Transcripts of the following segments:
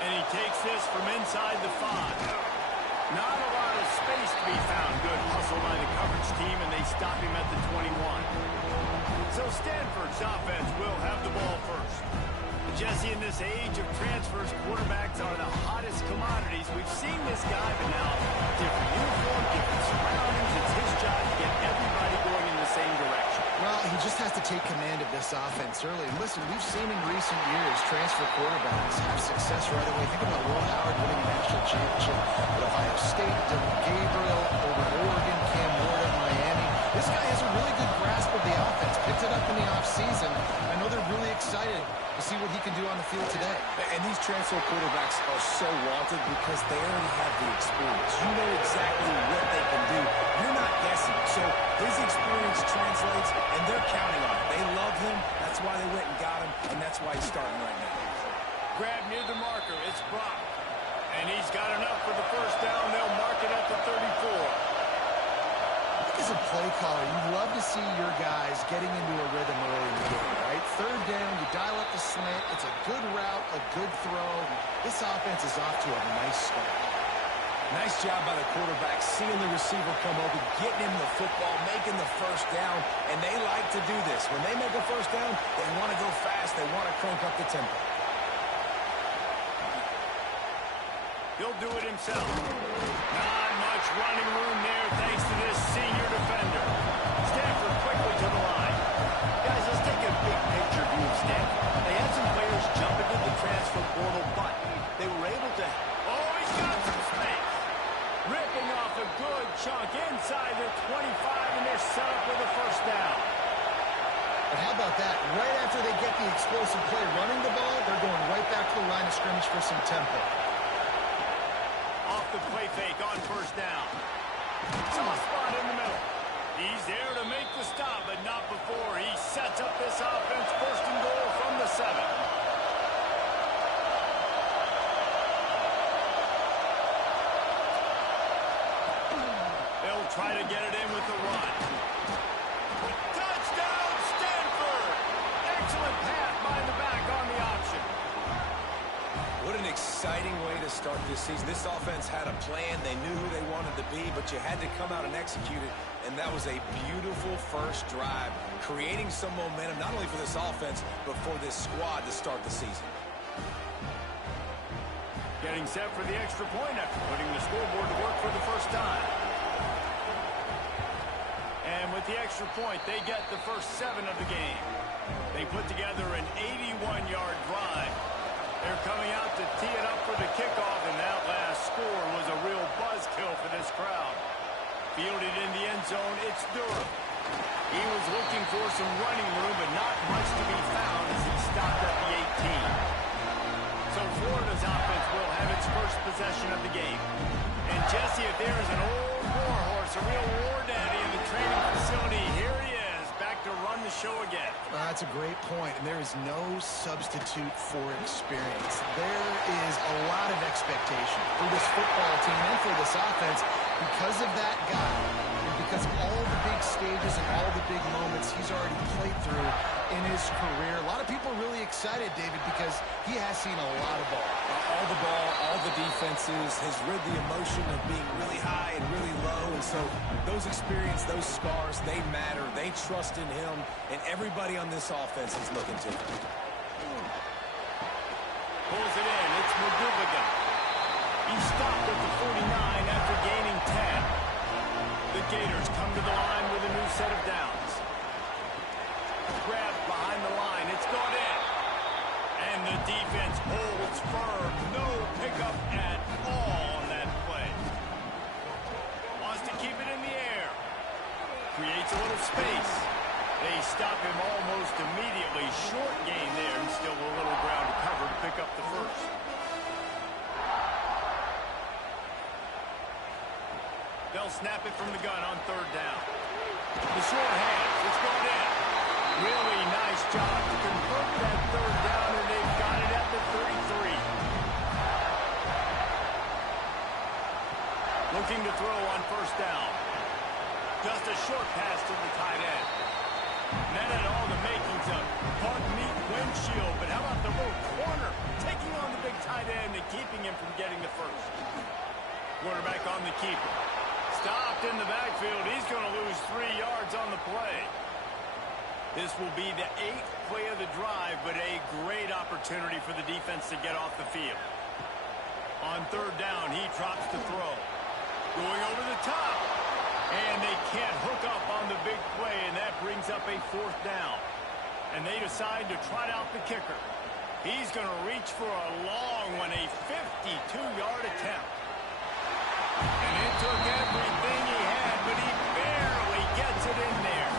And he takes this from inside the 5. Not a lot of space to be found. Good hustle by the coverage team, and they stop him at the 21. So Stanford's offense will have the ball first. Jesse, in this age of transfers, quarterbacks are the hottest commodities. We've seen this guy, but now different uniform, different surroundings. It's his job to get everybody going in the same direction. Well, he just has to take command of this offense early. And listen, we've seen in recent years transfer quarterbacks have success right away. Think about Will Howard winning a national championship at Ohio State, Dylan Gabriel over at Oregon, Cam Ward at Miami. This guy has a really good grasp of the offense, picked it up in the offseason. I know they're really excited to see what he can do on the field today. And these transfer quarterbacks are so wanted because they already have the experience. You know exactly what they can do. You're not guessing. So his experience translates, and they're counting on it. They love him. That's why they went and got him, and that's why he's starting right now. Grab near the marker. It's Brock. And he's got enough for the first down. They'll mark it at the 34. As a play caller, you'd love to see your guys getting into a rhythm early in the game, right? Third down, you dial up the slant. It's a good route, a good throw. This offense is off to a nice start. Nice job by the quarterback, seeing the receiver come open, getting him the football, making the first down, and they like to do this. When they make a first down, they want to go fast. They want to crank up the tempo. He'll do it himself. Not much running room there thanks to this senior defender. Stanford quickly to the line. Guys, let's take a big picture view of Stanford. They had some players jump into the transfer portal, but they were able to... Oh, he's got some space. Ripping off a good chunk inside their 25, and they're set up with a first down. But how about that? Right after they get the explosive play running the ball, they're going right back to the line of scrimmage for some tempo. Off the play fake on first down. Soft spot in the middle. He's there to make the stop, but not before. He sets up this offense first and goal from the 7. They'll try to get it in with the run. Touchdown, Stanford! Excellent pass by the back on the option. What an exciting way to start this season. This offense had a plan. They knew who they wanted to be, but you had to come out and execute it, and that was a beautiful first drive, creating some momentum, not only for this offense, but for this squad to start the season. Getting set for the extra point after putting the scoreboard to work for the first time. And with the extra point, they get the first 7 of the game. They put together an 81-yard drive. They're coming out to tee it up for the kickoff, and that last score was a real buzzkill for this crowd. Fielded in the end zone, it's Durham. He was looking for some running room, but not much to be found as he stopped at the 18. So Florida's offense will have its first possession of the game. And Jesse, if there is an old warhorse, a real war daddy in the training facility, here he is, back to run the show again. That's a great point, and there is no substitute for experience. There is a lot of expectation for this football team and for this offense because of that guy, and because of all the big stages and all the big moments he's already played through in his career. A lot of people are really excited, David, because he has seen a lot of ball. All the ball, all the defenses, has rid the emotion of being really high and really low. And so those experience, those scars, they matter. They trust in him, and everybody on this offense is looking to him. Pulls it in. It's Madubiga. He stopped at the 49 after gaining 10. The Gators come to the line with a new set of downs. Grabbed behind the line. It's gone in. And the defense holds firm. No pickup at all on that play. Wants to keep it in the air. Creates a little space. They stop him almost immediately. Short gain there, and still a little ground to cover to pick up the first. They'll snap it from the gun on third down. The short hands. It's gone in. Really nice job to convert that third down, and they've got it at the 33. Looking to throw on first down. Just a short pass to the tight end. And that had all the makings of punt meat windshield, but how about the little corner taking on the big tight end and keeping him from getting the first? Quarterback on the keeper. Stopped in the backfield. He's going to lose 3 yards on the play. This will be the 8th play of the drive, but a great opportunity for the defense to get off the field. On 3rd down, he drops to throw. Going over the top. And they can't hook up on the big play, and that brings up a 4th down. And they decide to trot out the kicker. He's going to reach for a long one, a 52-yard attempt. And it took everything he had, but he barely gets it in there.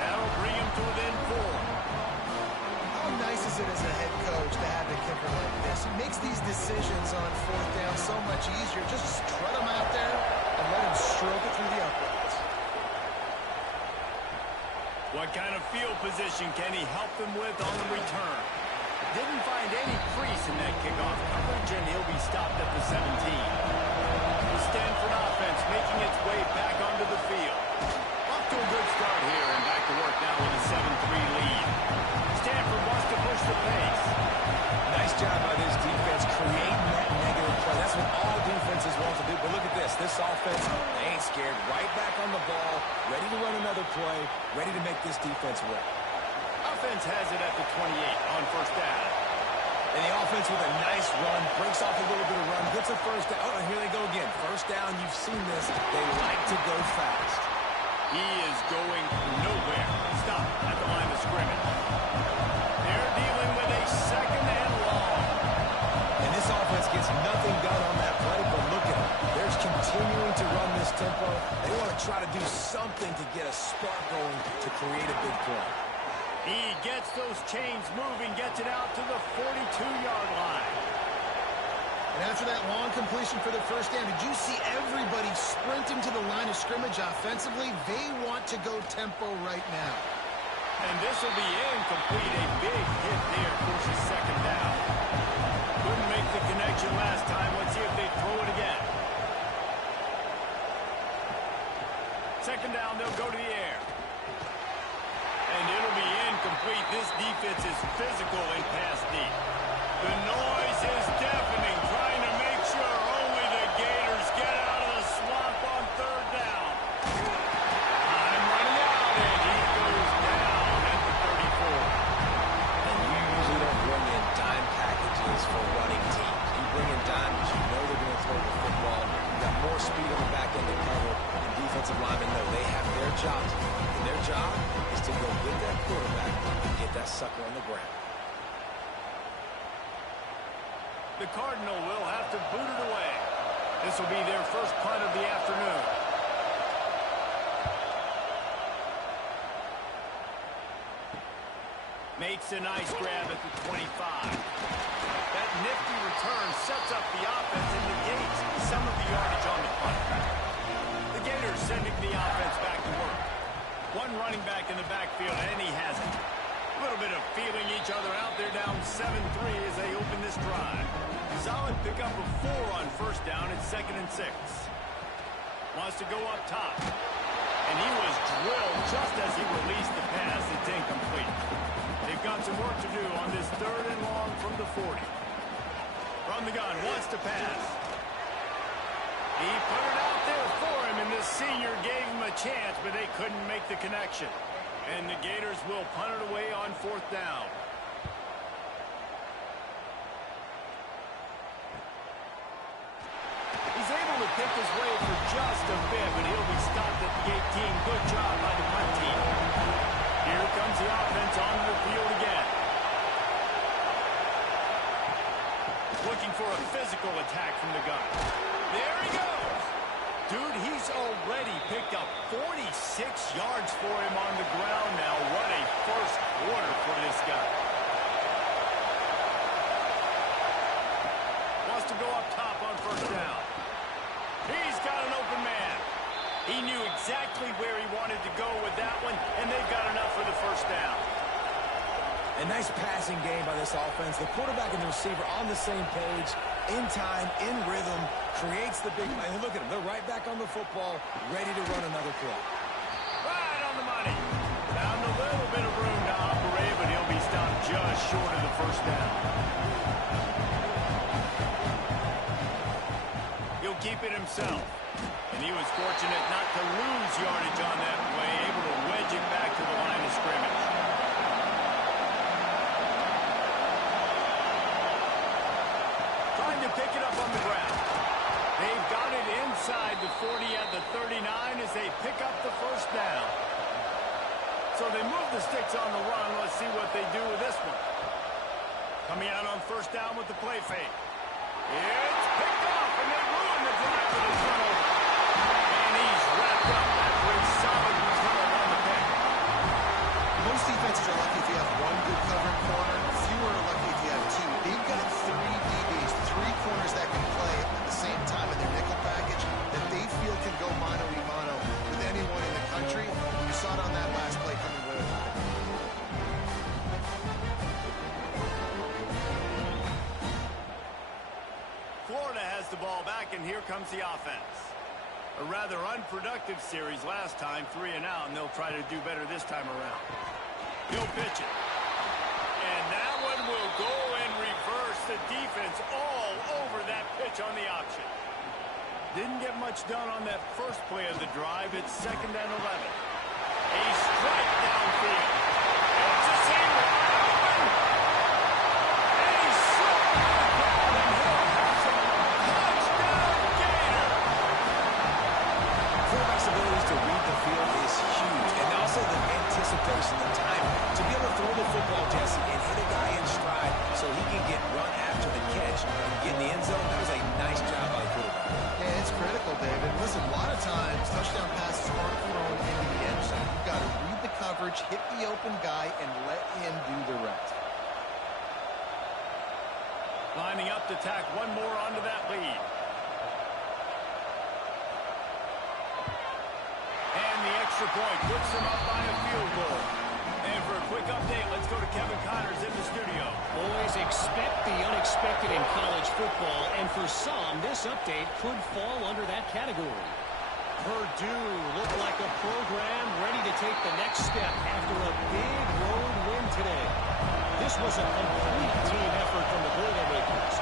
That'll bring him to within 4. How nice is it as a head coach to have a kicker like this? It makes these decisions on 4th down so much easier. Just strut him out there and let him stroke it through the uprights. What kind of field position can he help them with on the return? Didn't find any crease in that kickoff coverage, and he'll be stopped at the 17. The Stanford offense making its way back onto the field. Off to a good start here, and back to work now with a 7-3 lead. Stanford wants to push the pace. Nice job by this defense creating that negative play. That's what all defenses want to do. But look at this. This offense, they ain't scared. Right back on the ball, ready to run another play, ready to make this defense work. Offense has it at the 28 on 1st down. And the offense with a nice run, breaks off a little bit of run, gets a 1st down. Oh, and here they go again. 1st down, you've seen this. They like to go fast. He is going nowhere. Stop at the line of scrimmage. They're dealing with a 2nd and long. And this offense gets nothing done on that play, but look at them. They're continuing to run this tempo. They want to try to do something to get a spark going to create a big play. He gets those chains moving, gets it out to the 42-yard line. And after that long completion for the 1st down, did you see everybody sprinting to the line of scrimmage offensively? They want to go tempo right now. And this will be incomplete. A big hit there forces 2nd down. Couldn't make the connection last time. Let's see if they throw it again. 2nd down, they'll go to the air. And it'll be incomplete. This defense is physical in pass deep. The noise is deafening, trying to make sure only the Gators get out of the swamp on 3rd down. Time running out, and he goes down at the 34. And you usually don't bring in dime packages for running teams. You bring in dime because you know they're going to throw the football. You've got more speed on the back end to cover. And defensive linemen know they have their job to do. And their job is to go get that quarterback and get that sucker on the ground. The Cardinal will have to boot it away. This will be their first punt of the afternoon. Makes a nice grab at the 25. That nifty return sets up the offense and negates some of the yardage on the punt. The Gators sending the offense back to work. One running back in the backfield, and he has it. A little bit of feeling each other out there, down 7-3 as they open this drive. Solid pickup of 4 on 1st down. It's 2nd and 6. Wants to go up top. And he was drilled just as he released the pass. It's incomplete. They've got some work to do on this 3rd and long from the 40. From the gun, wants to pass. He put it out there for him, and the senior gave him a chance, but they couldn't make the connection. And the Gators will punt it away on 4th down. He's able to pick his way for just a bit, but he'll be stopped at the 18. Good job by the punt team. Here comes the offense onto the field again. Looking for a physical attack from the gun. There he goes. Dude, he's already picked up 46 yards for him on the ground now. What a first quarter for this guy. Wants to go up top on 1st down. He's got an open man. He knew exactly where he wanted to go with that one, and they've got enough for the 1st down. A nice passing game by this offense. The quarterback and the receiver on the same page, in time, in rhythm, creates the big play. And look at them. They're right back on the football, ready to run another play. Right on the money. Found a little bit of room to operate, but he'll be stopped just short of the first down. He'll keep it himself. And he was fortunate not to lose yardage on that play, able to wedge it back to the line of scrimmage. Trying to pick it up on the ground. They've got it inside the 40 at the 39 as they pick up the first down. So they move the sticks on the run. Let's see what they do with this one. Coming out on first down with the play fake. It's picked off, and they ruin the drive with a turnover. And he's wrapped up after a solid return on the pick. Most defenses are lucky if you have one good covering corner. Fewer are lucky if you have two. They've got three DBs, three corners that can play at the same time in their nickel package that they feel can go mano-a-mano with anyone in the country. You saw it on that last play coming with it. Florida has the ball back, and here comes the offense. A rather unproductive series last time, 3 and out, and they'll try to do better this time around. He'll pitch it. And that one will go and reverse the defense all over that pitch on the option. Didn't get much done on that first play of the drive. It's 2nd and 11. A strike downfield. It's a single. And he's slipped by the crowd, and he'll have some touchdown Gator. Quarterback's ability to read the field is huge, and also the anticipation, the timing. To be able to throw the football, Jesse, and hit a guy in stride so he can get run after the catch and get in the end zone, that was a nice job by the quarterback. Yeah, it's critical, David. Listen, a lot of times touchdown passes aren't thrown into the end zone. You've got to read the coverage, hit the open guy, and let him do the rest. Lining up to tack one more onto that lead. And the extra point puts them up by a field goal. And for a quick update, let's go to Kevin Connors in the studio. Boys, expect the unexpected in college football, and for some, this update could fall under that category. Purdue looked like a program ready to take the next step after a big road win today. This was a complete team effort from the Boilermakers.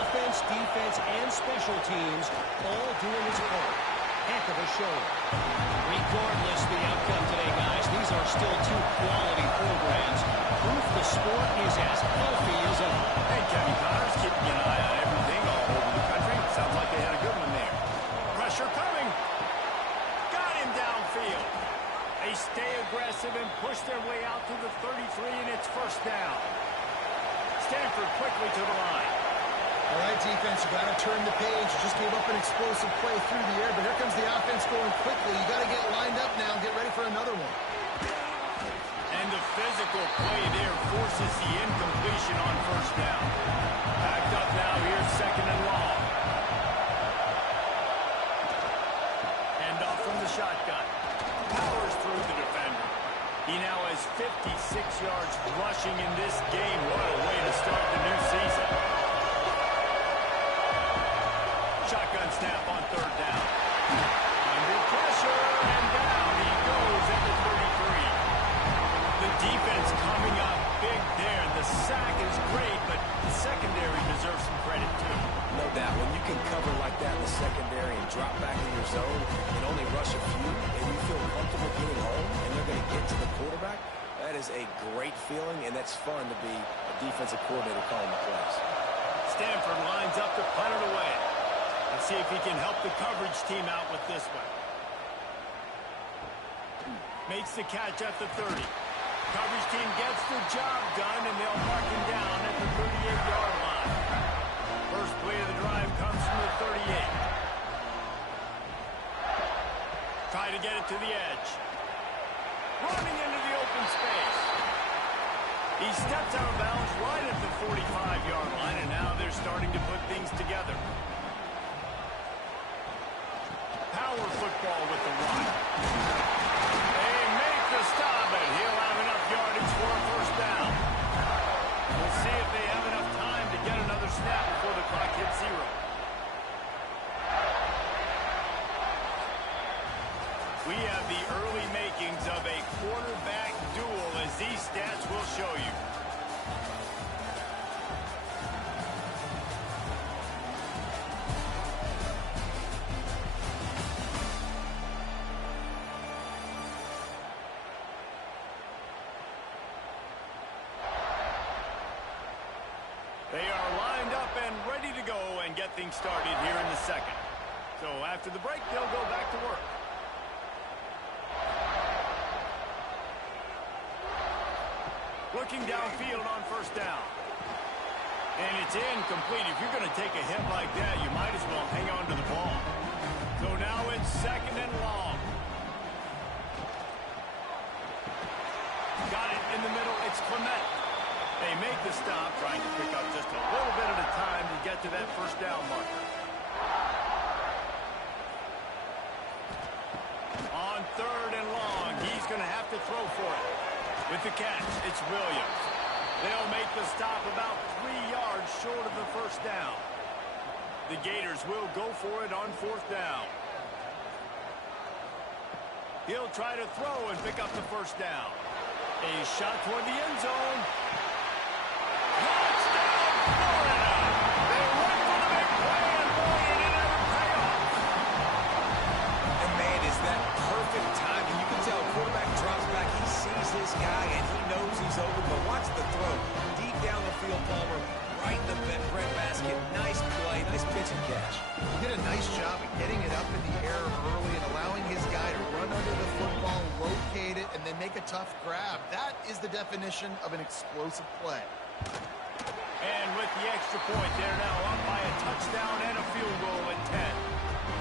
Offense, defense, and special teams all doing its part. Heck of a show. Regardless the outcome today, guys, these are still two quality programs. Proof the sport is as healthy as ever. Hey, Kevin Connors keeping an eye on everything all over the country. Sounds like they had a good one there. Pressure coming. Got him downfield. They stay aggressive and push their way out to the 33, and it's first down. Stanford quickly to the line. All right, defense, you got to turn the page. You just gave up an explosive play through the air, but here comes the offense going quickly. You got to get lined up now and get ready for another one. And the physical play there forces the incompletion on first down. Backed up now here, 2nd and long. Hand off from the shotgun. Powers through the defender. He now has 56 yards rushing in this game. What a way to start the new season. Shotgun snap on 3rd down. Under pressure, and down he goes at the 33. The defense coming up big there. The sack is great, but the secondary deserves some credit too. No doubt. When you can cover like that in the secondary and drop back in your zone and only rush a few, and you feel comfortable getting home, and they're going to get to the quarterback, that is a great feeling, and that's fun to be a defensive coordinator calling the plays. Stanford lines up to punt it away. Let's see if he can help the coverage team out with this one. Makes the catch at the 30. Coverage team gets the job done, and they'll mark him down at the 38-yard line. First play of the drive comes from the 38. Try to get it to the edge. Running into the open space. He steps out of bounds right at the 45-yard line, and now they're starting to put things together. Power football with the run. They make the stop, and he'll have enough yardage for a first down. We'll see if they have enough time to get another snap before the clock hits 0. We have the early makings of a quarterback duel, as these stats will show you. things started here in the second. So after the break, they'll go back to work. Looking downfield on first down. And it's incomplete. If you're going to take a hit like that, you might as well hang on to the ball. So now it's second and long. Got it in the middle. It's Clement. They make the stop, trying to pick up just a little bit at a time to get to that first down marker. On third and long, he's going to have to throw for it. With the catch, it's Williams. They'll make the stop about 3 yards short of the first down. The Gators will go for it on fourth down. He'll try to throw and pick up the first down. A shot toward the end zone. Touchdown, Florida! They went for the big play, and boy, it didn't ever pay off. And man, is that perfect timing. You can tell quarterback drops back. He sees his guy, and he knows he's open. But watch the throw. Deep down the field, Palmer. Right in the bread basket. Nice play. Nice pitch and catch. He did a nice job of getting it up in the air early and allowing his guy to run under the football, locate it, and then make a tough grab. That is the definition of an explosive play. And with the extra point, they're now up by a touchdown and a field goal at 10.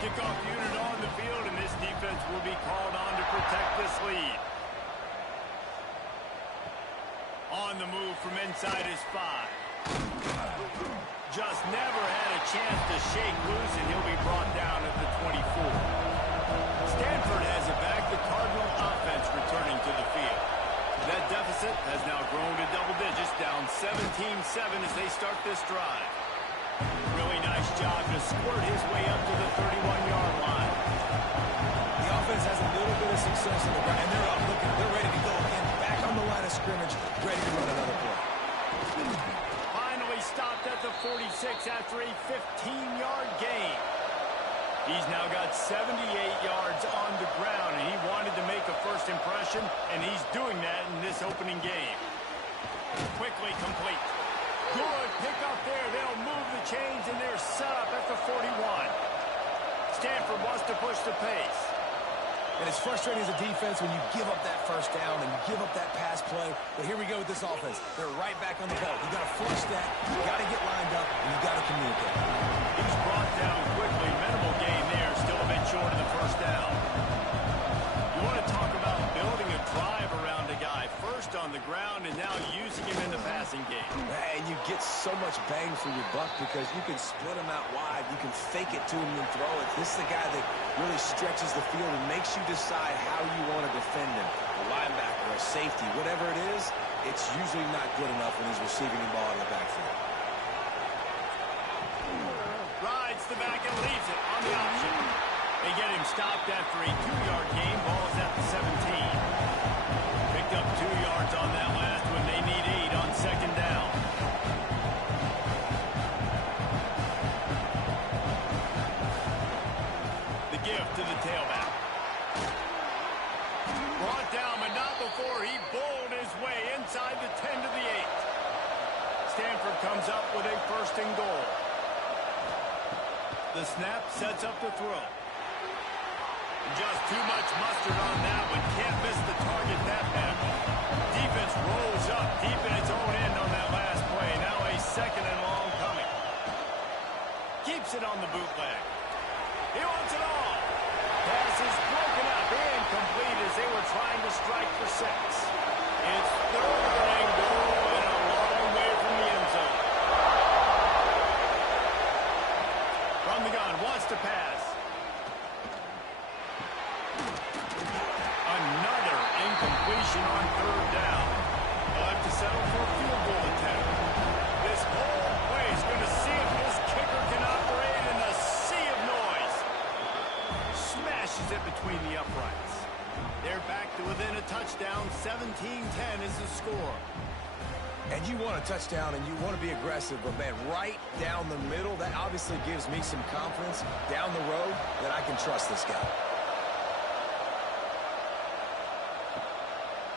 Kickoff unit on the field, and this defense will be called on to protect this lead. On the move from inside his 5. Just never had a chance to shake loose, and he'll be brought down at the 24. Stanford has it back. The Cardinal offense returning to the field. That deficit has now grown to double digits, down 17-7 as they start this drive. Really nice job to squirt his way up to the 31-yard line. The offense has a little bit of success on the ground, and they're up looking. They're ready to go again. Back on the line of scrimmage, ready to run another play. Finally stopped at the 46 after a 15-yard gain. He's now got 78 yards on the ground, and he wanted to make a first impression, and he's doing that in this opening game. Quickly complete. Good pickup there. They'll move the chains, and they're set up at the 41. Stanford wants to push the pace. And it's frustrating as a defense when you give up that first down and you give up that pass play. But here we go with this offense. They're right back on the ball. You got to flush that. You got to get lined up, and you got to communicate. He's brought down quickly. Minimal gain there. Still a bit short of the first down. You want to talk about building a drive around a guy. First on the ground and now using him in the passing game. And you get so much bang for your buck because you can split him out wide. You can fake it to him and throw it. This is the guy that really stretches the field and makes you decide how you want to defend him. A linebacker, a safety, whatever it is, it's usually not good enough when he's receiving the ball in the backfield. Rides the back and leaves it on the option. They get him stopped after a 2-yard gain. Ball is at the 17. Picked up 2 yards on that last one. They need 8 on second down. The give to the tailback. Brought down, but not before he bowled his way inside the 10 to the 8. Stanford comes up with a first and goal. The snap sets up the throw. Just too much mustard on that one. Can't miss the target that badly. Defense rolls up deep in its own end on that last play. Now a second and long coming. Keeps it on the bootleg. He wants it all. Pass is broken up. Incomplete as they were trying to strike for 6. It's third and goal and a long way from the end zone. From the gun, wants to pass. Another incompletion on third down. They'll have to settle for a field goal attempt. This whole play is going to see if this kicker can operate in a sea of noise. Smashes it between the uprights. They're back to within a touchdown. 17-10 is the score. And you want a touchdown and you want to be aggressive, but man, right down the middle, that obviously gives me some confidence down the road that I can trust this guy.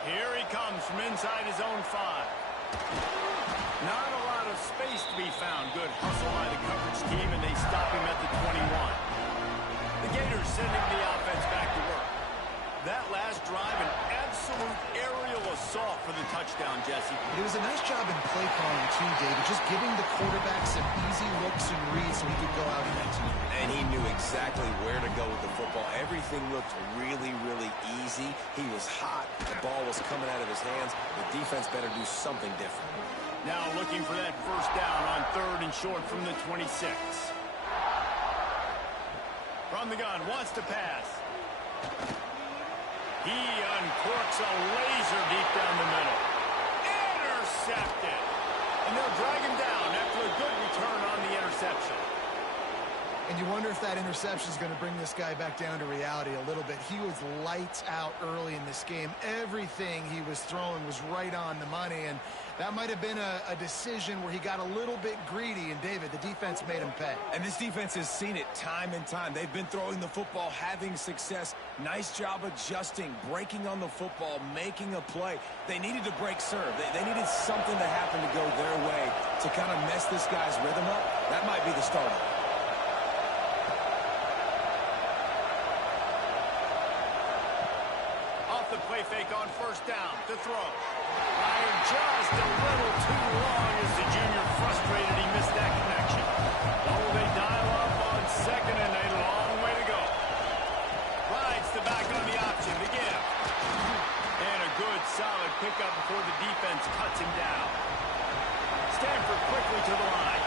Here he comes from inside his own 5. Not a lot of space to be found. Good hustle by the coverage team, and they stop him at the 21. The Gators sending the offense back to work. That last drive, an absolute aerial assault for the touchdown, Jesse. It was a nice job in play calling too, David, just giving the quarterback some easy looks and reads so he could go out and execute. And he knew exactly where to go with the football. Everything looked really, really easy. He was hot. The ball was coming out of his hands. The defense better do something different. Now looking for that first down on 3rd and short from the 26. From the gun, wants to pass. He uncorks a laser deep down the middle. Intercepted. And they'll drag him down after a good return on the interception. And you wonder if that interception is going to bring this guy back down to reality a little bit. He was lights out early in this game. Everything he was throwing was right on the money, and that might have been a decision where he got a little bit greedy, and David, the defense made him pay. And this defense has seen it time and time. They've been throwing the football, having success. Nice job adjusting, breaking on the football, making a play. They needed to break serve. They needed something to happen to go their way to kind of mess this guy's rhythm up. That might be the start of it. Play fake on first down to throw. Fired just a little too long as the junior frustrated. He missed that connection. Oh, they dial up on 2nd and a long way to go. Rides the back on the option. The give. And a good solid pickup before the defense cuts him down. Stanford quickly to the line.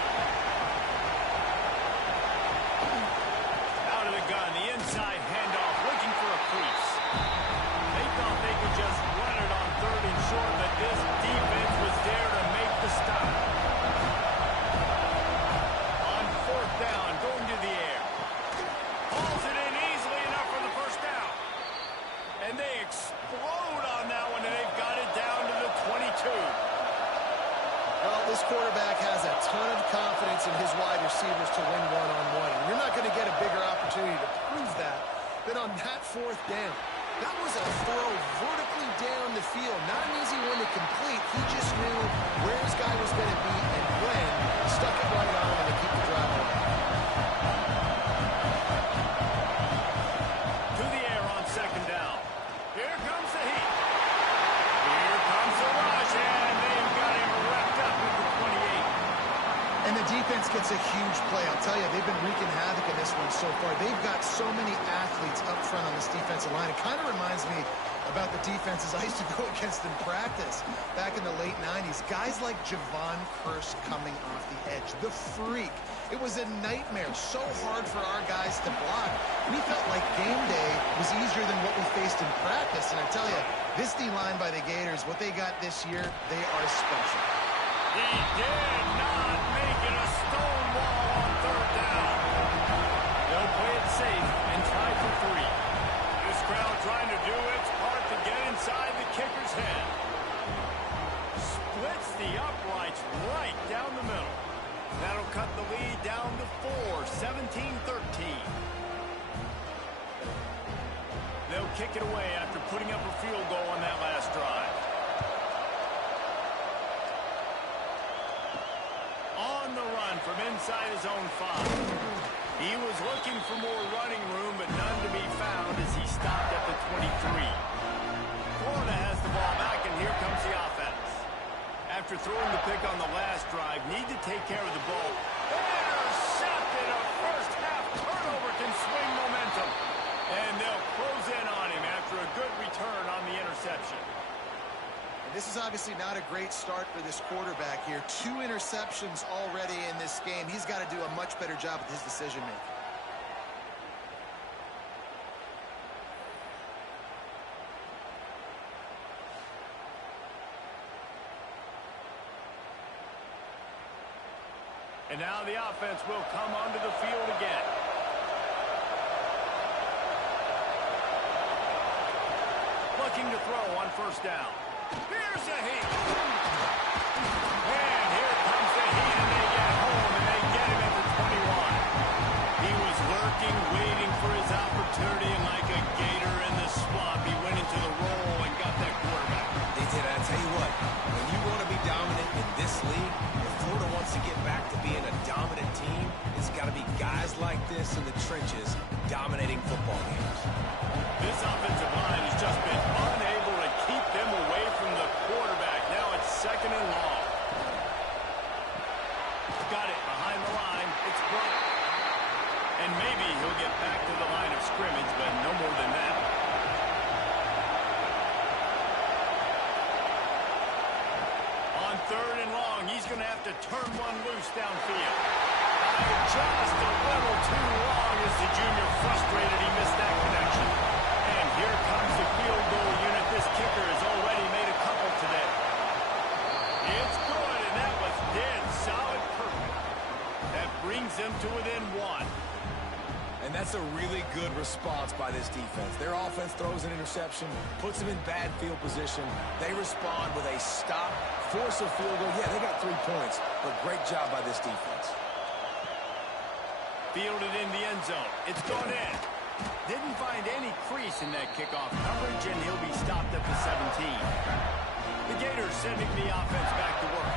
Out of the gun. The inside handoff looking for a crease. They thought they could just run it on 3rd and short, but this defense was there to make the stop. On 4th down, going to the air. Hauls it in easily enough for the first down. And they explode on that one, and they've got it down to the 22. Well, this quarterback has a ton of confidence in his wide receivers to win one-on-one. You're not going to get a bigger opportunity to prove that than on that 4th down. That was a throw vertically down the field. Not an easy one to complete. He just knew where his guy was going to be and when. Stuck it right on him to keep the drive going. To the air on 2nd down. Here comes the heat. Here comes the rush, and they've got him wrapped up with the 28. And the defense gets a huge play. I'll tell you, they've been wreaking havoc in this one so far. They've got so many athletes up front on this defensive line. It kind of reminds me about the defenses I used to go against in practice back in the late 90s. Guys like Javon Curse coming off the edge. The freak. It was a nightmare. So hard for our guys to block. We felt like game day was easier than what we faced in practice. And I tell you, this D-line by the Gators, what they got this year, they are special. He did not make it a stone wall on 3rd down. They'll play it safe and try for 3. This crowd trying to do its part to get inside the kicker's head. Splits the uprights right down the middle. That'll cut the lead down to 4, 17-13. They'll kick it away after putting up a field goal on that last drive. On the run from inside his own 5. He was looking for more running room, but none to be found as he stopped at the 23. Florida has the ball back, and here comes the offense. After throwing the pick on the last drive, need to take care of the ball. Intercepted. A first-half turnover can swing momentum. And they'll close in on him after a good return on the interception. This is obviously not a great start for this quarterback here. 2 interceptions already in this game. He's got to do a much better job with his decision-making. And now the offense will come onto the field again. Looking to throw on first down. Here's a heat. And here comes the heat, and they get home, and they get him at the 21. He was lurking, waiting for his opportunity, and like a gator in the swamp, he went into the roll and got that quarterback. They did. I tell you what, when you want to be dominant in this league, like this in the trenches, dominating football games. This offensive line has just been unable to keep them away from the quarterback. Now it's 2nd and long. Got it behind the line. It's blocked. And maybe he'll get back to the line of scrimmage, but no more than that. On 3rd and long, he's going to have to turn one loose downfield. Just a little too long as the junior frustrated. He missed that connection. And here comes the field goal unit. This kicker has already made a couple today. It's good, and that was dead solid perfect. That brings them to within 1. And that's a really good response by this defense. Their offense throws an interception, puts them in bad field position. They respond with a stop, force a field goal. Yeah, they got 3 points, but great job by this defense. Fielded in the end zone. It's gone in. Didn't find any crease in that kickoff coverage, and he'll be stopped at the 17. The Gators sending the offense back to work.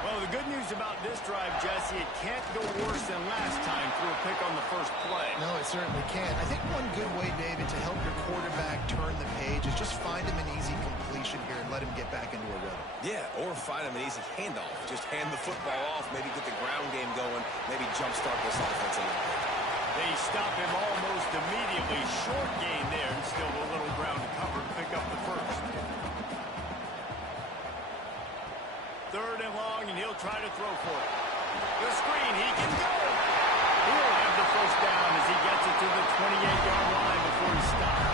Well, the good news about this drive, Jesse, it can't go worse than last time through a pick on the first play. No, it certainly can't. I think one good way, David, to help your quarterback turn the page is just find him an easy completion here and let him get back into a rhythm. Yeah, or find him an easy handoff. Just hand the football off, maybe get the ground game going, maybe jumpstart this offense a little bit. They stop him almost immediately. Short gain there, and still a little ground to cover to pick up the first. 3rd and long, and he'll try to throw for it. The screen, he can go. He'll have the first down as he gets it to the 28-yard line before he stops.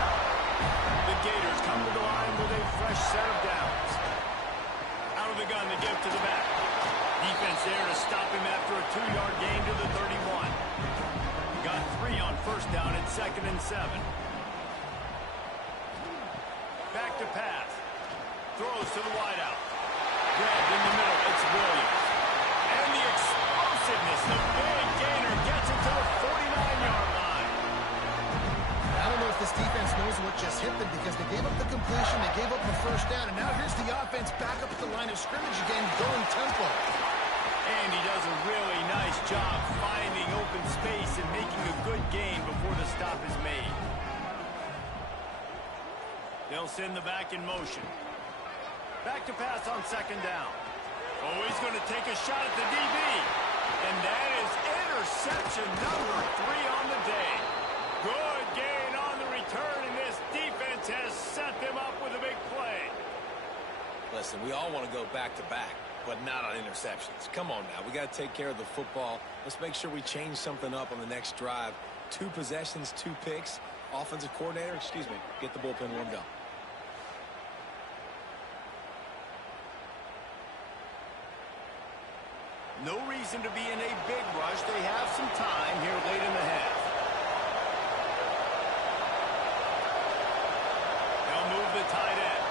The Gators come to the line with a fresh set of downs. Out of the gun to give to the back. Defense there to stop him after a 2-yard gain to the 31. Got 3 on first down at 2nd and 7. Back to pass. Throws to the wideout. Grabbed in the middle, it's Williams. And the explosiveness, the big gainer gets it to the 49-yard line. I don't know if this defense knows what just hit them because they gave up the completion, they gave up the first down, and now here's the offense back up at the line of scrimmage again, going tempo. And he does a really nice job finding open space and making a good gain before the stop is made. They'll send the back in motion. Back to pass on 2nd down. Oh, he's going to take a shot at the DB. And that is interception number 3 on the day. Good gain on the return, and this defense has set them up with a big play. Listen, we all want to go back-to-back, but not on interceptions. Come on now, we got to take care of the football. Let's make sure we change something up on the next drive. 2 possessions, 2 picks. Offensive coordinator, get the bullpen one go. No reason to be in a big rush. They have some time here late in the half. They'll move the tight end.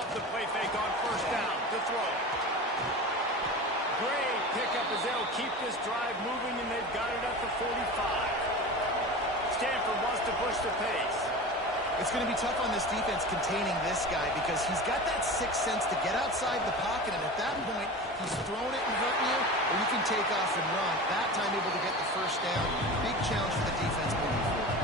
Off the play fake on first down to throw. Great pickup as they'll keep this drive moving, and they've got it at the 45. Stanford wants to push the pace. It's going to be tough on this defense containing this guy because he's got that sixth sense to get outside the pocket, and at that point, he's throwing it and hurting you, or you can take off and run. That time able to get the first down. Big challenge for the defense moving forward.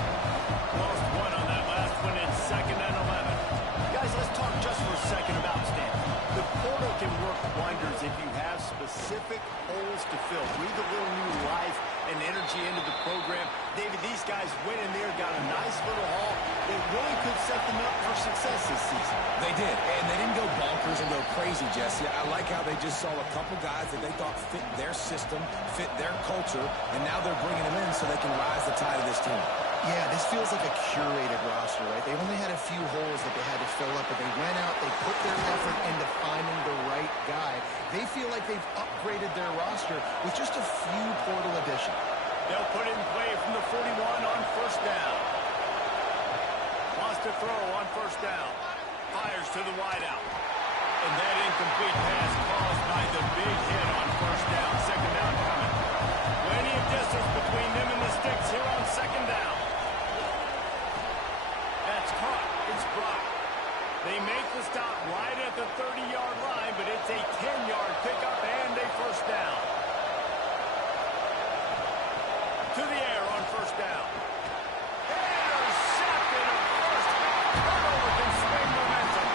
Lost 1 on that last one. It's 2nd and 11. Guys, let's talk just for a second about Stanford. The portal can work wonders if you have specific holes to fill. Breathe a little new life and energy into the program. David, these guys went in there, got a nice little haul that really could set them up for success this season. They did, and they didn't go bonkers and go crazy, Jesse. I like how they just saw a couple guys that they thought fit their system, fit their culture, and now they're bringing them in so they can rise the tide of this team. Yeah, this feels like a curated roster, right? They only had a few holes that they had to fill up, but they went out, they put their effort into finding the right guy. They feel like they've upgraded their roster with just a few portal additions. They'll put it in play from the 41 on first down. Wants to throw on first down. Fires to the wideout. And that incomplete pass caused by the big hit on first down. 2nd down coming. Plenty of distance between them and the sticks here on 2nd down. That's caught. It's blocked. They make the stop right at the 30-yard line, but it's a 10-yard pickup and a first down. to the air on first down. Intercepted at first. Turnover can swing momentum.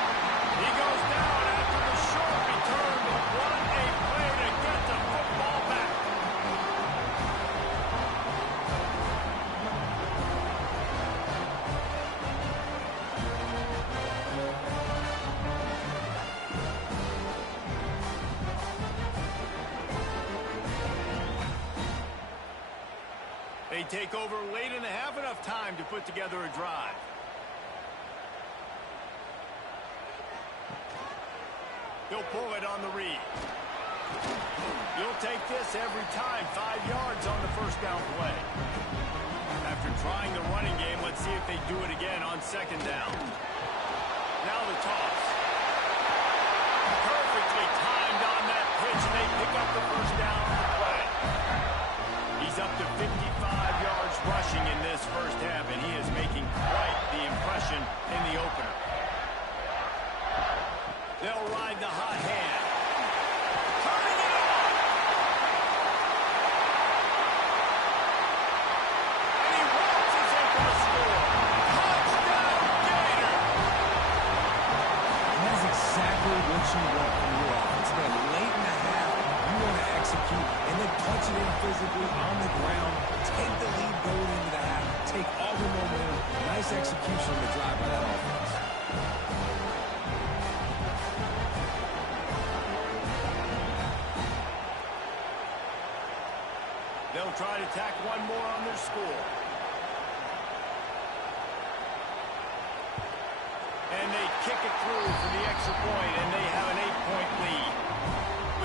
He goes down after the short return, but what a play to get the football back. They take over late in the half, enough time to put together a drive. He'll pull it on the read. You'll take this every time. 5 yards on the first down play. After trying the running game, let's see if they do it again on second down. Now the toss. Perfectly timed on that pitch, and they pick up the first down on the play. He's up to 55 yards rushing in this first half, and he is making quite the impression in the opener. They'll ride the hot hand. Turning it on! And he waltzes in for the score. Touchdown, Gator! And that's exactly what you want from your offense. Again, late in the half, you want to execute and then punch it in physically on the ground. Take the lead going into the half. Take all the momentum. Nice execution on the drive by that offense. They'll try to tack one more on their score. And they kick it through for the extra point, and they have an 8-point lead.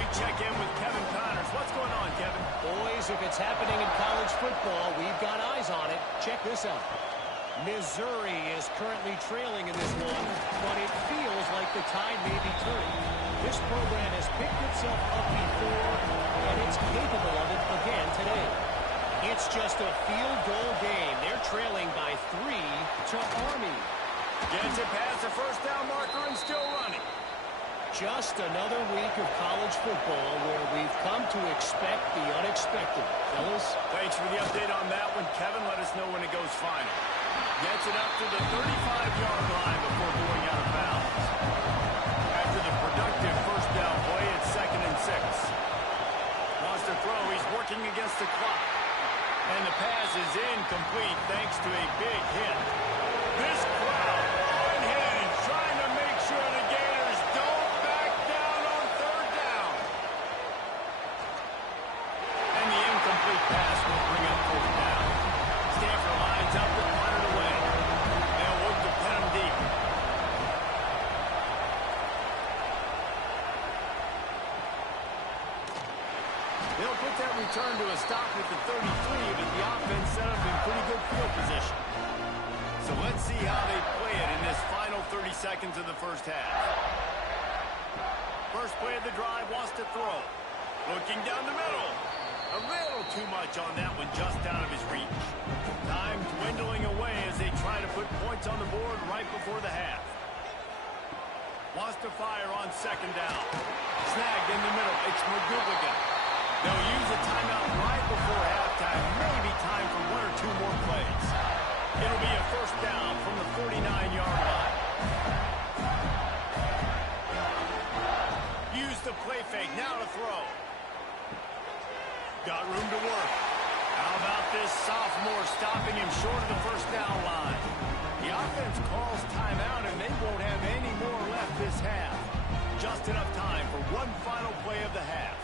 We check in with Kevin Connors. What's going on, Kevin? Boys, if it's happening in college football, we've got eyes on it. Check this out. Missouri is currently trailing in this one, but it feels like the tide may be turning. This program has picked itself up before, and it's capable of it again today. It's just a field goal game. They're trailing by 3 to Army. Gets it past the first down marker and still running. Just another week of college football where we've come to expect the unexpected. Fellas? Thanks for the update on that one, Kevin. Let us know when it goes final. Gets it up to the 35-yard line before going out of bounds. After the productive first down play, it's 2nd and 6. Wants to throw. He's working against the clock. And the pass is incomplete thanks to a big hit. This crowd unhinged, trying to make sure the Gators don't back down on 3rd down. And the incomplete pass will bring up 4th down. Stanford lines up and run it away. They'll look to pin them deep. They'll put that return to a stop at the 33, but the offense set up in pretty good field position. So let's see how they play it in this final 30 seconds of the first half. First play of the drive, wants to throw. Looking down the middle. A little too much on that one, just out of his reach. Time dwindling away as they try to put points on the board right before the half. Wants to fire on 2nd down. Snagged in the middle. It's McGooligan. They'll use a timeout right before halftime. Maybe time for 1 or 2 more plays. It'll be a first down from the 49-yard line. Use the play fake. Now to throw. Got room to work. How about this sophomore stopping him short of the first down line? The offense calls timeout, and they won't have any more left this half. Just enough time for one final play of the half.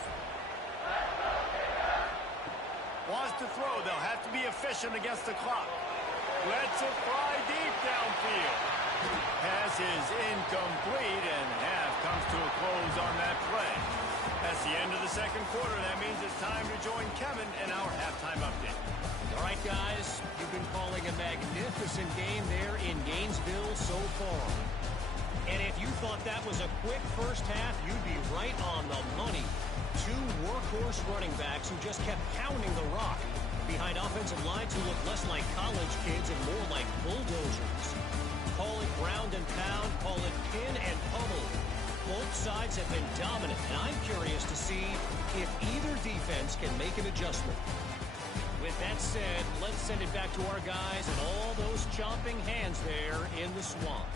Wants to throw. They'll have to be efficient against the clock. Lets it fly deep downfield. Pass is incomplete, and half comes to a close on that play. That's the end of the second quarter. That means it's time to join Kevin in our halftime update. All right, guys, you've been calling a magnificent game there in Gainesville so far. And if you thought that was a quick first half, you'd be right on the money. 2 workhorse running backs who just kept pounding the rock behind offensive lines who look less like college kids and more like bulldozers. Call it ground and pound, call it pin and pummel. Both sides have been dominant, and I'm curious to see if either defense can make an adjustment. With that said, let's send it back to our guys and all those chomping hands there in the swamp.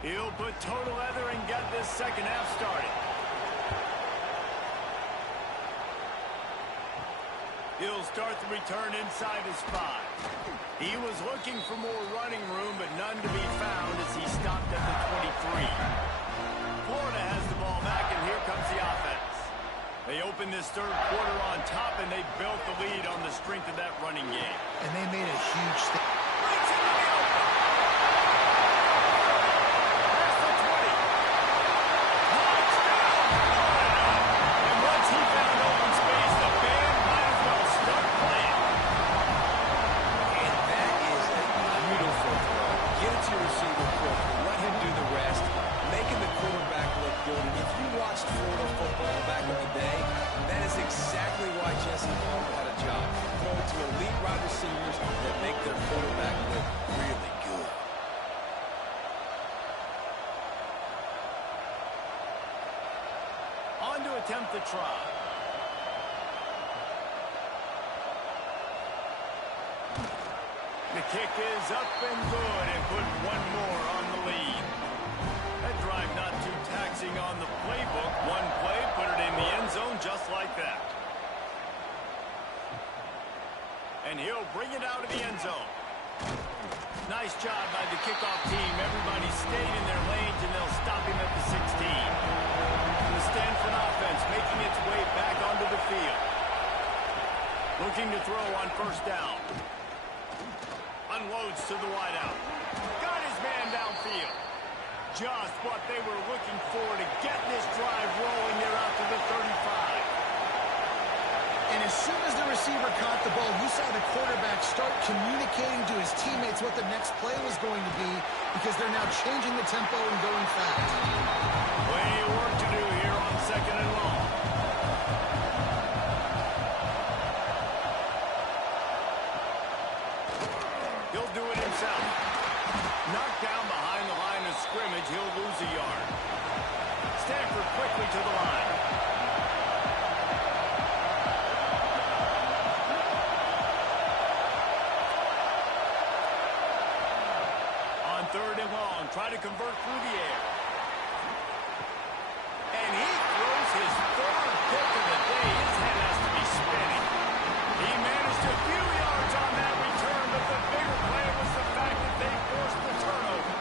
He'll put total leather and get this second half started. He'll start the return inside his 5. He was looking for more running room, but none to be found as he stopped at the 23. Florida has the ball back, and here comes the offense. They opened this third quarter on top, and they built the lead on the strength of that running game. And they made a huge step. Breaks into the open. Past the 20. Touchdown, Florida. And once he found open space, the band might as well start playing. And that is a beautiful throw. Get it to your receiver quickly. Let him do the rest. Making the quarterback look good. And if you watched Florida football back in the day, that is exactly why Jesse Palmer had a job. Throwing to elite wide receivers that make their quarterback look really good. On to attempt the try. The kick is up and good and put one more on the lead. That drive not too taxing on the playbook. One play, put it in the end zone just like that. And he'll bring it out of the end zone. Nice job by the kickoff team. Everybody stayed in their lanes, and they'll stop him at the 16. The Stanford offense making its way back onto the field. Looking to throw on first down. Unloads to the wideout. Got his man downfield. Just what they were looking for to get this drive rolling. They're out to the 35. And as soon as the receiver caught the ball, you saw the quarterback start communicating to his teammates what the next play was going to be, because they're now changing the tempo and going fast. Plenty of work to do here on second and long. He'll do it himself. Knocked down behind the line of scrimmage. He'll lose a yard. Stanford quickly to the line. On third and long, try to convert through the air. And he throws his third pick of the day. His head has to be spinning. He managed a few yards on that return, but the bigger play was the fact that they forced the turnover.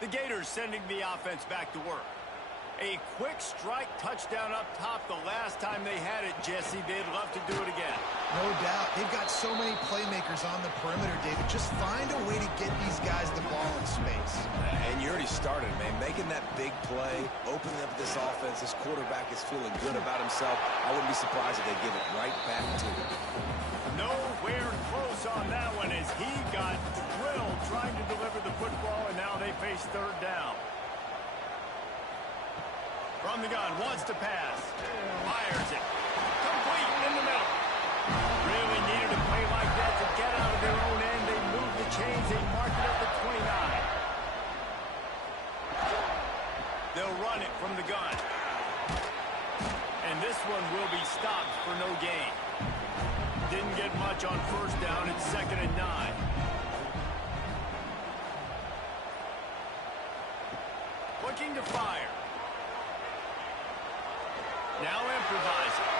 The Gators sending the offense back to work. A quick strike touchdown up top the last time they had it, Jesse. They'd love to do it again. No doubt. They've got so many playmakers on the perimeter, David. Just find a way to get these guys the ball in space. And you already started, man. Making that big play, opening up this offense. This quarterback is feeling good about himself. I wouldn't be surprised if they give it right back to him. Nowhere close on that one as he got drilled trying to deliver the football, and now they face third down. From the gun, wants to pass. Fires it. Complete in the middle. Really needed a play like that to get out of their own end. They moved the chains. They marked it at the 29. They'll run it from the gun. And this one will be stopped for no gain. Didn't get much on first down. It's 2nd and 9. Looking to fire. Now improvising.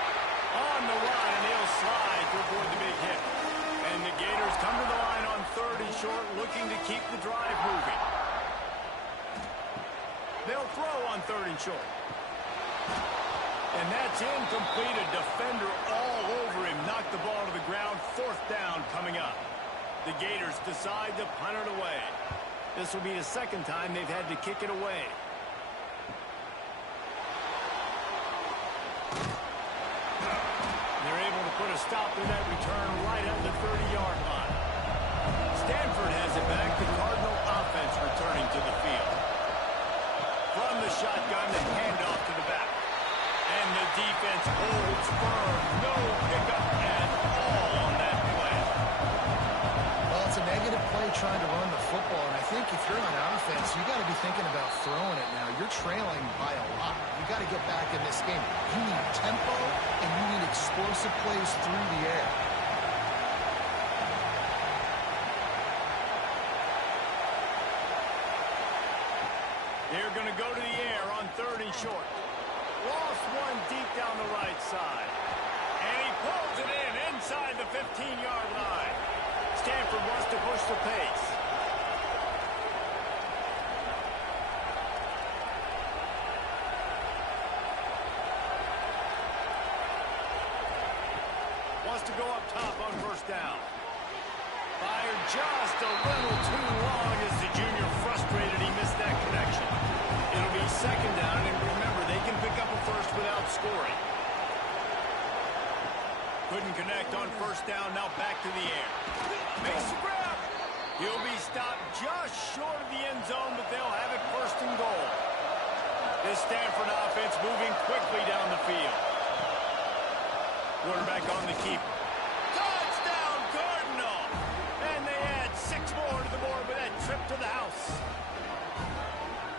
On the run, and he'll slide to avoid the big hit. And the Gators come to the line on third and short, looking to keep the drive moving. They'll throw on third and short. And that's incomplete. A defender all over him. Knocked the ball to the ground. 4th down coming up. The Gators decide to punt it away. This will be the second time they've had to kick it away. They're able to put a stop to that return right at the 30-yard line. Stanford has it back. The Cardinal offense returning to the So you got to be thinking about throwing it now. You're trailing by a lot. You got to get back in this game. You need tempo, and you need explosive plays through the air. They're going to go to the air on 3rd and short. Lost one deep down the right side. And he pulls it in inside the 15-yard line. Stanford wants to push the pace. Wants to go up top on 1st down. Fired just a little too long as the junior frustrated. He missed that connection. It'll be 2nd down, and remember, they can pick up a first without scoring. Couldn't connect on 1st down, now back to the air. Makes the grab. He'll be stopped just short of the end zone, but they'll have it 1st and goal. This Stanford offense moving quickly down the field. Quarterback on the keeper. Touchdown, Cardinal! And they add 6 more to the board with that trip to the house.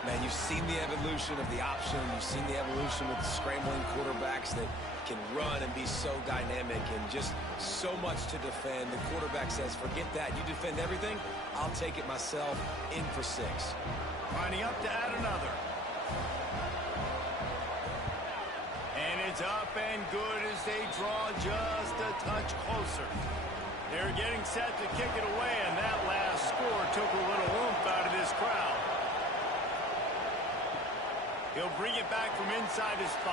Man, you've seen the evolution of the option. You've seen the evolution with the scrambling quarterbacks that can run and be so dynamic and just so much to defend. The quarterback says, forget that. You defend everything, I'll take it myself. In for 6. Lining up to add another. And it's up and good as they draw just a touch closer. They're getting set to kick it away, and that last score took a little oomph out of this crowd. He'll bring it back from inside his 5.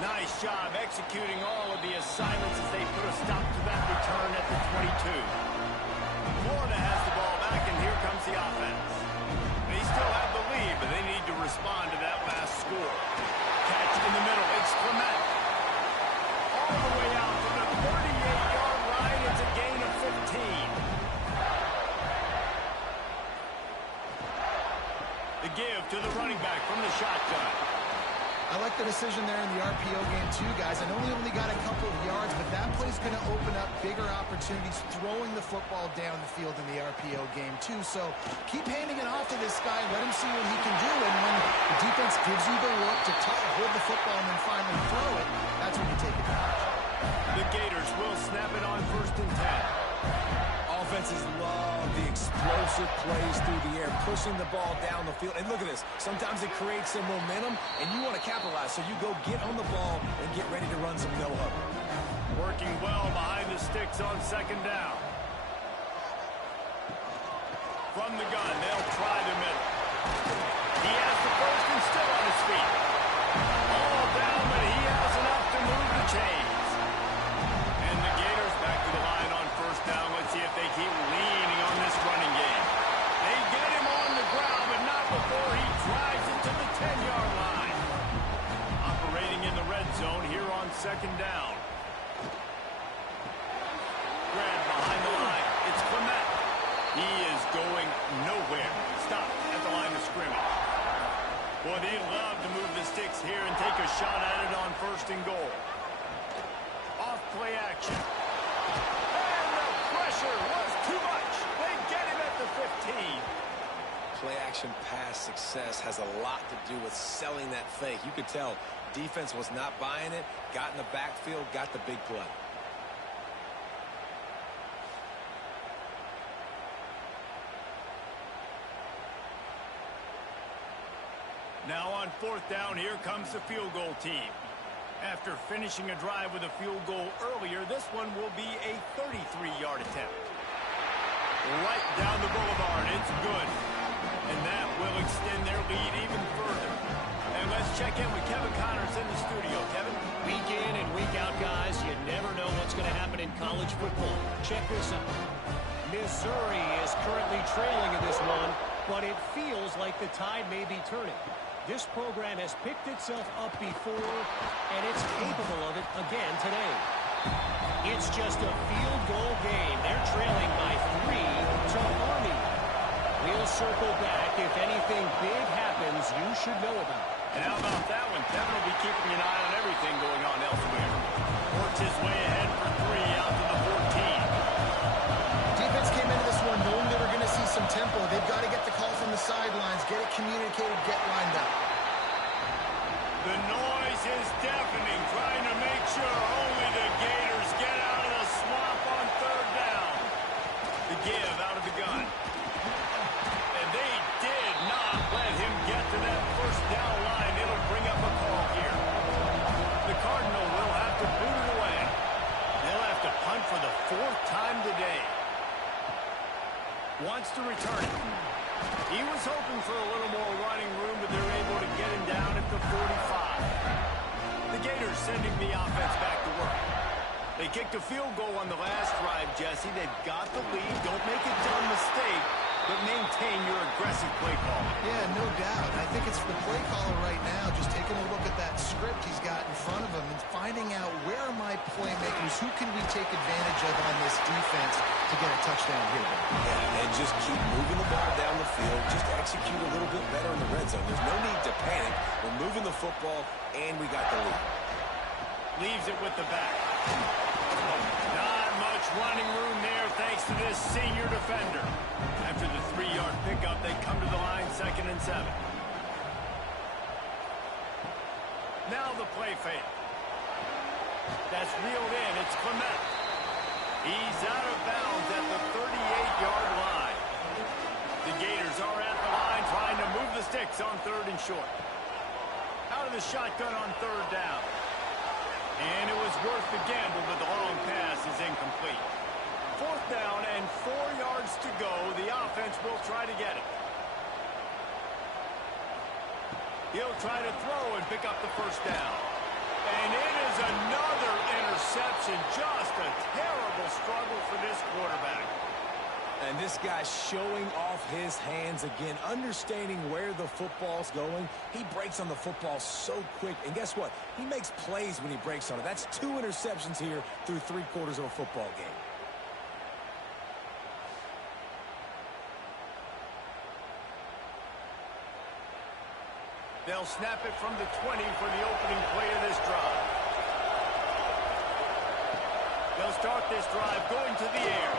Nice job executing all of the assignments as they put a stop to that return at the 22. Florida has the ball back, and here comes the offense. They still have the lead, but they need to respond to that last score. Catch in the middle. It's Clement. All the way out to the 38-yard line. It's a gain of 15. The give to the running back from the shotgun. I like the decision there in the RPO game too, guys. I know he only got a couple of yards, but that play's going to open up bigger opportunities throwing the football down the field in the RPO game too. So keep handing it off to this guy. Let him see what he can do. And when the defense gives you the look to hold the football and then finally throw it, that's when you take advantage. The Gators will snap it on 1st and 10. Offenses love the explosive plays through the air, pushing the ball down the field. And look at this. Sometimes it creates some momentum, and you want to capitalize. So you go get on the ball and get ready to run some no-huddle. Working well behind the sticks on 2nd down. From the gun, they'll try the middle. He has the first and still on his feet. All down, but he has enough to move the chains. And the Gators back to the line on 1st down. Let's see if they keep leaning on this running game. They get him on the ground, but not before he drives into the 10-yard line. Operating in the red zone here on 2nd down. Grab behind the line. It's Clement. He is going nowhere. Stop at the line of scrimmage. Boy, they love to move the sticks here and take a shot at it on 1st and goal. Off play action. And the pressure was too much. They get him at the 15. Play action pass success has a lot to do with selling that fake. You could tell defense was not buying it, got in the backfield, got the big play. Now on 4th down, here comes the field goal team. After finishing a drive with a field goal earlier, this one will be a 33-yard attempt. Right down the boulevard, it's good. And that will extend their lead even further. And let's check in with Kevin Connors in the studio. Kevin? Week in and week out, guys, you never know what's going to happen in college football. Check this out. Missouri is currently trailing in this one, but it feels like the tide may be turning. This program has picked itself up before, and it's capable of it again today. It's just a field goal game. They're trailing by 3 to Army. We'll circle back. If anything big happens, you should know about it. And how about that one? Kevin will be keeping an eye on everything going on elsewhere. Works his way ahead for 3 out to the 14. Defense came into this one knowing they were going to see some tempo. They've got to get the call from the sidelines. Get it communicated. Get lined up. The noise is deafening, trying to make sure only the Gators get out of the swamp on third down. The give out of the gun. And they did not let him get to that first down line. It'll bring up a call here. The Cardinal will have to boot it away. They'll have to punt for the 4th time today. Wants to return it. He was hoping for a little more running room, but they're able to get him down at the 45. The Gators sending the offense back to work. They kicked a field goal on the last drive, Jesse. They've got the lead. Don't make a dumb mistake, but maintain your aggressive play call. Yeah, no doubt. I think it's the play caller right now just taking a look at that script he's got in front of him and finding out where are my playmakers, who can we take advantage of on this defense to get a touchdown here. Yeah, and just keep moving the ball down the field. Just execute a little bit better in the red zone. There's no need to panic. We're moving the football, and we got the lead. Leaves it with the back. Not much running room there thanks to this senior defender. After the 3-yard pickup, they come to the line, 2nd and 7. Now the play fake. That's reeled in. It's Clement. He's out of bounds at the 38-yard line. The Gators are at the line trying to move the sticks on 3rd and short. Out of the shotgun on 3rd down. And it was worth the gamble, but the long pass is incomplete. 4th down and 4 yards to go. The offense will try to get it. He'll try to throw and pick up the 1st down. And it is another interception. Just a terrible struggle for this quarterback. And this guy's showing off his hands again, understanding where the football's going. He breaks on the football so quick. And guess what? He makes plays when he breaks on it. That's 2 interceptions here through 3/4 of a football game. They'll snap it from the 20 for the opening play of this drive. They'll start this drive going to the air.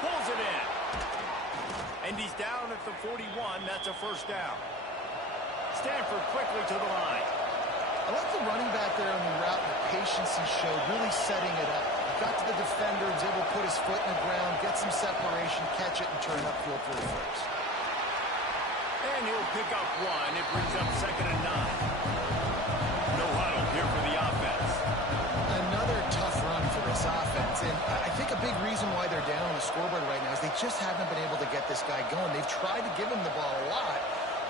Pulls it in. And he's down at the 41. That's a 1st down. Stanford quickly to the line. I like the running back there on the route, the patience he showed, really setting it up. Got to the defender, was able to put his foot in the ground, get some separation, catch it, and turn upfield for the 1st. And he'll pick up 1. It brings up 2nd and 9. No huddle here for the offense. Another tough run for this offense. And I think a big reason why they're down on the scoreboard right now is they just haven't been able to get this guy going. They've tried to give him the ball a lot.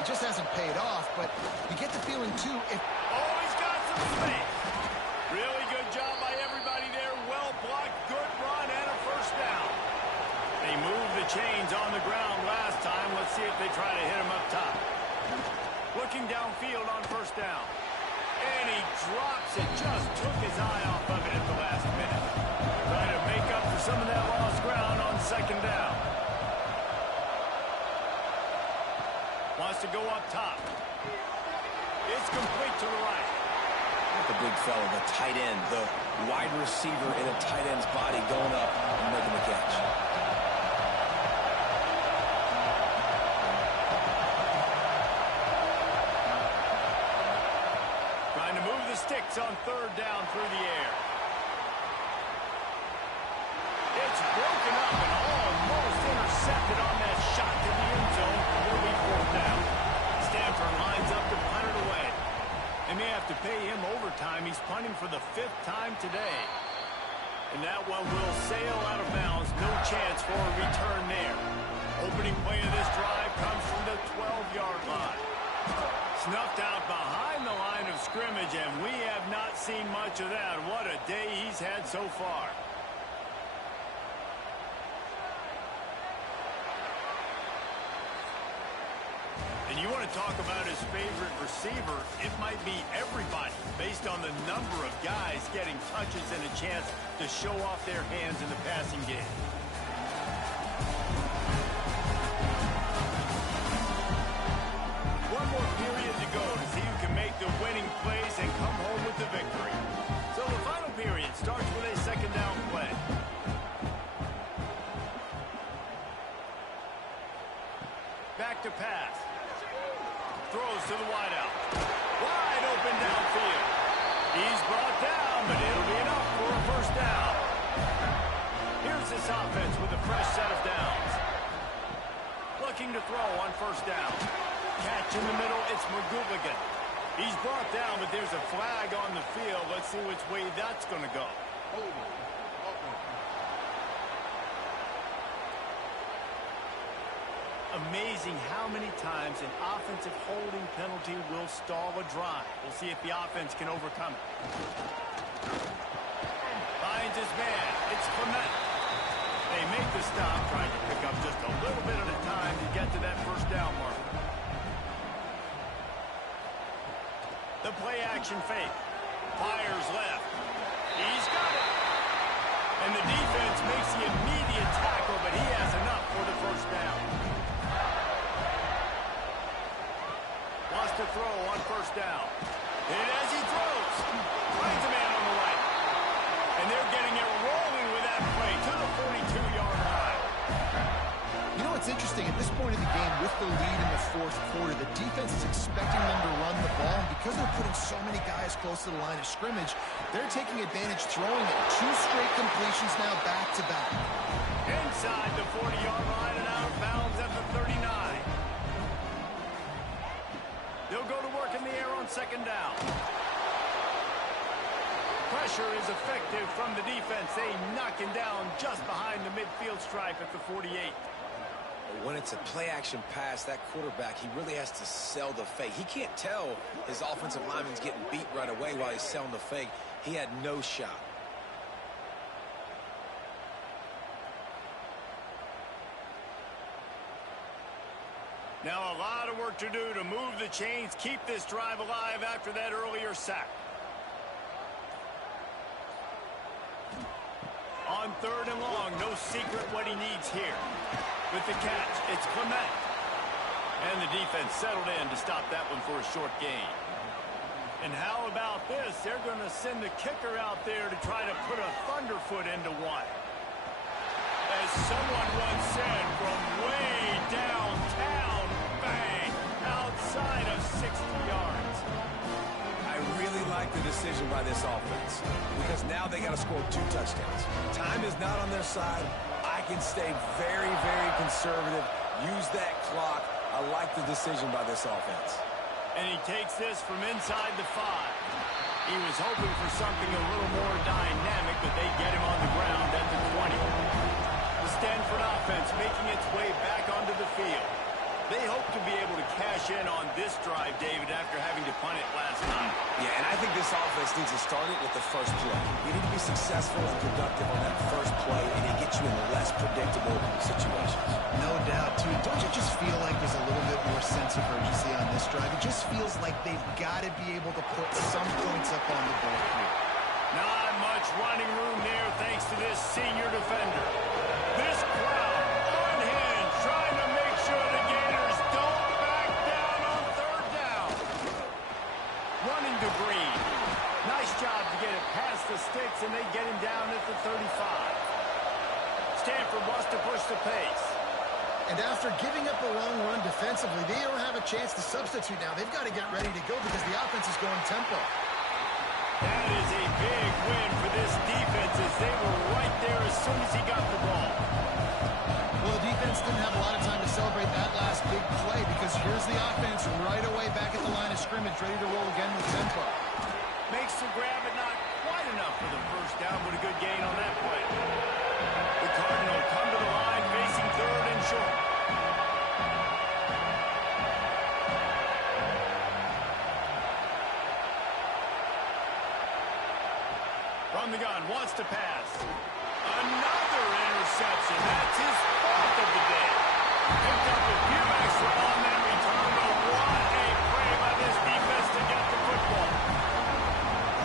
It just hasn't paid off. But you get the feeling, too, if... Oh, he's got some space. Really good job by everybody there. Well blocked, good run, and a 1st down. They moved the chains on the ground last time. Let's see if they try to hit him up top. Looking downfield on 1st down. And he drops it. Just took his eye off of it at the last minute. Trying to make up for some of that lost ground on 2nd down. Wants to go up top. It's complete to the right. The big fella, the tight end, the wide receiver in a tight end's body going up and making the catch. Trying to move the sticks on 3rd down through the air. It's broken up and almost intercepted on that shot to the end zone. It'll be 4th down. Stanford lines up to punt it away. They may have to pay him overtime. He's punting for the 5th time today. And that one will sail out of bounds. No chance for a return there. Opening play of this drive comes from the 12-yard line. Snuffed out behind the line of scrimmage, and we have not seen much of that. What a day he's had so far. And you want to talk about his favorite receiver, it might be everybody based on the number of guys getting touches and a chance to show off their hands in the passing game. One more period to go to see who can make the winning plays and come home with the victory. So the final period starts with a 2nd down play. Back to pass. Throws to the wideout. Wide open downfield. He's brought down, but it'll be enough for a first down. Here's this offense with a fresh set of downs. Looking to throw on first down. Catch in the middle, it's McGooligan. He's brought down, but there's a flag on the field. Let's see which way that's going to go. Amazing how many times an offensive holding penalty will stall a drive. We'll see if the offense can overcome it. Finds his man. It's Clement. They make the stop, trying to pick up just a little bit at a time to get to that first down mark. The play action fake. Fires left. He's got it. And the defense makes the immediate tackle, but he has enough for the first down. Wants to throw on first down. And as he throws, finds a man on the right. And they're getting it rolling with that play to the 42-yard line. You know what's interesting? At this point in the game, with the lead in the fourth quarter, the defense is expecting them to run the ball. And because they're putting so many guys close to the line of scrimmage, they're taking advantage throwing it. 2 straight completions now back-to-back. Inside the 40-yard line and out of bounds at the 39. They'll go to work in the air on second down. Pressure is effective from the defense. They knock him down just behind the midfield stripe at the 48. When it's a play-action pass, that quarterback, he really has to sell the fake. He can't tell his offensive lineman's getting beat right away while he's selling the fake. He had no shot. Now a lot of work to do to move the chains, keep this drive alive after that earlier sack. On third and long, no secret what he needs here. With the catch, it's Clement. And the defense settled in to stop that one for a short gain. And how about this? They're going to send the kicker out there to try to put a thunderfoot into one. As someone once said, from way downtown, bang, outside of 60 yards. I really like the decision by this offense because now they got to score 2 touchdowns. Time is not on their side. I can stay very, very conservative, use that clock. I like the decision by this offense. And he takes this from inside the 5. He was hoping for something a little more dynamic, but they get him on the ground at the 20. The Stanford offense making its way back onto the field. They hope to be able to cash in on this drive, David, after having to punt it last time. Yeah, and I think this offense needs to start it with the first play. You need to be successful and productive on that first play, and it gets you in less predictable situations. No doubt, too. Don't you just feel like there's a little bit more sense of urgency on this drive? It just feels like they've got to be able to put some points up on the board here. Not much running room there thanks to this senior defender. This crowd unhinged, trying to make sure the Gators don't back down on third down. Running to Green. Nice job to get it past the sticks, and they get him down at the 35. Stanford wants to push the pace. And after giving up a long run defensively, they don't have a chance to substitute now. They've got to get ready to go because the offense is going tempo. That is a big win for this defense as they were right there as soon as he got the ball. Well, the defense didn't have a lot of time to celebrate that last big play because here's the offense right away back at the line of scrimmage, ready to roll again with tempo. Makes the grab, but not quite enough for the first down, but a good gain on that play. The Cardinals come to the line facing third and short. From the gun, wants to pass. Another interception. That's his 4th of the day. Picked up a few extra on that return, but what a play by this defense to get the football.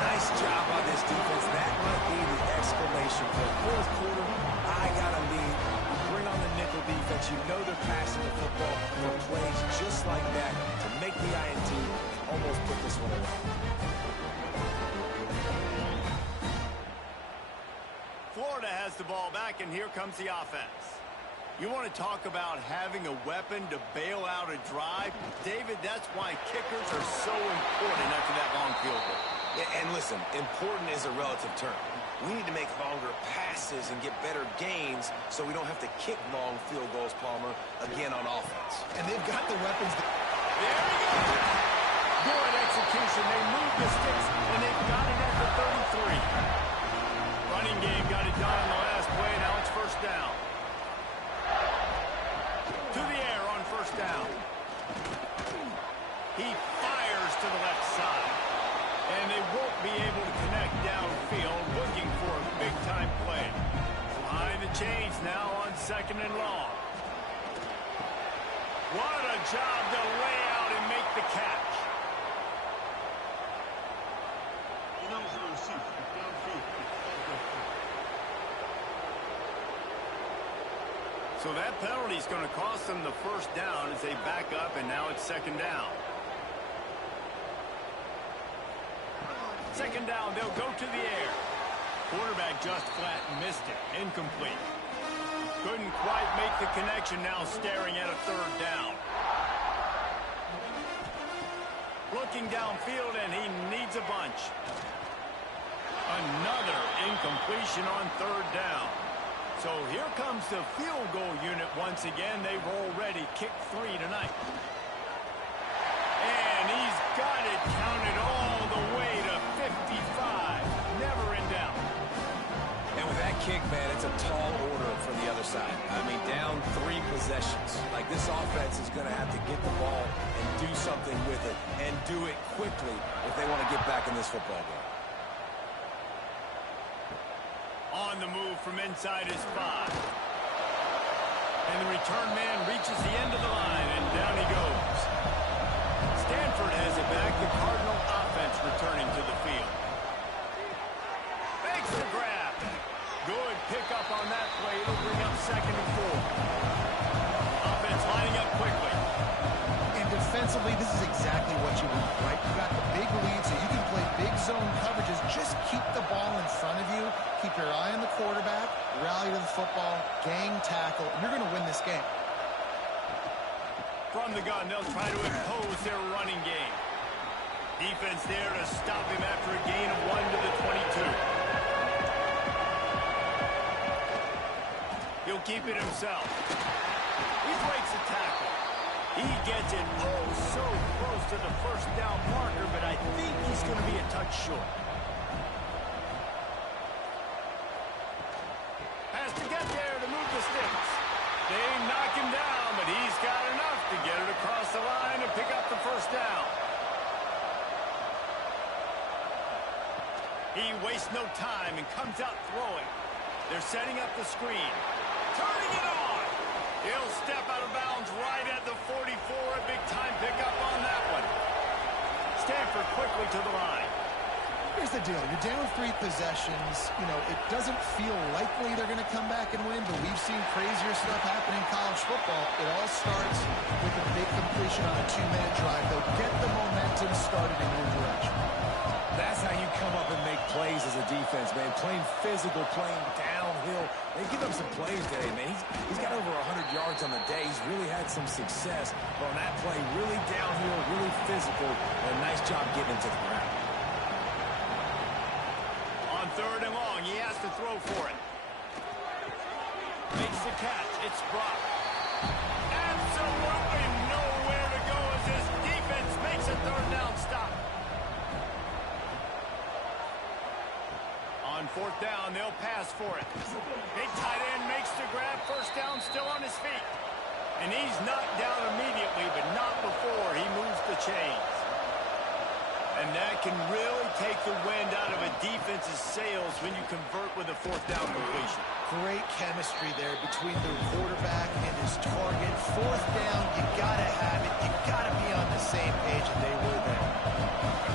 Nice job by this defense. That might be the exclamation point. Fourth quarter, I got a lead. You bring on the nickel defense. You know they're passing the football for plays just like that to make the INT and almost put this one away. Florida has the ball back, and here comes the offense. You want to talk about having a weapon to bail out a drive? David, that's why kickers are so important after that long field goal. Yeah, and listen, important is a relative term. We need to make longer passes and get better gains so we don't have to kick long field goals, Palmer, again on offense. And they've got the weapons. There we go. Good execution. They moved the sticks, and they've got it at the 33. Running game got it done on the last play. Now it's first down. To the air on first down. He fires to the left side. And they won't be able to connect downfield, looking for a big-time play. Behind the chains now on second and long. What a job to lay out and make the catch. So that penalty is going to cost them the first down as they back up, and now it's second down. Second down, they'll go to the air. Quarterback just flat missed it. Incomplete. Couldn't quite make the connection, now staring at a third down. Looking downfield, and he needs a bunch. Another incompletion on third down. So here comes the field goal unit once again. They've already kicked 3 tonight. And he's got it counted all the way to 55. Never in doubt. And with that kick, man, it's a tall order for the other side. I mean, down 3 possessions. Like, this offense is going to have to get the ball and do something with it, and do it quickly if they want to get back in this football game. On the move from inside his 5. And the return man reaches the end of the line, and down he goes. Stanford has it back. The Cardinal offense returning to the field. Makes the grab. Good pickup on that play. It'll bring up second and 4. Offense lining up quickly. And defensively, this is exactly what you want, right? You got the big lead, so you can play big zone coverages. Just keep the ball in front of you. Keep your eye on the quarterback, rally to the football, gang tackle, and you're going to win this game. From the gun, they'll try to impose their running game. Defense there to stop him after a gain of 1 to the 22. He'll keep it himself. He breaks the tackle. He gets it oh so close to the first down marker, but I think he's going to be a touch short. Has to get there to move the sticks. They knock him down, but he's got enough to get it across the line and pick up the first down. He wastes no time and comes out throwing. They're setting up the screen. Turning it on. He'll step out of bounds right at the 44. A big-time pickup on that one. Stanford quickly to the line. Here's the deal. You're down 3 possessions. You know, it doesn't feel likely they're going to come back and win, but we've seen crazier stuff happen in college football. It all starts with a big completion on a 2-minute drive. They'll get the momentum started in your direction. That's how you come up and make plays as a defense, man. Playing physical, playing downhill. They give up some plays today, man. He's got over 100 yards on the day. He's really had some success. But on that play, really downhill, really physical, and a nice job getting into the ground. On third and long, he has to throw for it. Makes the catch. It's blocked. Absolutely nowhere to go as his defense makes a third down stop. On fourth down, they'll pass for it. Big tight end makes the grab. First down, still on his feet. And he's knocked down immediately, but not before he moves the chains. And that can really take the wind out of a defense's sails when you convert with a fourth down completion. Great chemistry there between the quarterback and his target. Fourth down, you got to have it. You got to be on the same page, and they were there.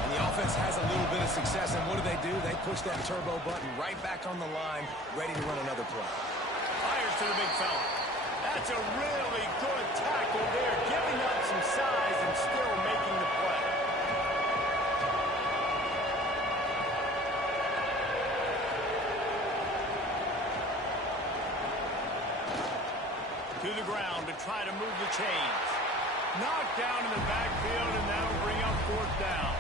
And the offense has a little bit of success, and what do? They push that turbo button right back on the line, ready to run another play. Fires to the big fella. That's a really good tackle there, giving up some size and still making the play. to the ground to try to move the chains. Knocked down in the backfield, and that'll bring up fourth down.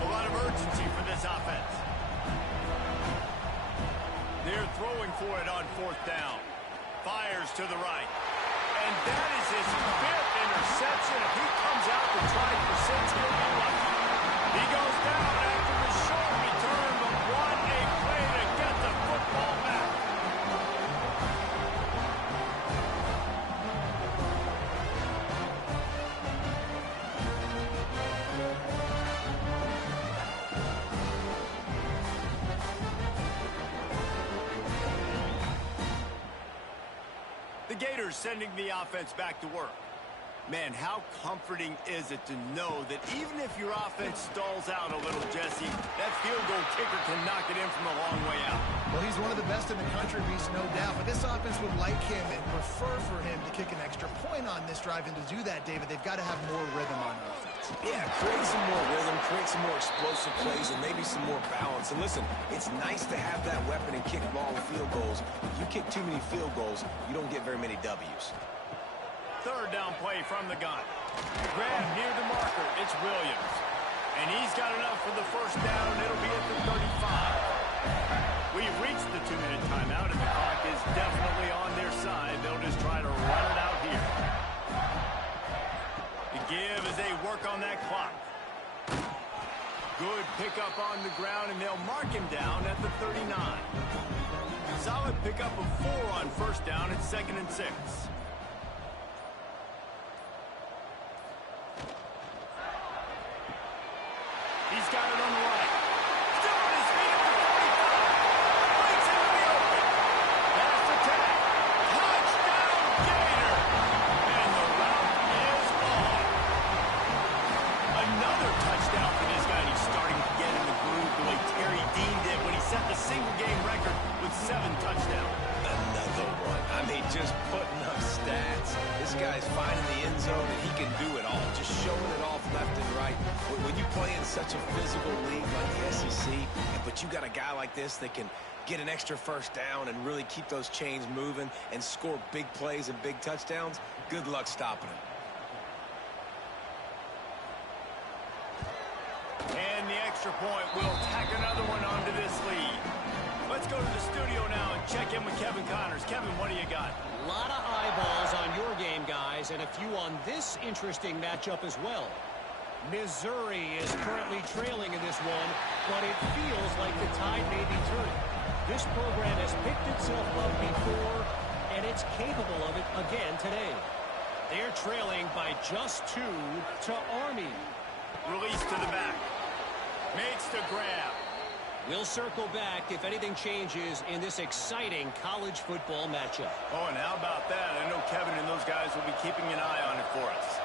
A lot of urgency for this offense. They're throwing for it on fourth down. Fires to the right. And that is his fifth interception. If he comes out to try for six, he'll be lucky. He goes down after the short return, but what a play to get the football back. The Gators sending the offense back to work. Man, how comforting is it to know that even if your offense stalls out a little, Jesse, that field goal kicker can knock it in from a long way out. Well, he's one of the best in the country, Reese, no doubt. But this offense would like him and prefer for him to kick an extra point on this drive. And to do that, David, they've got to have more rhythm on offense. Yeah, create some more rhythm, create some more explosive plays, and maybe some more balance. And listen, it's nice to have that weapon and kick long field goals. If you kick too many field goals, you don't get very many W's. Third down play from the gun. Grab near the marker. It's Williams. And he's got enough for the first down. It'll be at the 35. We've reached the 2-minute timeout, and the clock is definitely on their side. They'll just try to run it out here. The give as they work on that clock. Good pickup on the ground, and they'll mark him down at the 39. Solid pickup of 4 on first down. It's 2nd and 6. He's got it on the right. Still on his feet at the 45. Breaks into the open. Pass attack. Touchdown, Gator. And the route is on. Another touchdown for this guy. He's starting to get in the groove the way Terry Dean did when he set the single-game record with 7 touchdowns. Another one. I mean, just putting up stats. This guy's finding the end zone, and he can do it all. Just showing it off left and right. When you play in such a physical league like the SEC, but you got a guy like this that can get an extra first down and really keep those chains moving and score big plays and big touchdowns, good luck stopping him. And the extra point will tack another one onto this lead. Let's go to the studio now and check in with Kevin Connors. Kevin, what do you got? A lot of eyeballs on your game, guys, and a few on this interesting matchup as well. Missouri is currently trailing in this one, but it feels like the tide may be turning. This program has picked itself up before, and it's capable of it again today. They're trailing by just 2 to Army. Release to the back. Makes the grab. We'll circle back if anything changes in this exciting college football matchup. Oh, and how about that? I know Kevin and those guys will be keeping an eye on it for us.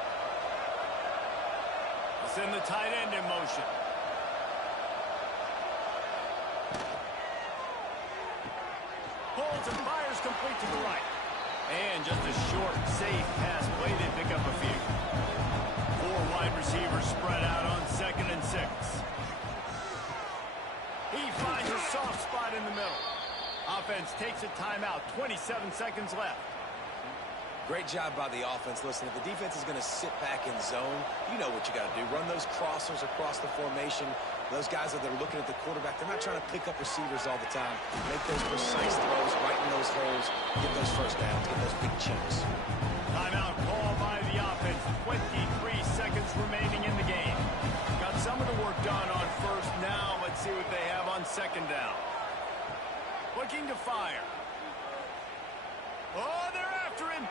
Send the tight end in motion. Holds and fires complete to the right. And just a short, safe pass play. They pick up a few. 4 wide receivers spread out on 2nd and 6. He finds a soft spot in the middle. Offense takes a timeout. 27 seconds left. Great job by the offense. Listen, if the defense is going to sit back in zone, you know what you got to do. Run those crossers across the formation. Those guys that are looking at the quarterback, they're not trying to pick up receivers all the time. Make those precise throws, right in those holes, get those first downs, get those big chunks. Timeout call by the offense. 23 seconds remaining in the game. Got some of the work done on first. Now let's see what they have on 2nd down. Looking to fire. Oh, they're after him.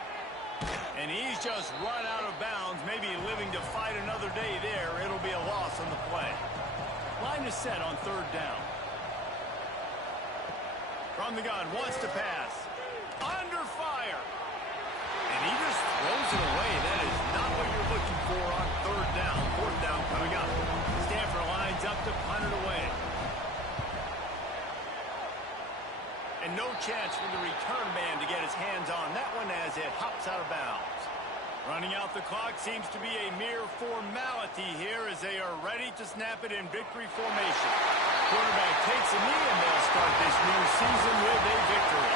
And he's just run out of bounds, maybe living to fight another day there. It'll be a loss on the play. Line is set on 3rd down. From the gun, wants to pass. Under fire. And he just throws it away. That is not what you're looking for on 3rd down. 4th down coming up. Stanford lines up to punt it away. And no chance for the return man to get his hands on that one as it hops out of bounds. Running out the clock seems to be a mere formality here as they are ready to snap it in victory formation. Quarterback takes a knee and they'll start this new season with a victory.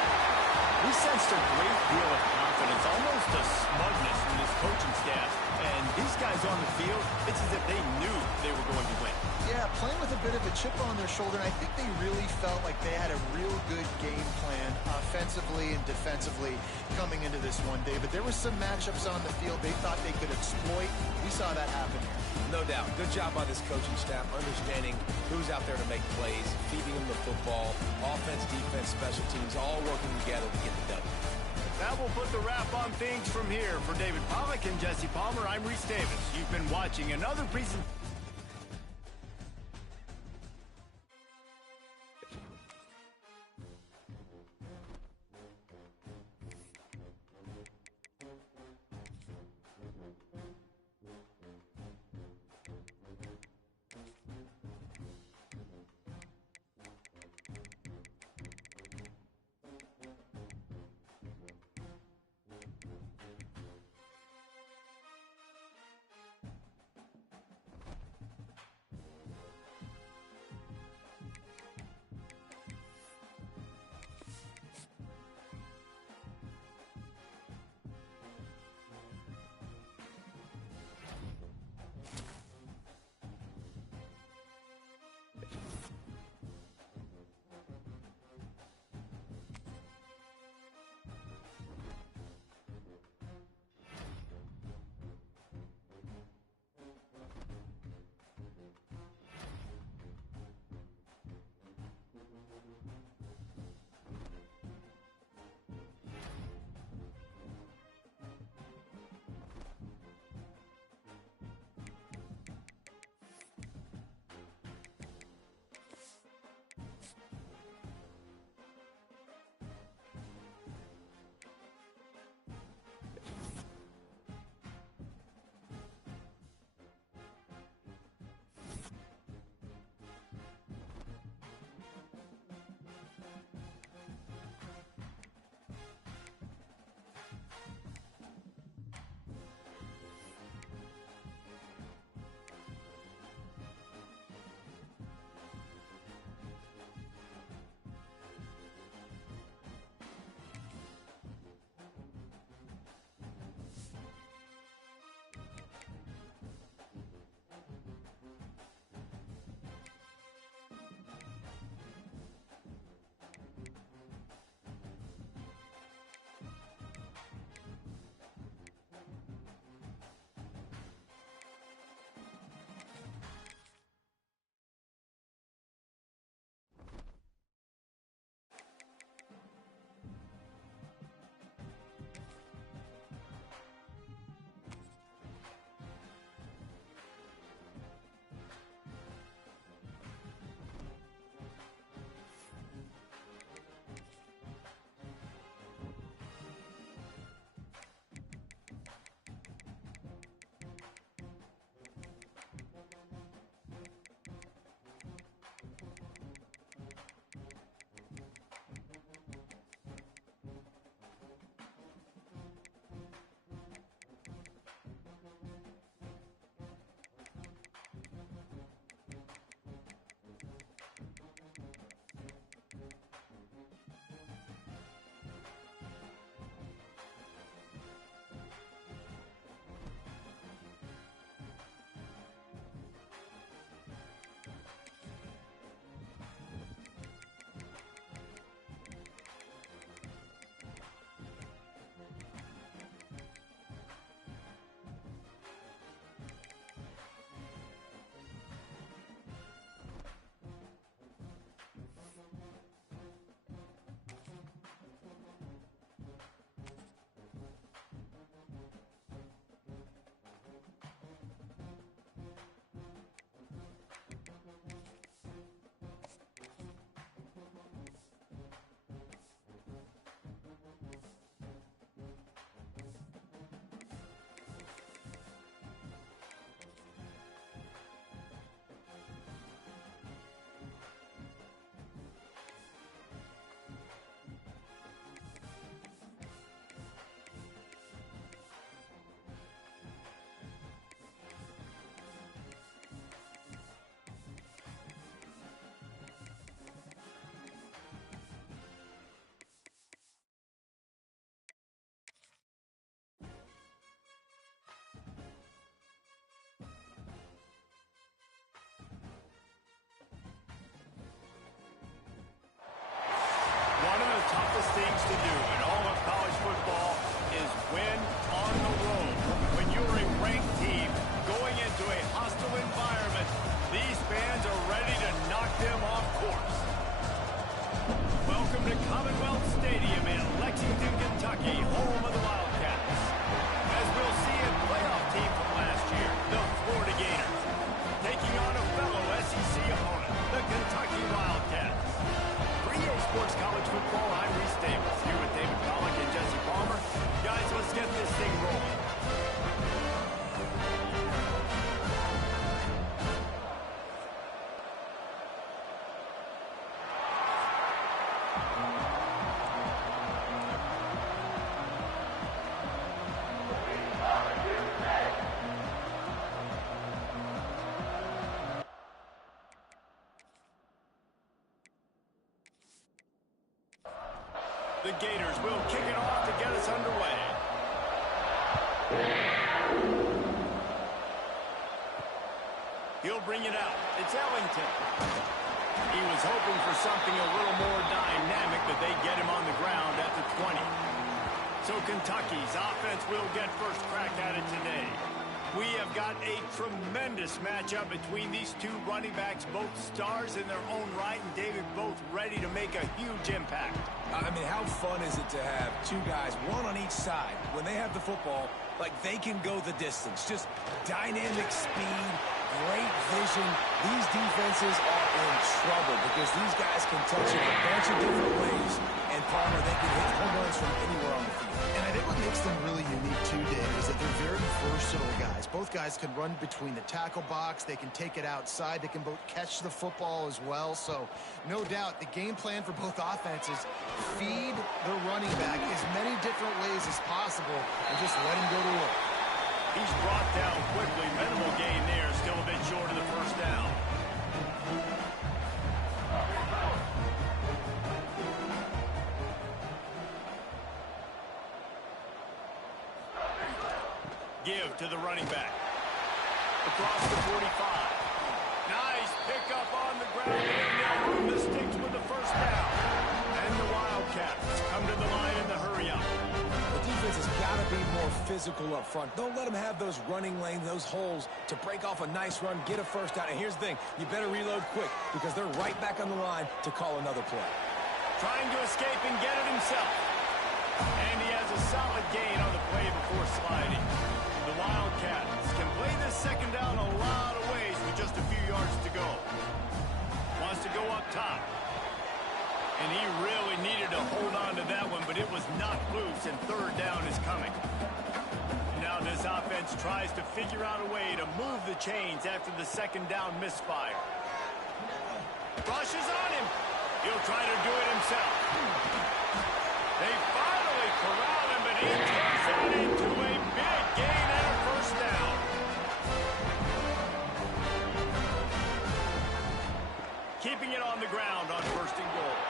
We sensed a great deal of confidence confidence, almost a smugness from this coaching staff. And these guys on the field, it's as if they knew they were going to win. Yeah, playing with a bit of a chip on their shoulder, and I think they really felt like they had a real good game plan offensively and defensively coming into this one, David. There were some matchups on the field they thought they could exploit. We saw that happen here. No doubt. Good job by this coaching staff, understanding who's out there to make plays, feeding them the football, offense, defense, special teams, all working together to get the W. That will put the wrap on things from here. For David Pollack and Jesse Palmer, I'm Reese Davis. You've been watching another presentation. the Gators will kick it off to get us underway. He'll bring it out. It's Ellington. He was hoping for something a little more dynamic, but they get him on the ground at the 20. So Kentucky's offense will get first crack at it today. We have got a tremendous matchup between these two running backs, both stars in their own right, and David, both ready to make a huge impact. I mean, how fun is it to have two guys, one on each side, when they have the football, like they can go the distance. Just dynamic speed, great vision. These defenses are in trouble because these guys can touch it a bunch of different ways, and Palmer, they can hit home runs from anywhere on the field. And I think what makes them really unique too, Dave, is that they're very versatile guys. Both guys can run between the tackle box. They can take it outside. They can both catch the football as well. So no doubt the game plan for both offenses, feed the running back as many different ways as possible and just let him go to work. He's brought down quickly. Minimal gain there. Still a bit short of the first down. Give to the running back. Across the 45. Nice pickup on the ground. And room the sticks with the first down. And the Wildcats come to the line in the hurry-up. The defense has got to be more physical up front. Don't let them have those running lanes, those holes to break off a nice run, get a first down. And here's the thing, you better reload quick because they're right back on the line to call another play. Trying to escape and get it himself. And he has a solid gain on the play before sliding. The Wildcats can play this second down a lot of ways with just a few yards to go. Wants to go up top. And he really needed to hold on to that one, but it was knocked loose, and third down is coming. Now this offense tries to figure out a way to move the chains after the second down misfire. Rushes on him. He'll try to do it himself. They finally corral him, but he turns that into a big gain and a first down. Keeping it on the ground on first and goal.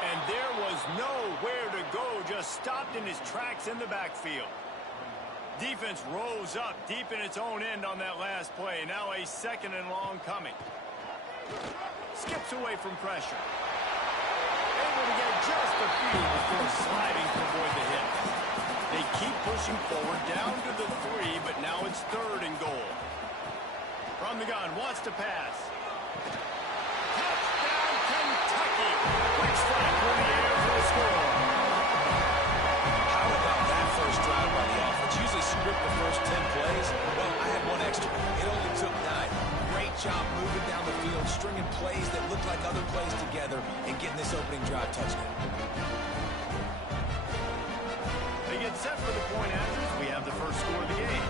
And there was nowhere to go, just stopped in his tracks in the backfield. Defense rose up deep in its own end on that last play. Now a second and long coming. Skips away from pressure. Able to get just a few before sliding to avoid the hit. They keep pushing forward down to the 3, but now it's third and goal. From the gun, wants to pass. Touchdown, Kentucky! Quick strike for the air for the score. How about that first drive by the offense? Usually script the first 10 plays. Well, I had one extra. It only took 9. Great job moving down the field, stringing plays that look like other plays together, and getting this opening drive touchdown. They get set for the point after. We have the first score of the game.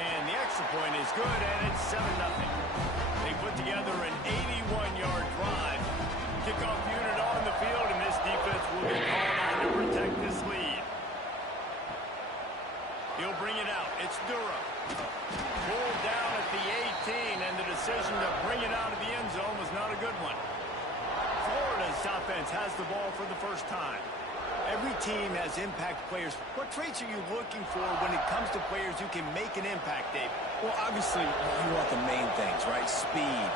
And the extra point is good, and it's 7-0. They put together an 81-yard drive. Kickoff unit on the field, and this defense will be called on to protect this lead. He'll bring it out. It's Durham. Pulled down at the 18, and the decision to bring it out of the end zone was not a good one. Florida's offense has the ball for the first time. Every team has impact players. What traits are you looking for when it comes to players who can make an impact, Dave? Well, obviously, you want the main things, right? Speed,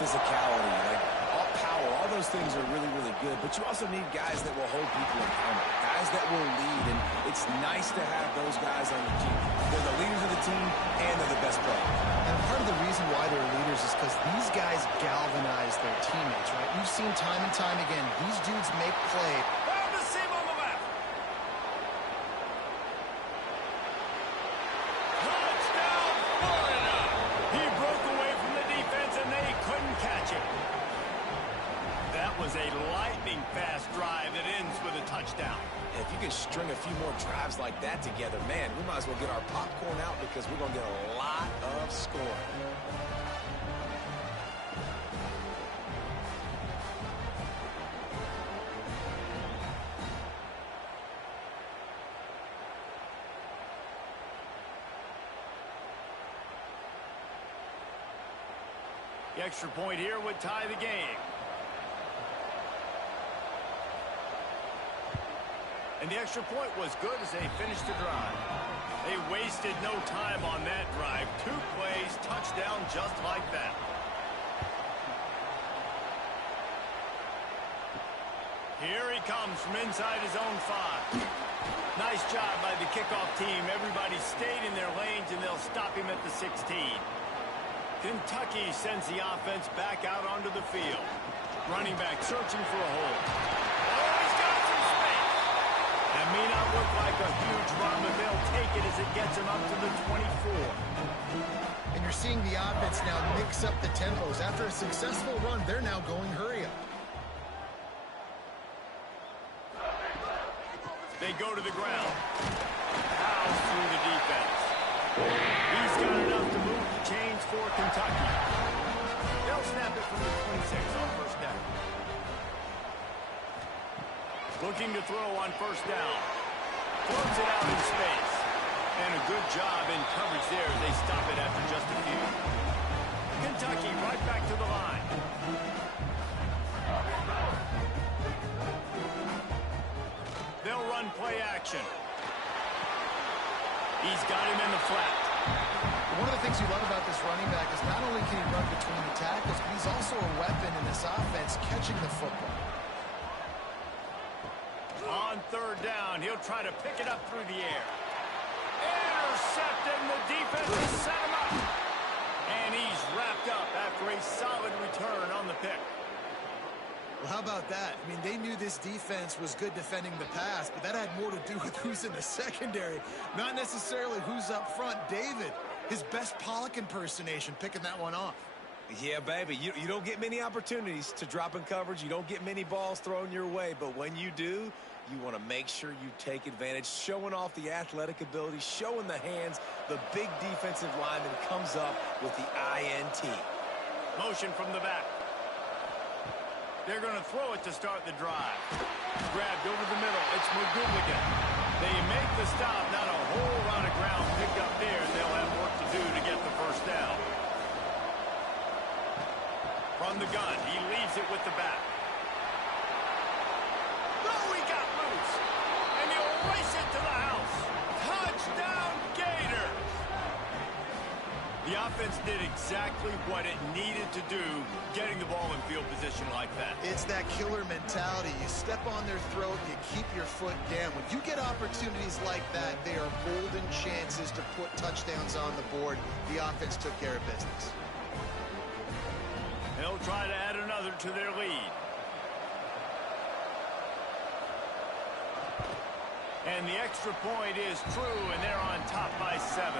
physicality, like all power. All those things are really, really good. But you also need guys that will hold people accountable, guys that will lead. And it's nice to have those guys on your team. They're the leaders of the team, and they're the best players. And part of the reason why they're leaders is because these guys galvanize their teammates, right? We've seen time and time again, these dudes make play. Found the seam on the left. Touchdown, Florida! He broke away from the defense, and they couldn't catch him. That was a lightning-fast drive that ends with a touchdown. If you can string a few more drives like that together, man, we might as well get our popcorn out because we're going to get a lot of scoring. The extra point here would tie the game. And the extra point was good as they finished the drive. They wasted no time on that drive. 2 plays, touchdown just like that. Here he comes from inside his own 5. Nice job by the kickoff team. Everybody stayed in their lanes, and they'll stop him at the 16. Kentucky sends the offense back out onto the field. Running back searching for a hole. Oh, he's got some space. That may not look like a huge run, but they'll take it as it gets him up to the 24. And you're seeing the offense now mix up the tempos. After a successful run, they're now going hurry up. They go to the ground. House through the defense. He's got enough to move the chains for Kentucky. They'll snap it from the 26 on first down. Looking to throw on first down. Throws it out in space. And a good job in coverage there as they stop it after just a few. Kentucky right back to the line. They'll run play action. He's got him in the flat. One of the things you love about this running back is not only can he run between the tackles, but he's also a weapon in this offense catching the football. On third down, he'll try to pick it up through the air. Intercepted, and the defense has set him up. And he's wrapped up after a solid return on the pick. Well, how about that? I mean, they knew this defense was good defending the pass, but that had more to do with who's in the secondary, not necessarily who's up front. David, his best Pollock impersonation, picking that one off. Yeah, baby, you don't get many opportunities to drop in coverage. You don't get many balls thrown your way, but when you do, you want to make sure you take advantage, showing off the athletic ability, showing the hands. The big defensive lineman comes up with the INT. Motion from the back. They're going to throw it to start the drive. Grabbed over the middle. It's McGooligan. They make the stop. Not a whole lot of ground picked up there. They'll have work to do to get the first down. From the gun, he leaves it with the back. Oh, he got loose. And he'll race it to the house. Touchdown, Gators! The offense did exactly what it needed to do, getting the ball in field position like that. It's that killer mentality. You step on their throat, you keep your foot down. When you get opportunities like that, they are golden chances to put touchdowns on the board. The offense took care of business. They'll try to add another to their lead. And the extra point is true, and they're on top by 7.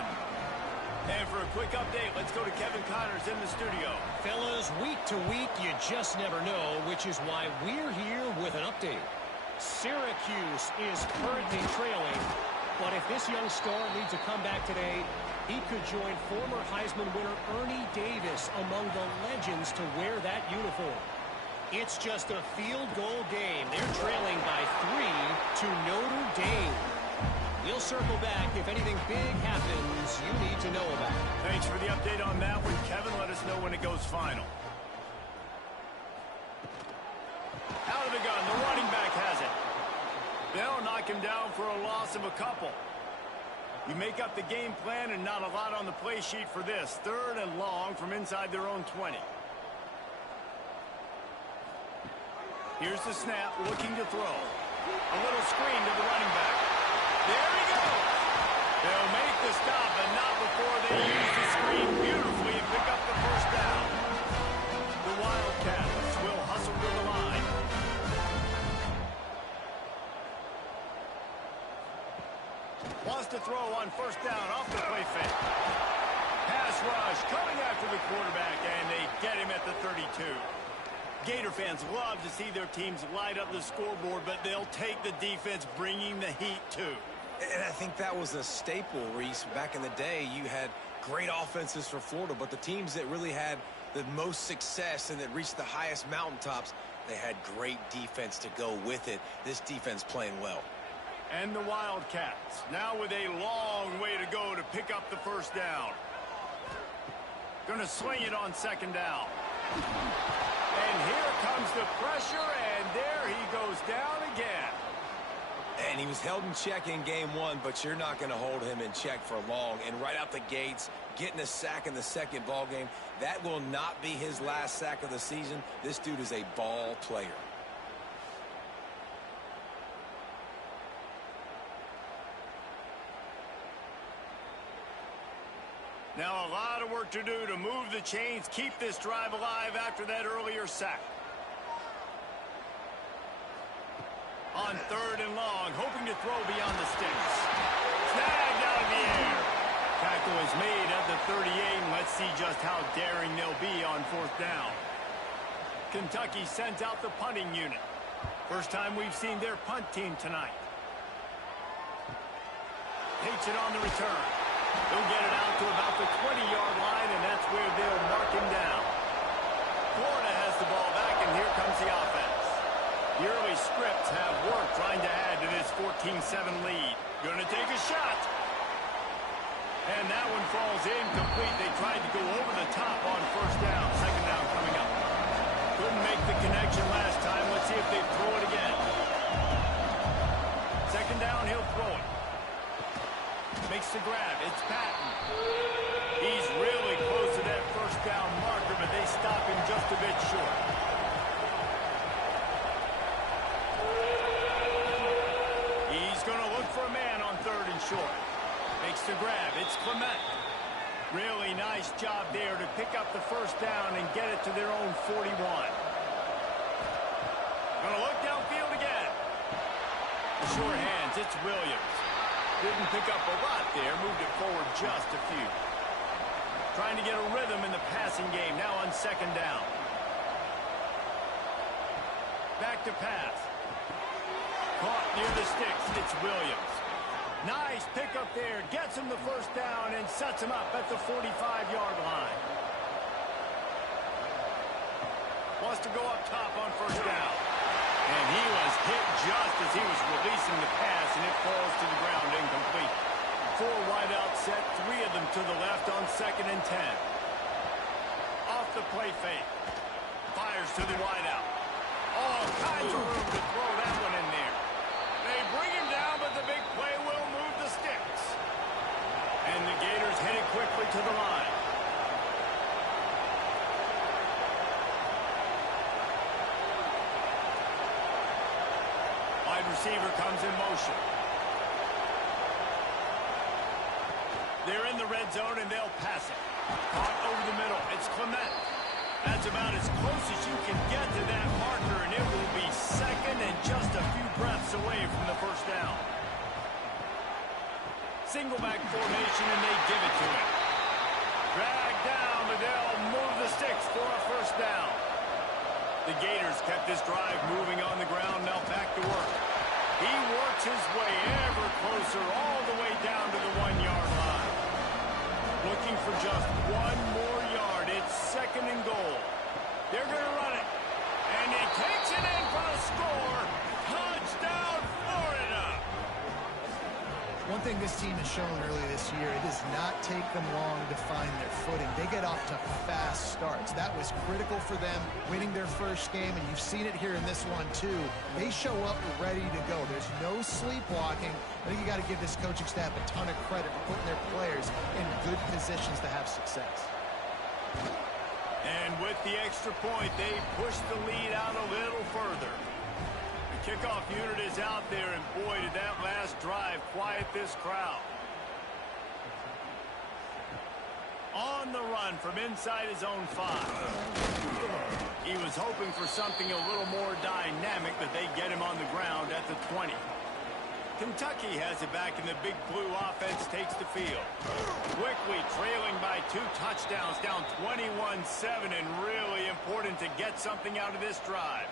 And for a quick update, let's go to Kevin Connors in the studio. Fellas, week to week, you just never know, which is why we're here with an update. Syracuse is currently trailing, but if this young star leads a comeback today, he could join former Heisman winner Ernie Davis among the legends to wear that uniform. It's just a field goal game. They're trailing by 3 to Notre Dame. We'll circle back if anything big happens you need to know about. Thanks for the update on that one, Kevin. Let us know when it goes final. Out of the gun, the running back has it. They'll knock him down for a loss of a couple. You make up the game plan and not a lot on the play sheet for this. 3rd and long from inside their own 20. Here's the snap, looking to throw. A little screen to the running back. There he goes. They'll make the stop, but not before they use the screen beautifully and pick up the first down. The Wildcats will hustle to the line. Wants to throw on first down off the play fake. Pass rush coming after the quarterback, and they get him at the 32. Gator fans love to see their teams light up the scoreboard, but they'll take the defense bringing the heat too. And I think that was a staple, Reese. Back in the day, you had great offenses for Florida, but the teams that really had the most success and that reached the highest mountaintops, they had great defense to go with it. This defense playing well. And the Wildcats, now with a long way to go to pick up the first down. Going to swing it on 2nd down. And here comes the pressure, and there he goes down again. And he was held in check in game one, but you're not going to hold him in check for long. And right out the gates, getting a sack in the second ball game, that will not be his last sack of the season. This dude is a ball player. Now a lot of work to do to move the chains, keep this drive alive after that earlier sack. On 3rd and long, hoping to throw beyond the sticks. Snagged out of the air. Tackle is made at the 38, and let's see just how daring they'll be on 4th down. Kentucky sends out the punting unit. First time we've seen their punt team tonight. Takes it on the return. He'll get it out to about the 20-yard line, and that's where they'll mark him down. Florida has the ball back, and here comes the offense. The early scripts have worked trying to add to this 14-7 lead. Gonna take a shot. And that one falls incomplete. They tried to go over the top on 1st down. 2nd down coming up. Couldn't make the connection last time. Let's see if they throw it again. 2nd down, he'll throw it. Makes the grab. It's Patton. He's really close to that 1st down marker, but they stop him just a bit short. He's going to look for a man on 3rd and short. Makes the grab. It's Clement. Really nice job there to pick up the 1st down and get it to their own 41. Going to look downfield again. The short hands. It's Williams. Didn't pick up a lot there. Moved it forward just a few. Trying to get a rhythm in the passing game. Now on 2nd down. Back to pass. Caught near the sticks. It's Williams. Nice pickup there. Gets him the 1st down and sets him up at the 45-yard line. Wants to go up top on 1st down. And he was hit just as he was releasing the pass, and it falls to the ground incomplete. 4 wideout set, 3 of them to the left on 2nd and 10. Off the play fake. Fires to the wideout. All kinds of room to throw that one in there. They bring him down, but the big play will move the sticks. And the Gators hit it quickly to the line. Wide receiver comes in motion. They're in the red zone, and they'll pass it. Caught over the middle. It's Clement. That's about as close as you can get to that marker, and it will be 2nd and just a few breaths away from the 1st down. Single back formation, and they give it to him. Drag down, but they'll move the sticks for a 1st down. The Gators kept this drive moving on the ground. Now back to work. He works his way ever closer all the way down to the 1-yard line. Looking for just 1 more yard. It's 2nd and goal. They're going to run it. And he takes it in for a score. Touchdown, Florida. One thing this team has shown early this year, it does not take them long to find their footing. They get off to fast starts. That was critical for them, winning their 1st game, and you've seen it here in this one too. They show up ready to go. There's no sleepwalking. I think you got to give this coaching staff a ton of credit for putting their players in good positions to have success. And with the extra point, they push the lead out a little further. The kickoff unit is out there, and boy, did that last drive quiet this crowd. On the run from inside his own 5. He was hoping for something a little more dynamic, but they get him on the ground at the 20. Kentucky has it back, and the Big Blue offense takes the field. Quickly trailing by 2 touchdowns, down 21-7, and really important to get something out of this drive.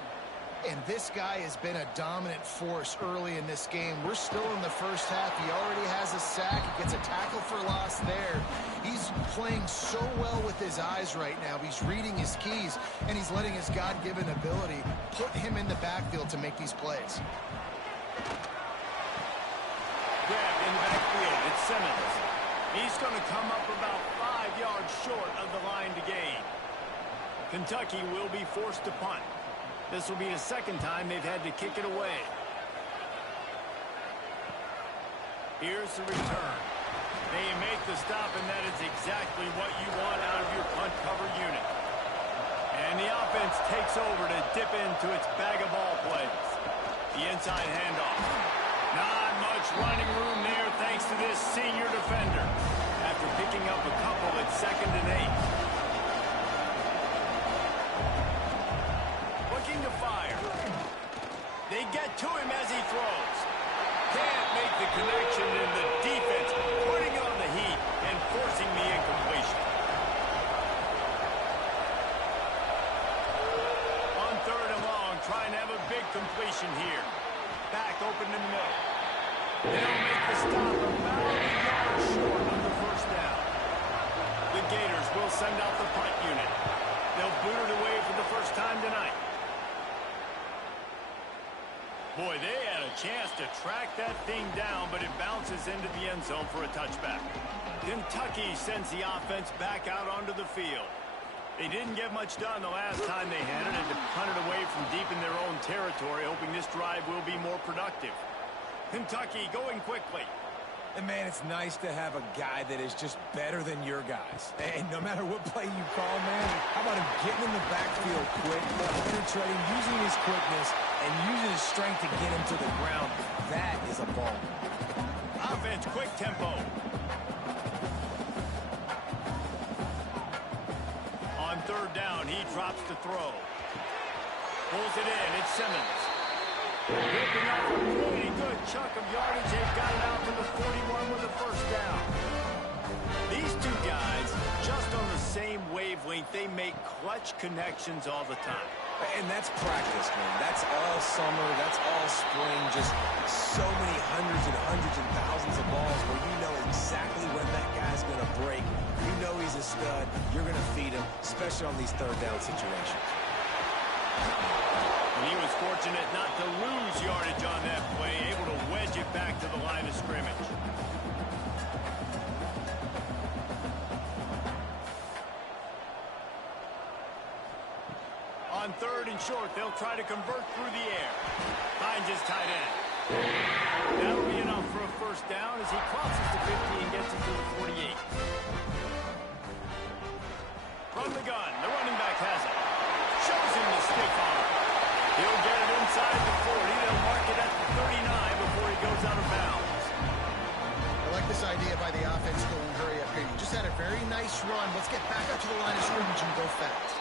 And this guy has been a dominant force early in this game. We're still in the 1st half. He already has a sack. He gets a tackle for loss there. He's playing so well with his eyes right now. He's reading his keys, and he's letting his God-given ability put him in the backfield to make these plays. Grab in the backfield. It's Simmons. He's going to come up about 5 yards short of the line to gain. Kentucky will be forced to punt. This will be the 2nd time they've had to kick it away. Here's the return. They make the stop, and that is exactly what you want out of your punt cover unit. And the offense takes over to dip into its bag of ball plays. The inside handoff. Not much running room there thanks to this senior defender. After picking up a couple at 2nd and 8. Looking to fire. They get to him as he throws. Can't make the connection, and the defense putting on the heat and forcing the incompletion. On 3rd and long, trying to have a big completion here. Back open in the middle. They'll make the stop about a yard short of the 1st down. The Gators will send out the punt unit. They'll boot it away for the first time tonight. Boy, they had a chance to track that thing down, but it bounces into the end zone for a touchback. Kentucky sends the offense back out onto the field. They didn't get much done the last time they had it, and to punt it away from deep in their own territory, hoping this drive will be more productive. Kentucky going quickly. And, man, it's nice to have a guy that is just better than your guys. And no matter what play you call, man, how about him getting in the backfield quick, penetrating, using his quickness, and using his strength to get him to the ground. That is a ball. Offense, quick tempo. On 3rd down, he drops to throw. Pulls it in. It's Simmons. Ripping up a really good chunk of yardage. They've got it out to the 41 with a 1st down. These two guys, just on the same wavelength, they make clutch connections all the time. And that's practice, man. That's all summer. That's all spring. Just so many hundreds and thousands of balls where you know exactly when that guy's going to break. You know he's a stud. You're going to feed him, especially on these 3rd down situations. And he was fortunate not to lose yardage on that play, able to wedge it back to the line of scrimmage. On 3rd and short, they'll try to convert through the air. Finds his tight end. That'll be enough for a 1st down as he crosses the 50 and gets it to the 48. From the gun, the running back has it. Shows him the stiff arm. He'll get it inside the 40. They'll mark it at the 39 before he goes out of bounds. I like this idea by the offense going hurry up here. You just had a very nice run. Let's get back up to the line of scrimmage and go fast.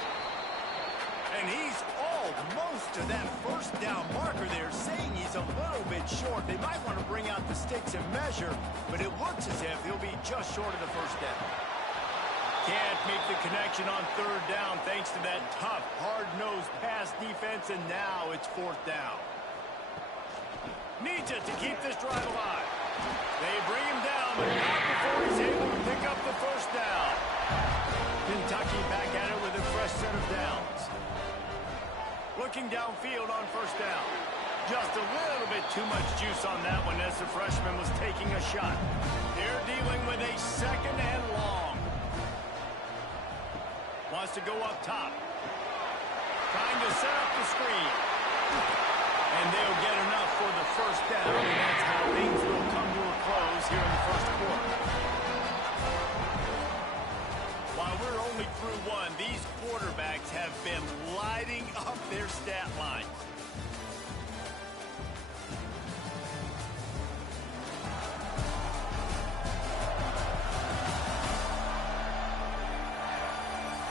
And he's almost to that 1st down marker there, saying he's a little bit short. They might want to bring out the sticks and measure, but it looks as if he'll be just short of the 1st down. Can't make the connection on 3rd down thanks to that tough, hard-nosed pass defense, and now it's 4th down. Needs it to keep this drive alive. They bring him down, but not before he's able to pick up the 1st down. Kentucky back at it with a fresh set of downs. Looking downfield on 1st down. Just a little bit too much juice on that one as the freshman was taking a shot. They're dealing with a 2nd and long. Wants to go up top. Trying to set up the screen. And they'll get enough for the 1st down, and that's how things will come to a close here in the 1st quarter. While we're only through one, these quarterbacks have been lighting up their stat lines.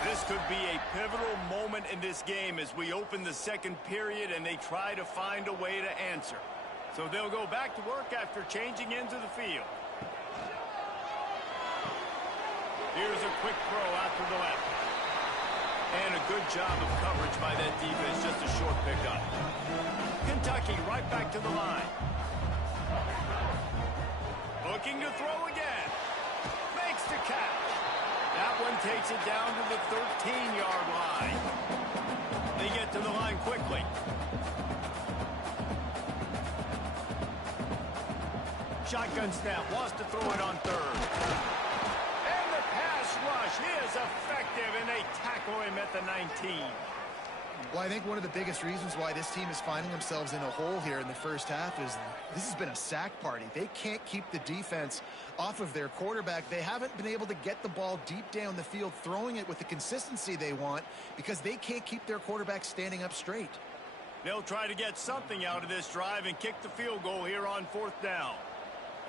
This could be a pivotal moment in this game as we open the 2nd period and they try to find a way to answer. So they'll go back to work after changing into the field. Here's a quick throw out to the left. And a good job of coverage by that defense, just a short pickup. Kentucky right back to the line. Looking to throw again. Makes the catch. That one takes it down to the 13-yard line. They get to the line quickly. Shotgun snap, wants to throw it on 3rd. And the pass rush is effective, and they tackle him at the 19. Well, I think one of the biggest reasons why this team is finding themselves in a hole here in the first half is this has been a sack party. They can't keep the defense off of their quarterback. They haven't been able to get the ball deep down the field, throwing it with the consistency they want because they can't keep their quarterback standing up straight. They'll try to get something out of this drive and kick the field goal here on 4th down.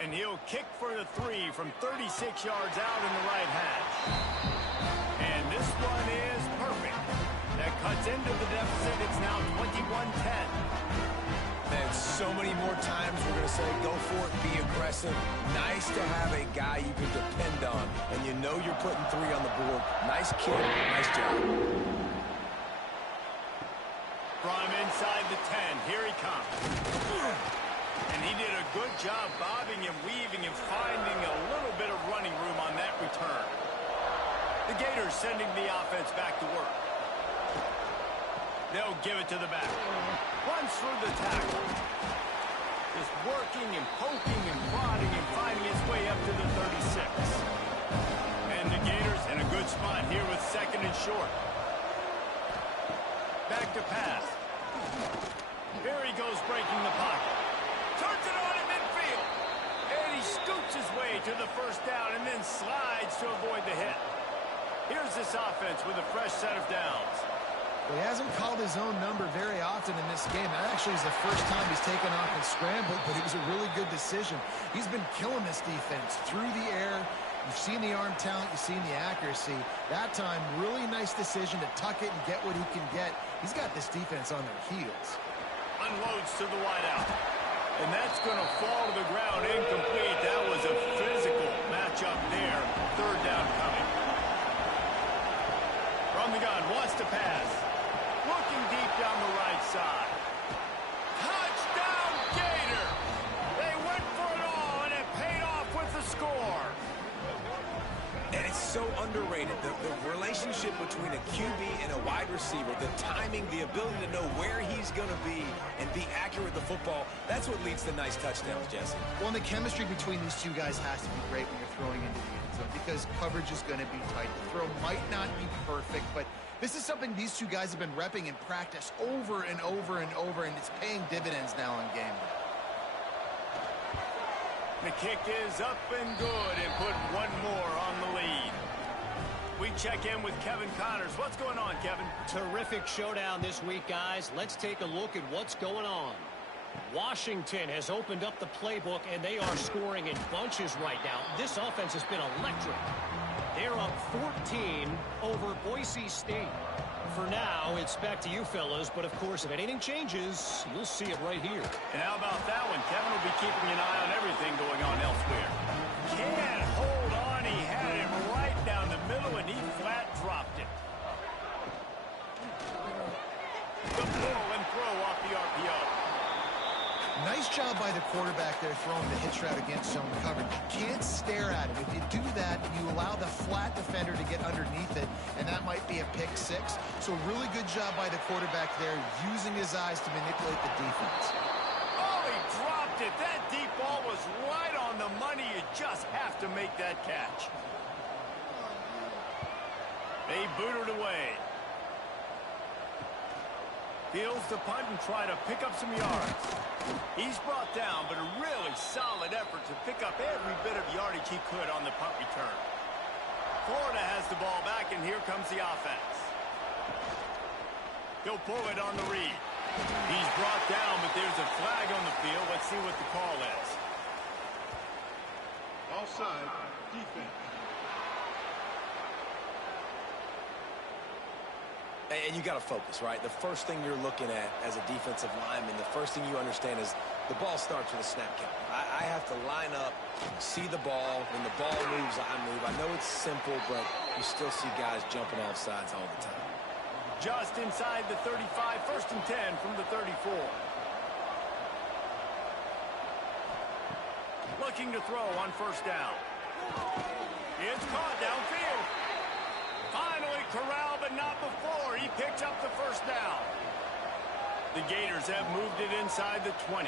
And he'll kick for the 3 from 36 yards out in the right hash. And this one is perfect. That cuts into the deficit. It's now 21-10. And so many more times we're going to say, go for it, be aggressive. Nice to have a guy you can depend on, and you know you're putting 3 on the board. Nice kick, nice job. From inside the 10, here he comes. And he did a good job bobbing and weaving and finding a little bit of running room on that return. The Gators sending the offense back to work. They'll give it to the back. Runs through the tackle. Just working and poking and prodding and finding his way up to the 36. And the Gators in a good spot here with 2nd and short. Back to pass. Here he goes breaking the pocket. Turns it on in midfield. And he scoots his way to the 1st down and then slides to avoid the hit. Here's this offense with a fresh set of downs. Well, he hasn't called his own number very often in this game. That actually is the first time he's taken off and scrambled, but it was a really good decision. He's been killing this defense through the air. You've seen the arm talent, you've seen the accuracy. That time, really nice decision to tuck it and get what he can get. He's got this defense on their heels. Unloads to the wideout. And that's going to fall to the ground incomplete. That was a physical matchup there. 3rd down coming. From the gun, wants to pass. Looking deep down the right side. Touchdown, Gator! They went for it all, and it paid off with the score. And it's so underrated. The relationship between a QB and a wide receiver, the timing, the ability to know where he's going to be and be accurate with the football, that's what leads to nice touchdowns, Jesse. Well, and the chemistry between these two guys has to be great when you're throwing into the end zone because coverage is going to be tight. The throw might not be perfect, but this is something these two guys have been repping in practice over and over and over, and it's paying dividends now in game day. The kick is up and good and put one more on the lead. We check in with Kevin Connors. What's going on, Kevin? Terrific showdown this week, guys. Let's take a look at what's going on. Washington has opened up the playbook, and they are scoring in bunches right now. This offense has been electric. They're up 14 over Boise State. For now, it's back to you fellas, but of course, if anything changes, you'll see it right here. And how about that one? Kevin will be keeping an eye on everything going on elsewhere. Can't hold on. He had it right down the middle, and he flat dropped it. The pull and throw off the RPO. Nice job by the quarterback there throwing the hitch route against zone coverage. You can't stare at it. If you do that, you allow the flat defender to get underneath it, and that might be a pick 6. So really good job by the quarterback there, using his eyes to manipulate the defense. Oh, he dropped it. That deep ball was right on the money. You just have to make that catch. They boot it away. Feels the punt and try to pick up some yards. He's brought down, but a really solid effort to pick up every bit of yardage he could on the punt return. Florida has the ball back, and here comes the offense. He'll pull it on the read. He's brought down, but there's a flag on the field. Let's see what the call is. Offside, defense. And you got to focus, right? The first thing you're looking at as a defensive lineman, the first thing you understand is the ball starts with a snap count. I have to line up, see the ball. When the ball moves, I move. I know it's simple, but you still see guys jumping off sides all the time. Just inside the 35, 1st and 10 from the 34. Looking to throw on 1st down. It's caught downfield. Finally corralled, but not before. He picks up the 1st down. The Gators have moved it inside the 20.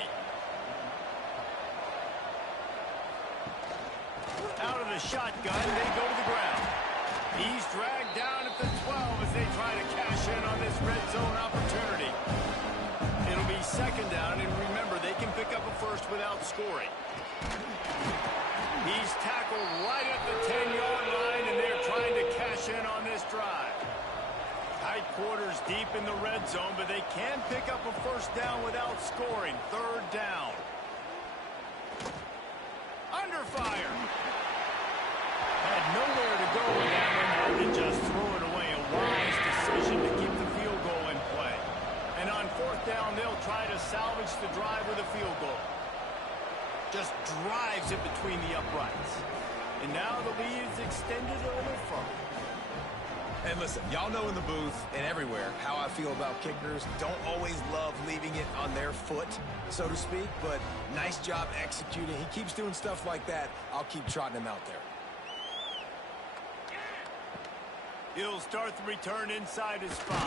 Out of the shotgun, they go to the ground. He's dragged down at the 12 as they try to cash in on this red zone opportunity. It'll be second down, and remember, they can pick up a first without scoring. He's tackled right at the 10-yard line, and they're trying to cash in on this drive. Tight quarters deep in the red zone, but they can pick up a first down without scoring. Third down. Under fire. Had nowhere to go with that one. Had to just throw it away. A wise decision to keep the field goal in play. And on fourth down, they'll try to salvage the drive with a field goal. Just drives it between the uprights. And now the lead is extended a little further. And listen, y'all know in the booth and everywhere how I feel about kickers. Don't always love leaving it on their foot, so to speak, but nice job executing. He keeps doing stuff like that. I'll keep trotting him out there. He'll start the return inside his 5.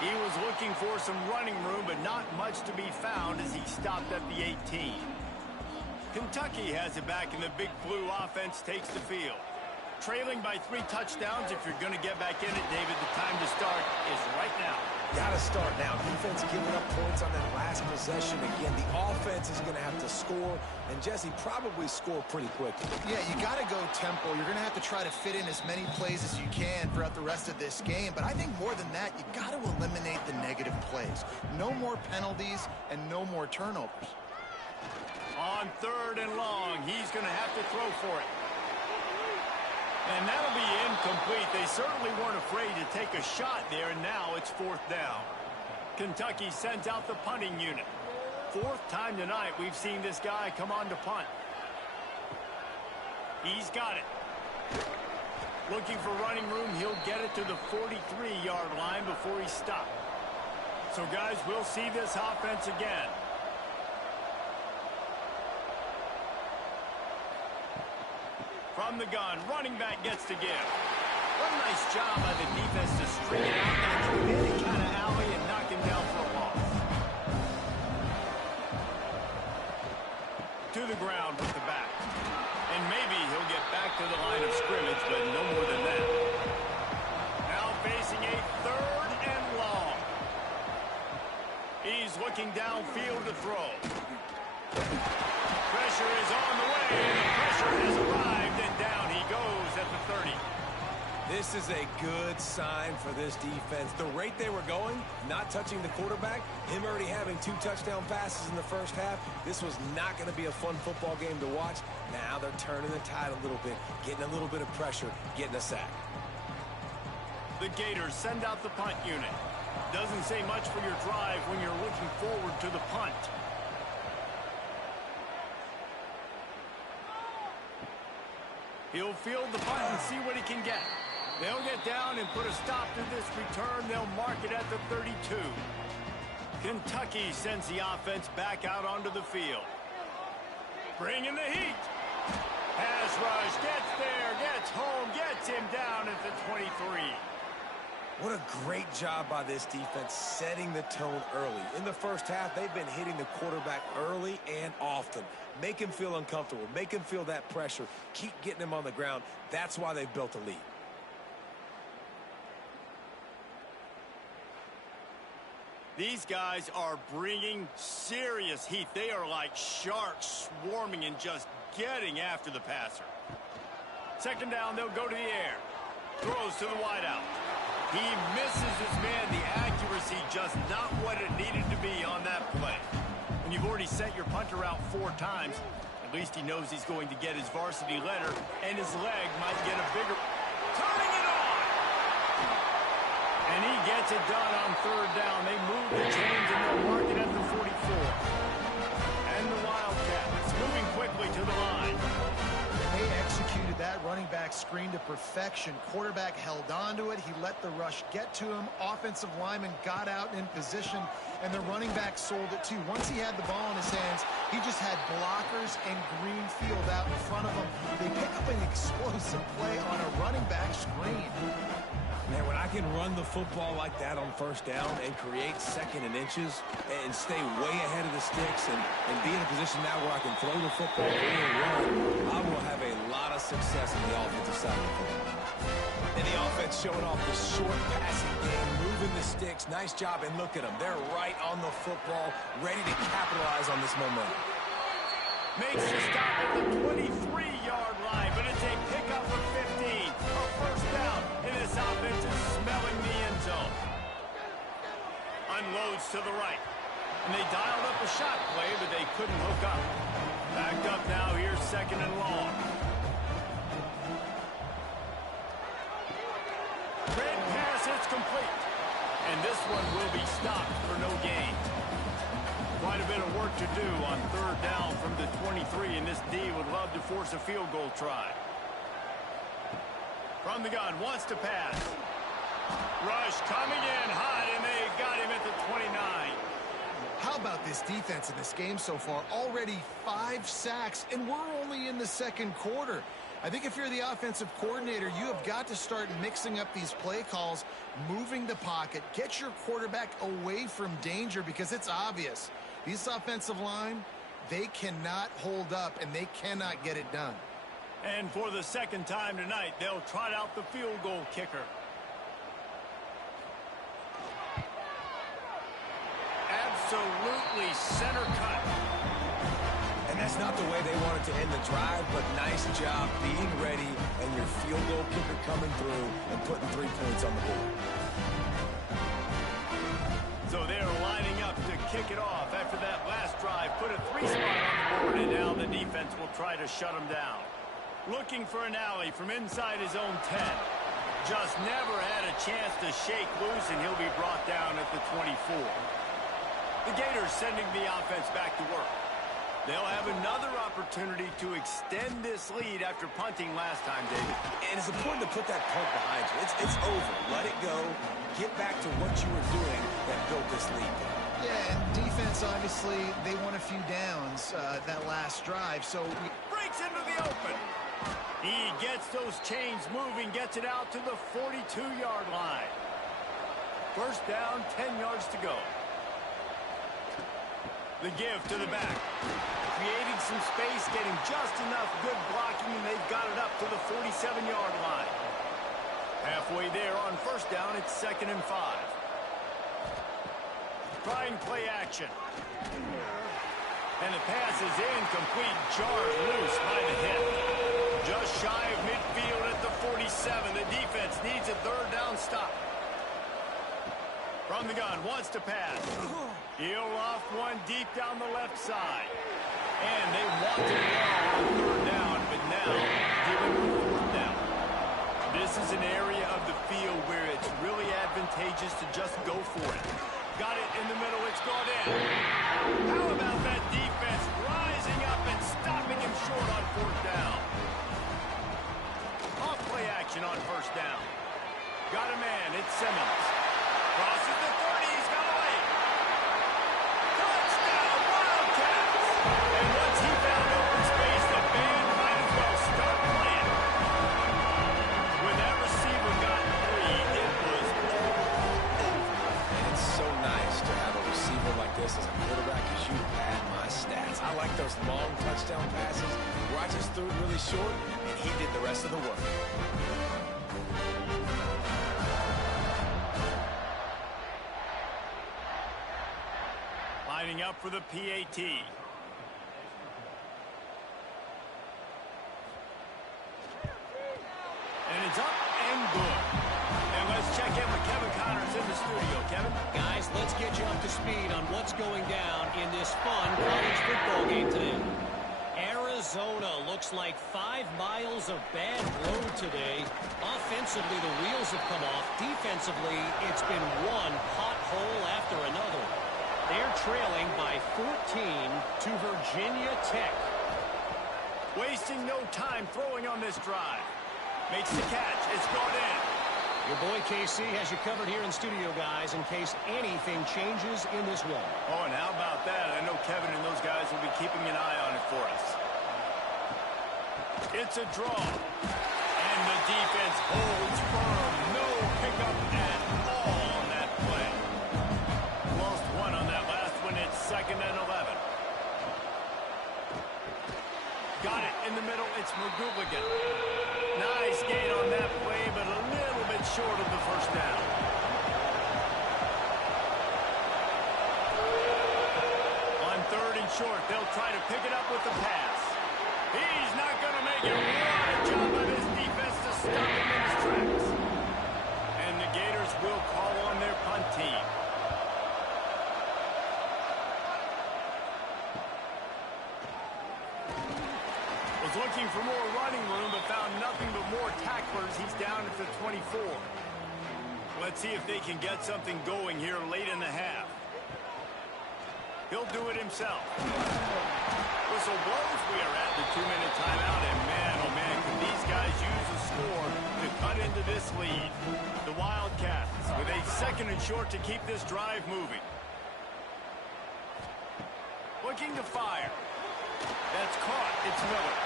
He was looking for some running room, but not much to be found as he stopped at the 18. Kentucky has it back, and the Big Blue offense takes the field. Trailing by 3 touchdowns. If you're going to get back in it, David, the time to start is right now. Gotta start now. Defense giving up points on that last possession. Again, the offense is going to have to score, and Jesse probably score pretty quickly. Yeah, you got to go tempo. You're going to have to try to fit in as many plays as you can throughout the rest of this game. But I think more than that, you got to eliminate the negative plays. No more penalties and no more turnovers. On third and long, he's going to have to throw for it. And that'll be incomplete. They certainly weren't afraid to take a shot there, and now it's fourth down. Kentucky sends out the punting unit. Fourth time tonight we've seen this guy come on to punt. He's got it. Looking for running room. He'll get it to the 43-yard line before he stopped. So, guys, we'll see this offense again. From the gun, running back gets to give. What a nice job by the defense to string it out, not give him any kind of alley, and knock him down for a loss. To the ground with the back. And maybe he'll get back to the line of scrimmage, but no more than that. Now facing a third and long. He's looking downfield to throw. Pressure is on the way, and the pressure has arrived, and down he goes at the 30. This is a good sign for this defense. The rate they were going, not touching the quarterback, him already having 2 touchdown passes in the first half, this was not going to be a fun football game to watch. Now they're turning the tide a little bit, getting a little bit of pressure, getting a sack. The Gators send out the punt unit. Doesn't say much for your drive when you're looking forward to the punt. He'll field the punt and see what he can get. They'll get down and put a stop to this return. They'll mark it at the 32. Kentucky sends the offense back out onto the field. Bringing the heat. Pass rush, gets there, gets home, gets him down at the 23. What a great job by this defense setting the tone early. In the first half, they've been hitting the quarterback early and often. Make him feel uncomfortable. Make him feel that pressure. Keep getting him on the ground. That's why they've built a lead. These guys are bringing serious heat. They are like sharks swarming and just getting after the passer. Second down, they'll go to the air. Throws to the wideout. He misses his man. The accuracy just not what it needed to be on that play. When you've already sent your punter out 4 times, at least he knows he's going to get his varsity letter, and his leg might get a bigger... Turning it on! And he gets it done on third down. They move the chains, and they'll mark it at the 44. And the Wildcats moving quickly to the line. They executed that running back screen to perfection. Quarterback held on to it. He let the rush get to him. Offensive lineman got out in position, and the running back sold it too. Once he had the ball in his hands, he just had blockers and green field out in front of him. They pick up an explosive play on a running back screen. Man, when I can run the football like that on first down and create second and inches and stay way ahead of the sticks and be in a position now where I can throw the football and run, I will have a lot of success on the offensive side of the football. showing off the short passing game, moving the sticks. Nice job, and look at them. They're right on the football, ready to capitalize on this momentum. Makes the stop at the 23-yard line, but it's a pickup of 15. A first down, and this offense is smelling the end zone. Unloads to the right. And they dialed up a shot play, but they couldn't hook up. Backed up now, here's second and long. Red pass, it's complete. And this one will be stopped for no gain. Quite a bit of work to do on third down from the 23, and this D would love to force a field goal try. From the gun, wants to pass. Rush coming in hot, and they got him at the 29. How about this defense in this game so far? Already 5 sacks, and we're only in the second quarter. I think if you're the offensive coordinator, you have got to start mixing up these play calls, moving the pocket, get your quarterback away from danger, because it's obvious. This offensive line, they cannot hold up, and they cannot get it done. And for the second time tonight, they'll trot out the field goal kicker. Absolutely center cut. And that's not the way they wanted to end the drive, but nice job being ready and your field goal kicker coming through and putting 3 points on the board. So they're lining up to kick it off after that last drive. Put a 3 spot on the board, and now the defense will try to shut them down. Looking for an alley from inside his own 10. Just never had a chance to shake loose, and he'll be brought down at the 24. The Gators sending the offense back to work. They'll have another opportunity to extend this lead after punting last time, David. And it's important to put that punt behind you. It's over. Let it go. Get back to what you were doing that built this lead. Yeah, and defense, obviously, they won a few downs that last drive, so... Breaks into the open. He gets those chains moving, gets it out to the 42-yard line. First down, 10 yards to go. The give to the back. Creating some space, getting just enough good blocking, and they've got it up to the 47-yard line. Halfway there on first down, it's 2nd and 5. Trying play action. And the pass is incomplete, jarred loose by the hit. Just shy of midfield at the 47. The defense needs a third down stop. From the gun, wants to pass. He'll off one deep down the left side. And they want to go on third down, but now giving them fourth down. This is an area of the field where it's really advantageous to just go for it. Got it in the middle, it's gone in. How about that defense rising up and stopping him short on fourth down? Off play action on first down. Got a man, it's Simmons. Crosses the 30, he's got away. Touchdown, Wildcats! And once he found open space, the band might as well start playing. When that receiver got 3, it was all over. And it's so nice to have a receiver like this as a quarterback, because you pad my stats. I like those long touchdown passes where I just threw it really short, and he did the rest of the work. Lining up for the PAT. And it's up and good. And let's check in with Kevin Connors in the studio. Kevin? Guys, let's get you up to speed on what's going down in this fun college football game today. Arizona looks like 5 miles of bad road today. Offensively, the wheels have come off. Defensively, it's been one pothole after another. They're trailing by 14 to Virginia Tech. Wasting no time throwing on this drive. Makes the catch. It's gone in. Your boy KC has you covered here in studio, guys, in case anything changes in this one. Oh, and how about that? I know Kevin and those guys will be keeping an eye on it for us. It's a draw. And the defense holds firm. No pickup at all on that play. Lost one on that last one. It's 2nd and 11. Got it in the middle. It's McGooligan. Nice gain on that play, but a little bit short of the first down. On 3rd and short, they'll try to pick it up with the pass. He's not going to make it. What a job by this defense to stop him in his tracks. And the Gators will call on their punt team. Was looking for more running room, but found nothing but more tacklers. He's down at the 24. Let's see if they can get something going here late in the half. He'll do it himself. Whistle blows. We are at the 2-minute timeout, and man, oh man, can these guys use a score to cut into this lead. The Wildcats with a 2nd and short to keep this drive moving. Looking to fire. That's caught. It's Miller.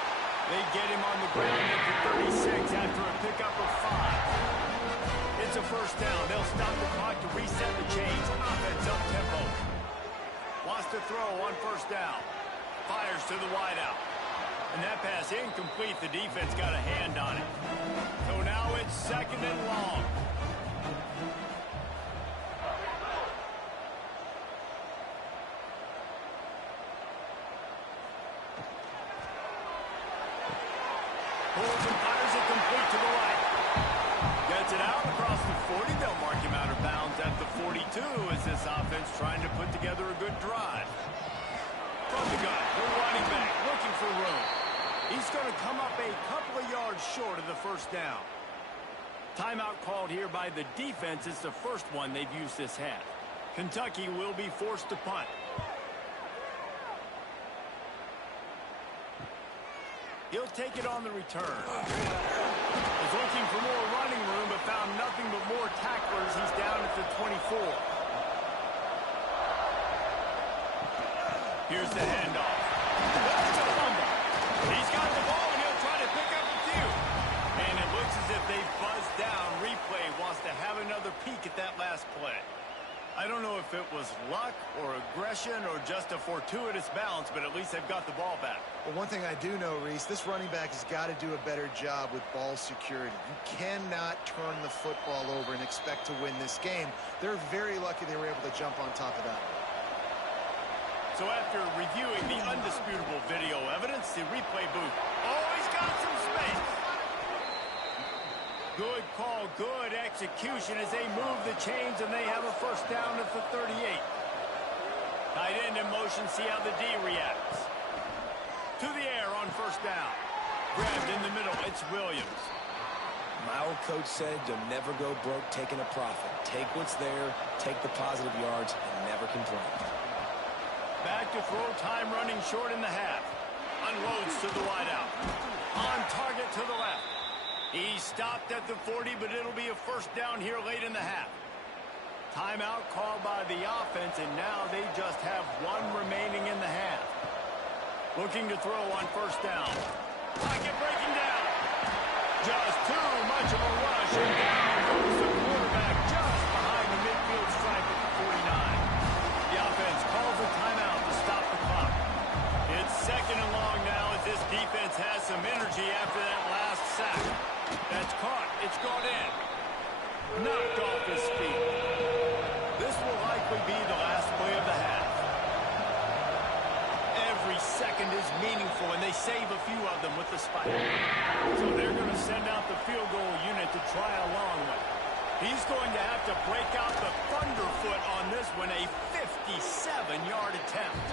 They get him on the ground at the 36 after a pickup of 5. It's a first down. They'll stop the clock to reset the chains. Offense up tempo. Wants to throw on first down. Fires to the wideout. And that pass incomplete. The defense got a hand on it. So now it's 2nd and long. Pulls and fires it complete to the right. Gets it out across the 40. They'll mark him out of bounds at the 42 as this offense trying to put together a good drive. From the gun, the running back looking for room. He's going to come up a couple of yards short of the first down. Timeout called here by the defense. It's the first one they've used this half. Kentucky will be forced to punt. He'll take it on the return. Was looking for more running room, but found nothing but more tacklers. He's down at the 24. Here's the handoff. That's a fumble. He's got the ball, and he'll try to pick up a few. And it looks as if they buzzed down. Replay wants to have another peek at that last play. I don't know if it was luck or aggression or just a fortuitous bounce, but at least they've got the ball back. Well, one thing I do know, Reese, this running back has got to do a better job with ball security. You cannot turn the football over and expect to win this game. They're very lucky they were able to jump on top of that. So after reviewing the undisputable video evidence, the replay booth always got some space. Good call, good execution as they move the chains, and they have a first down at the 38. Tight end in motion, see how the D reacts. To the air on first down. Grabbed in the middle, it's Williams. My old coach said you'll never go broke taking a profit. Take what's there, take the positive yards, and never complain. Back to throw, time running short in the half. Unloads to the wideout. On target to the left. He stopped at the 40, but it'll be a first down here late in the half. Timeout called by the offense, and now they just have one remaining in the half. Looking to throw on first down. Pocket breaking down. Just too much of a rush, and down goes the quarterback just behind the midfield stripe at the 49. The offense calls a timeout to stop the clock. It's 2nd and long now as this defense has some energy after that last sack. That's caught. It's gone in. Knocked off his feet. This will likely be the last play of the half. Every second is meaningful, and they save a few of them with the spike. So they're going to send out the field goal unit to try a long one. He's going to have to break out the thunderfoot on this one, a 57-yard attempt.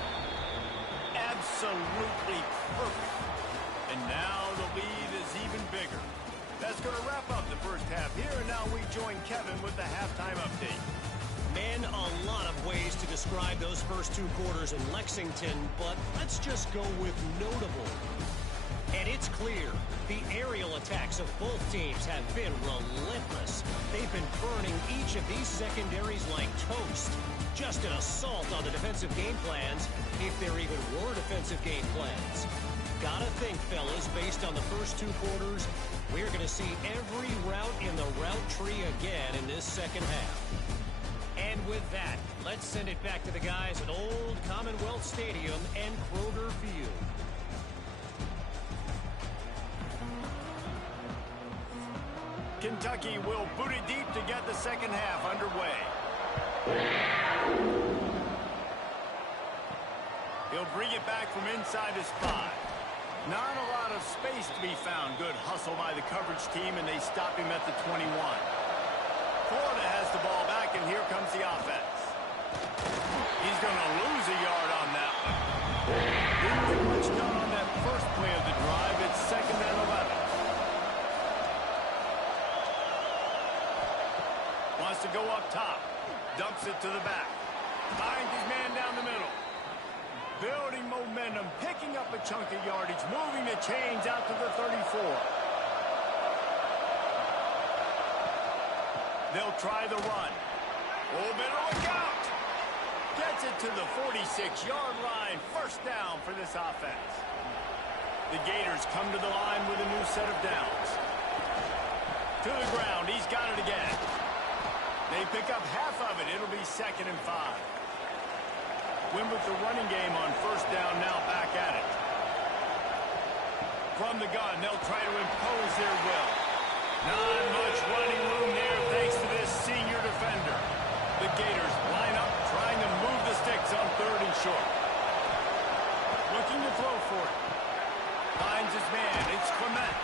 Absolutely perfect. And now the lead is even bigger. That's going to wrap up the first half here, and now we join Kevin with the halftime update. Man, a lot of ways to describe those first 2 quarters in Lexington, but let's just go with notable. And it's clear, the aerial attacks of both teams have been relentless. They've been burning each of these secondaries like toast. Just an assault on the defensive game plans, if there even were defensive game plans. Gotta think, fellas, based on the first 2 quarters, we're going to see every route in the route tree again in this second half. And with that, let's send it back to the guys at Old Commonwealth Stadium and Kroger Field. Kentucky will boot it deep to get the second half underway. He'll bring it back from inside his 5. Not a lot of space to be found. Good hustle by the coverage team, and they stop him at the 21. Florida has the ball back, and here comes the offense. He's going to lose a yard on that one. Didn't get much done on that first play of the drive. It's 2nd and 11. Wants to go up top. Dumps it to the back. Finds his man down the middle. Building momentum, picking up a chunk of yardage, moving the chains out to the 34. They'll try the run. Oh, better look out. Gets it to the 46-yard line. First down for this offense. The Gators come to the line with a new set of downs. To the ground. He's got it again. They pick up half of it. It'll be 2nd and 5. Win with the running game on first down, now back at it. From the gun, they'll try to impose their will. Not much running room there thanks to this senior defender. The Gators line up, trying to move the sticks on 3rd and short. Looking to throw for it. Finds his man. It's Clement.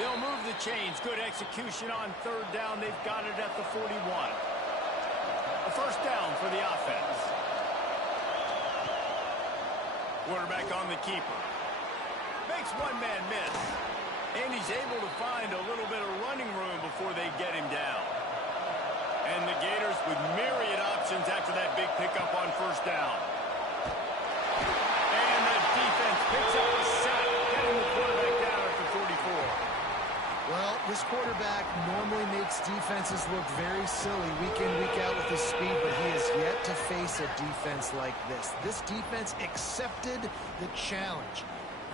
They'll move the chains. Good execution on 3rd down. They've got it at the 41. A first down for the offense. Quarterback on the keeper. Makes one man miss. And he's able to find a little bit of running room before they get him down. And the Gators with myriad options after that big pickup on first down. And the defense picks up a sack, getting the quarterback down at the 44. Well, this quarterback normally makes defenses look very silly week in, week out with his speed, but he has yet to face a defense like this. This defense accepted the challenge.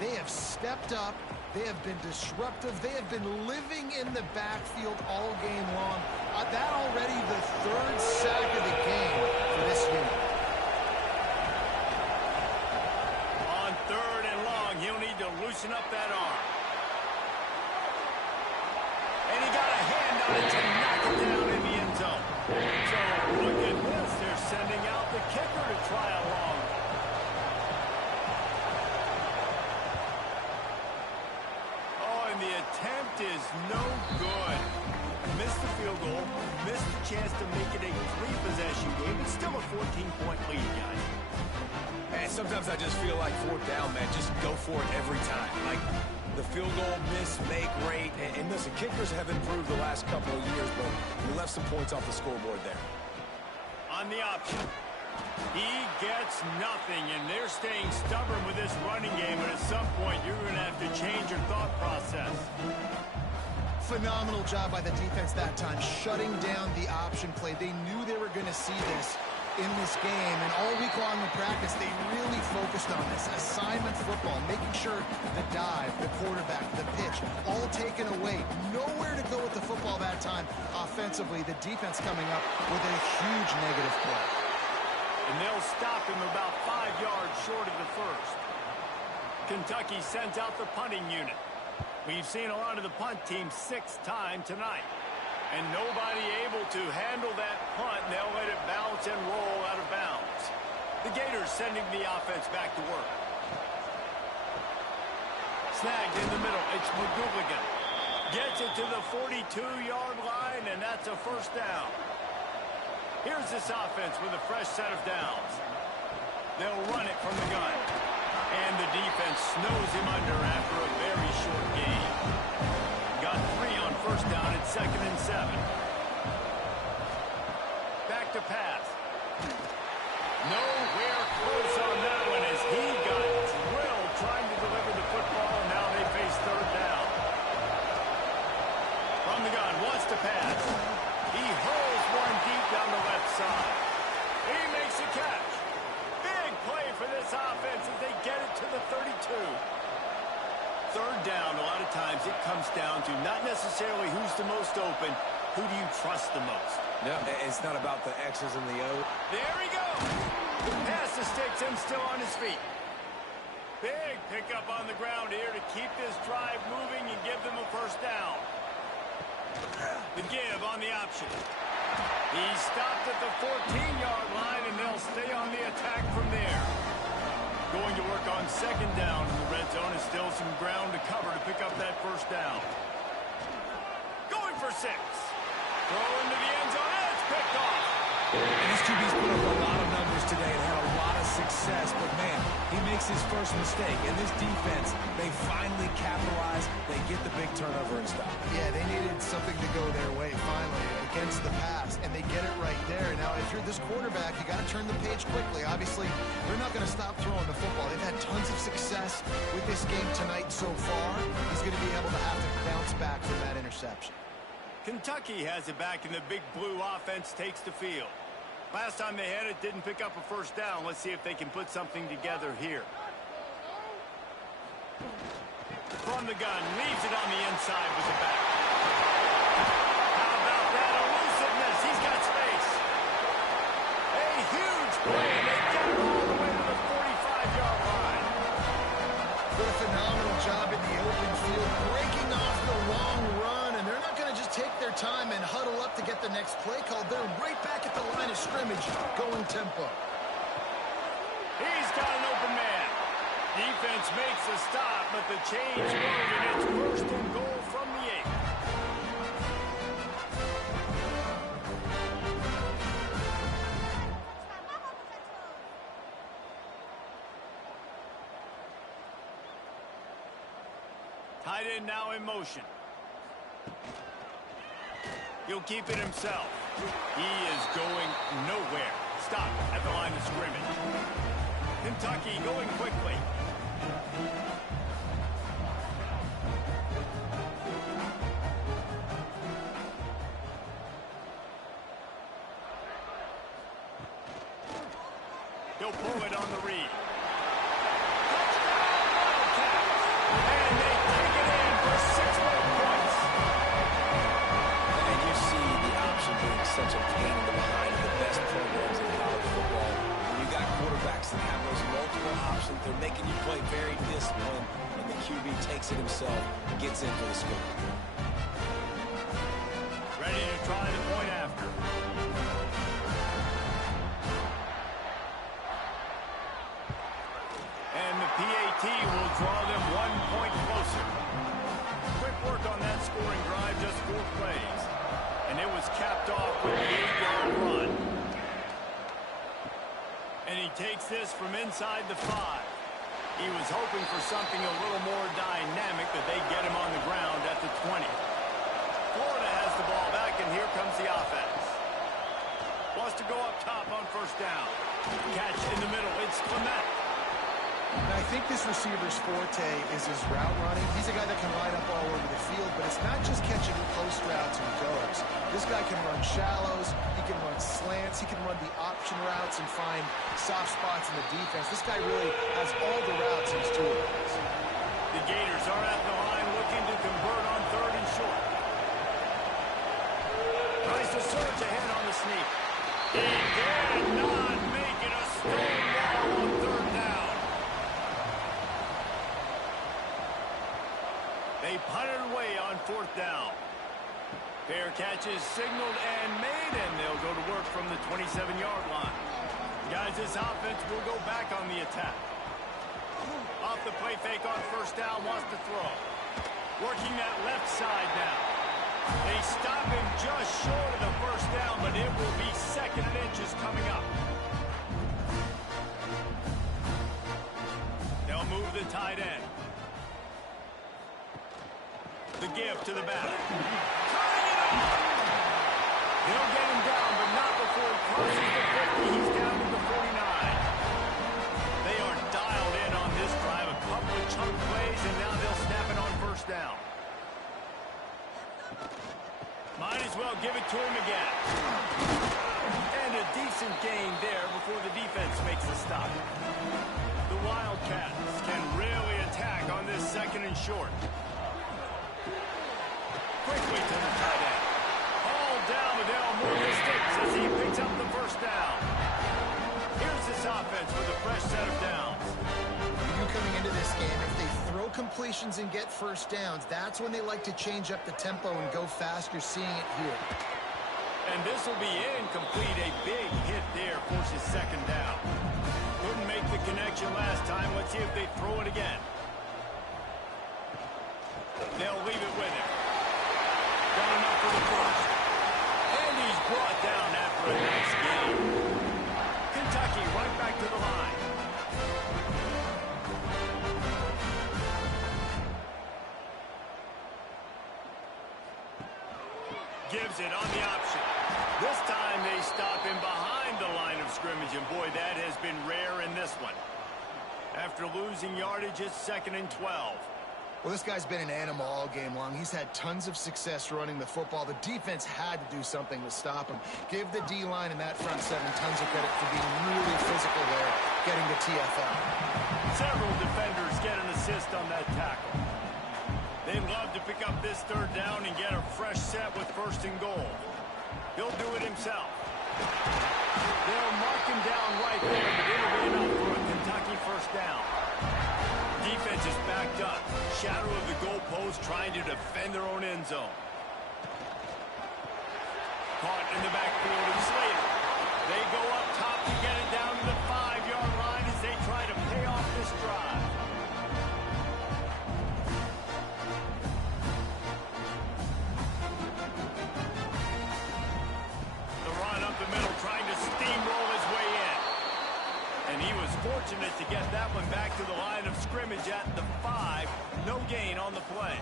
They have stepped up. They have been disruptive. They have been living in the backfield all game long. That already the 3rd sack of the game for this unit. On 3rd and long, he'll need to loosen up that arm. And he got a hand on it to knock it down in the end zone. So, look at this. They're sending out the kicker to try a long. Oh, and the attempt is no good. Missed the field goal. Missed the chance to make it a 3-possession game. It's still a 14-point lead, guys. And sometimes I just feel like 4th down, man. Just go for it every time. Like, the field goal miss, make rate. And listen, kickers have improved the last couple of years, but we left some points off the scoreboard there. On the option. He gets nothing, and they're staying stubborn with this running game, but at some point you're going to have to change your thought process. Phenomenal job by the defense that time, shutting down the option play. They knew they were going to see this in this game, and all week long in practice, they really focused on this. Assignment football, making sure the dive, the quarterback, the pitch, all taken away. Nowhere to go with the football that time. Offensively, the defense coming up with a huge negative play. And they'll stop him about 5 yards short of the first. Kentucky sends out the punting unit. We've seen a lot of the punt team 6 times tonight. And nobody able to handle that punt, and they'll let it bounce and roll out of bounds. The Gators sending the offense back to work. Snagged in the middle. It's McGougligan. Gets it to the 42-yard line, and that's a first down. Here's this offense with a fresh set of downs. They'll run it from the gun. And the defense snows him under after a very short game. Got 3 on first down at 2nd and 7. Back to pass. Nowhere close on that one as he got drilled trying to deliver the football, and now they face 3rd down. From the gun, wants to pass. He hurls one deep down the left side. He makes a catch. Big play for this offense as they get it to the 32. 3rd down, a lot of times it comes down to not necessarily who's the most open, who do you trust the most? No, it's not about the X's and the O's. There he goes. Pass the sticks and still on his feet. Big pickup on the ground here to keep this drive moving and give them a first down. The give on the option. He stopped at the 14-yard line, and they'll stay on the attack from there. Going to work on second down in the red zone is still some ground to cover to pick up that first down. Going for 6. Throw into the end zone, and it's picked off. And this QB's put up a lot of numbers today and had a lot of success, but man, he makes his first mistake. And this defense, they finally capitalize. They get the big turnover and stop. Yeah, they needed something to go their way finally against the pass, and they get it right there. Now, if you're this quarterback, you got to turn the page quickly. Obviously, they're not going to stop throwing the football. They've had tons of success with this game tonight so far. He's going to be able to have to bounce back from that interception. Kentucky has it back, and the big blue offense takes the field. Last time they had it, didn't pick up a first down. Let's see if they can put something together here. From the gun, leaves it on the inside with the back. How about that elusiveness? He's got space. A huge play. They get it all the way to the 45-yard line. Did a phenomenal job in the open field, breaking off the long run, and they're not going to just take their time and huddle up to get the next play called. They're right back at the line of scrimmage, going tempo. He's got an open man. Defense makes a stop, but the change move, and it's first and goal from the 8. Tight end now in motion. He'll keep it himself. He is going nowhere. Stop at the line of scrimmage. Kentucky going quickly. He'll pull it on the read. And they take it in for 6 more points. And you see the option being such a pain in the behind of the best programs in college football. When you got quarterbacks that have those multiple options, they're making you play very disciplined, and the QB takes it himself, gets in for the scoop. Ready to try the point after. And the PAT will draw them 1 point closer. Quick work on that scoring drive, just 4 plays. And it was capped off with the 8-yard run. And he takes this from inside the 5. He was hoping for something a little more dynamic, but they get him on the ground at the 20. Florida has the ball back, and here comes the offense. Wants to go up top on first down. Catch in the middle. It's Clement. Now, I think this receiver's forte is his route running. He's a guy that can line up all over the field, but it's not just catching post routes and goes. This guy can run shallows, he can run slants, he can run the option routes and find soft spots in the defense. This guy really has all the routes in his toolbox. The Gators are at the line looking to convert on 3rd and short. Tries to surge ahead on the sneak. He did not make it a stone wall on 3rd down. They punted away on 4th down. Fair catches signaled and made, and they'll go to work from the 27-yard line. Guys, this offense will go back on the attack. Off the play fake on first down, wants to throw. Working that left side now. They stop him just short of the first down, but it will be 2nd and inches coming up. They'll move the tight end. The give to the back. He'll get him down, but not before he crosses the 50. He's down to the 49. They are dialed in on this drive. A couple of chunk plays, and now they'll snap it on first down. Might as well give it to him again. And a decent gain there before the defense makes the stop. The Wildcats can really attack on this 2nd and short. Quickly to the tight end. Hauled down with Elmore Sticks as he picks up the first down. Here's this offense with a fresh set of downs. You coming into this game, if they throw completions and get first downs. That's when they like to change up the tempo and go fast. You're seeing it here. And this will be incomplete. A big hit there forces second down. Couldn't make the connection last time. Let's see if they throw it again. They'll leave it with him. Done enough for the first. And he's brought down after a nice game. Kentucky right back to the line. Gives it on the option. This time they stop him behind the line of scrimmage, and boy, that has been rare in this one. After losing yardage, it's 2nd and 12. Well, this guy's been an animal all game long. He's had tons of success running the football. The defense had to do something to stop him. Give the D-line and that front seven tons of credit for being really physical there, getting the TFL. Several defenders get an assist on that tackle. They'd love to pick up this third down and get a fresh set with 1st and goal. He'll do it himself. They'll mark him down right there, but it'll be enough for a Kentucky first down. Defense is backed up. Shadow of the goalpost trying to defend their own end zone. Caught in the backfield of Slater. They go up top to get it down to the 5-yard line as they try to pay off this drive. The run up the middle trying to steamroll his way in. And he was fortunate to get that one back to the line of scrimmage at the 5. No gain on the play.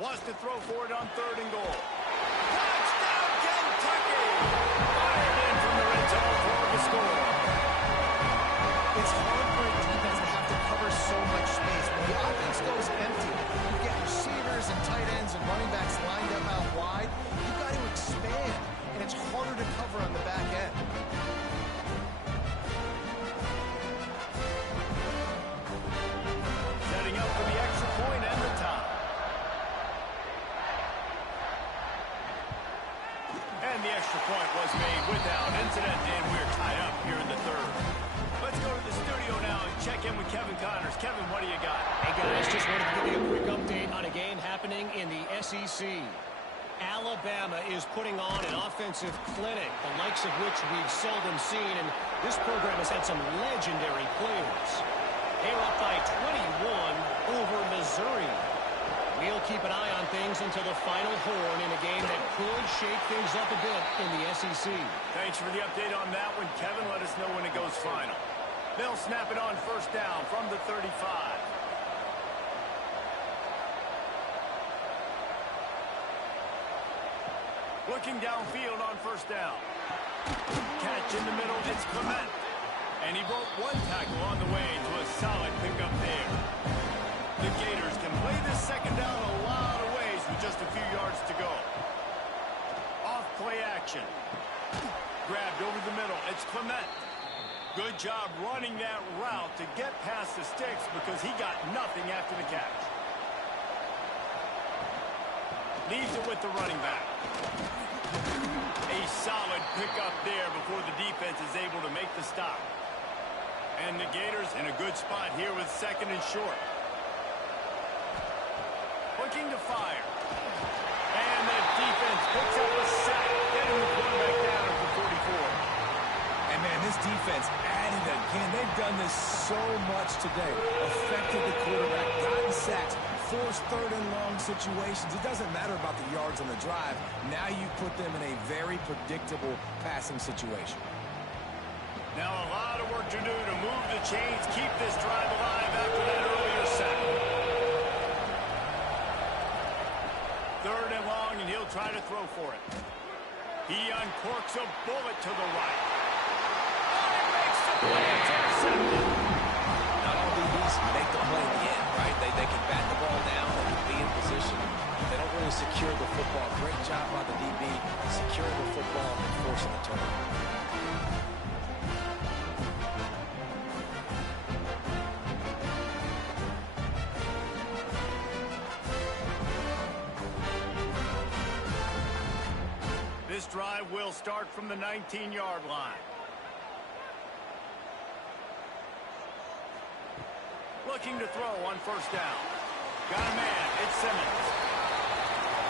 Wants to throw for it on 3rd and goal. Touchdown, Kentucky! Fired in from the red zone for the score. It's hard for a defense to have to cover so much space. When the offense goes empty, you get receivers and tight ends and running backs lined up out wide. You've got to expand, and it's harder to cover on the back end. Setting up for the extra point and the tie. And the extra point was made without incident, and we're tied up here in the 3rd. Let's go to the studio now and check in with Kevin Connors. Kevin, what do you got? Hey, guys, just wanted to give you a quick update on a game happening in the SEC. Alabama is putting on an offensive clinic, the likes of which we've seldom seen, and this program has had some legendary players. They're up by 21 over Missouri. We'll keep an eye on things until the final horn in a game that could shake things up a bit in the SEC. Thanks for the update on that one, Kevin. Let us know when it goes final. They'll snap it on 1st down from the 35. Looking downfield on 1st down. Catch in the middle, it's Clement. And he broke one tackle on the way to a solid pickup there. The Gators can play this 2nd down a lot of ways with just a few yards to go. Off play action. Grabbed over the middle, it's Clement. Good job running that route to get past the sticks because he got nothing after the catch. Leaves it with the running back. A solid pickup there before the defense is able to make the stop. And the Gators in a good spot here with 2nd and short. Looking to fire. And the defense picks up a sack, getting the quarterback down at the 44. And, man, this defense added again. They've done this so much today. Affected the quarterback, gotten sacks, forced 3rd and long situations. It doesn't matter about the yards on the drive. Now you put them in a very predictable passing situation. Now a lot of work to do to move the chains, keep this drive alive after that earlier sack. 3rd and long, and he'll try to throw for it. He uncorks a bullet to the right. Oh, he makes the play. It's intercepted. Not all DBs make the play in the end, right? They can bat the ball down, they can be in position. They don't really secure the football. Great job by the DB, securing the football and forcing the turnover. This drive will start from the 19-yard line. looking to throw on first down. Got a man. It's Simmons.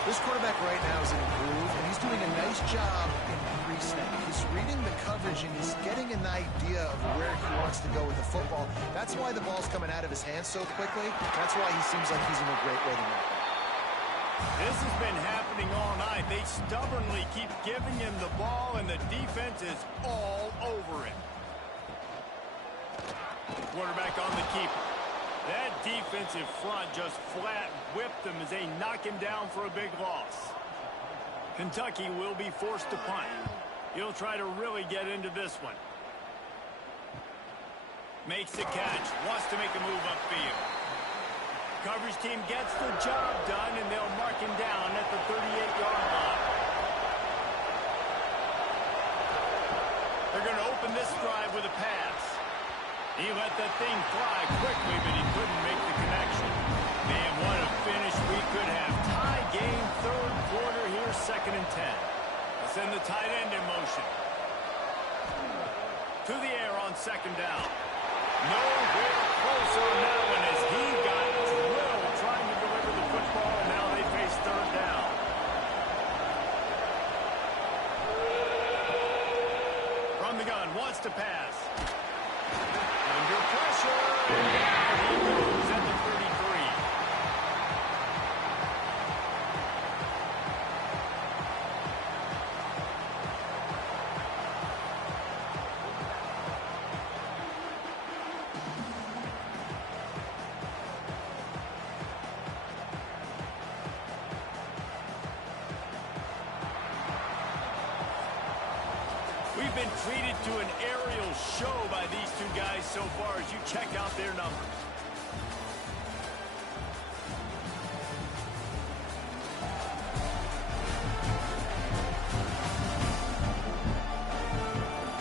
This quarterback right now is in a groove, and he's doing a nice job in pre-snap. He's reading the coverage, and he's getting an idea of where he wants to go with the football. That's why the ball's coming out of his hands so quickly. That's why he seems like he's in a great rhythm right now. This has been happening all night. They stubbornly keep giving him the ball, and the defense is all over him. Quarterback on the keeper. That defensive front just flat whipped him as they knock him down for a big loss. Kentucky will be forced to punt. He'll try to really get into this one. Makes the catch. Wants to make a move upfield. Coverage team gets the job done, and they'll mark him down at the 38-yard line. They're going to open this drive with a pass. He let that thing fly quickly, but he couldn't make the connection. Man, what a finish we could have. Tie game, third quarter here, 2nd and 10. Let's send the tight end in motion. To the air on 2nd down. Nowhere close on that one as he got drilled trying to deliver the football, and now they face 3rd down. From the gun, wants to pass. Under pressure, and down he goes at the 33. We've been treated to an aerial show by these two guys so far as you check out their numbers.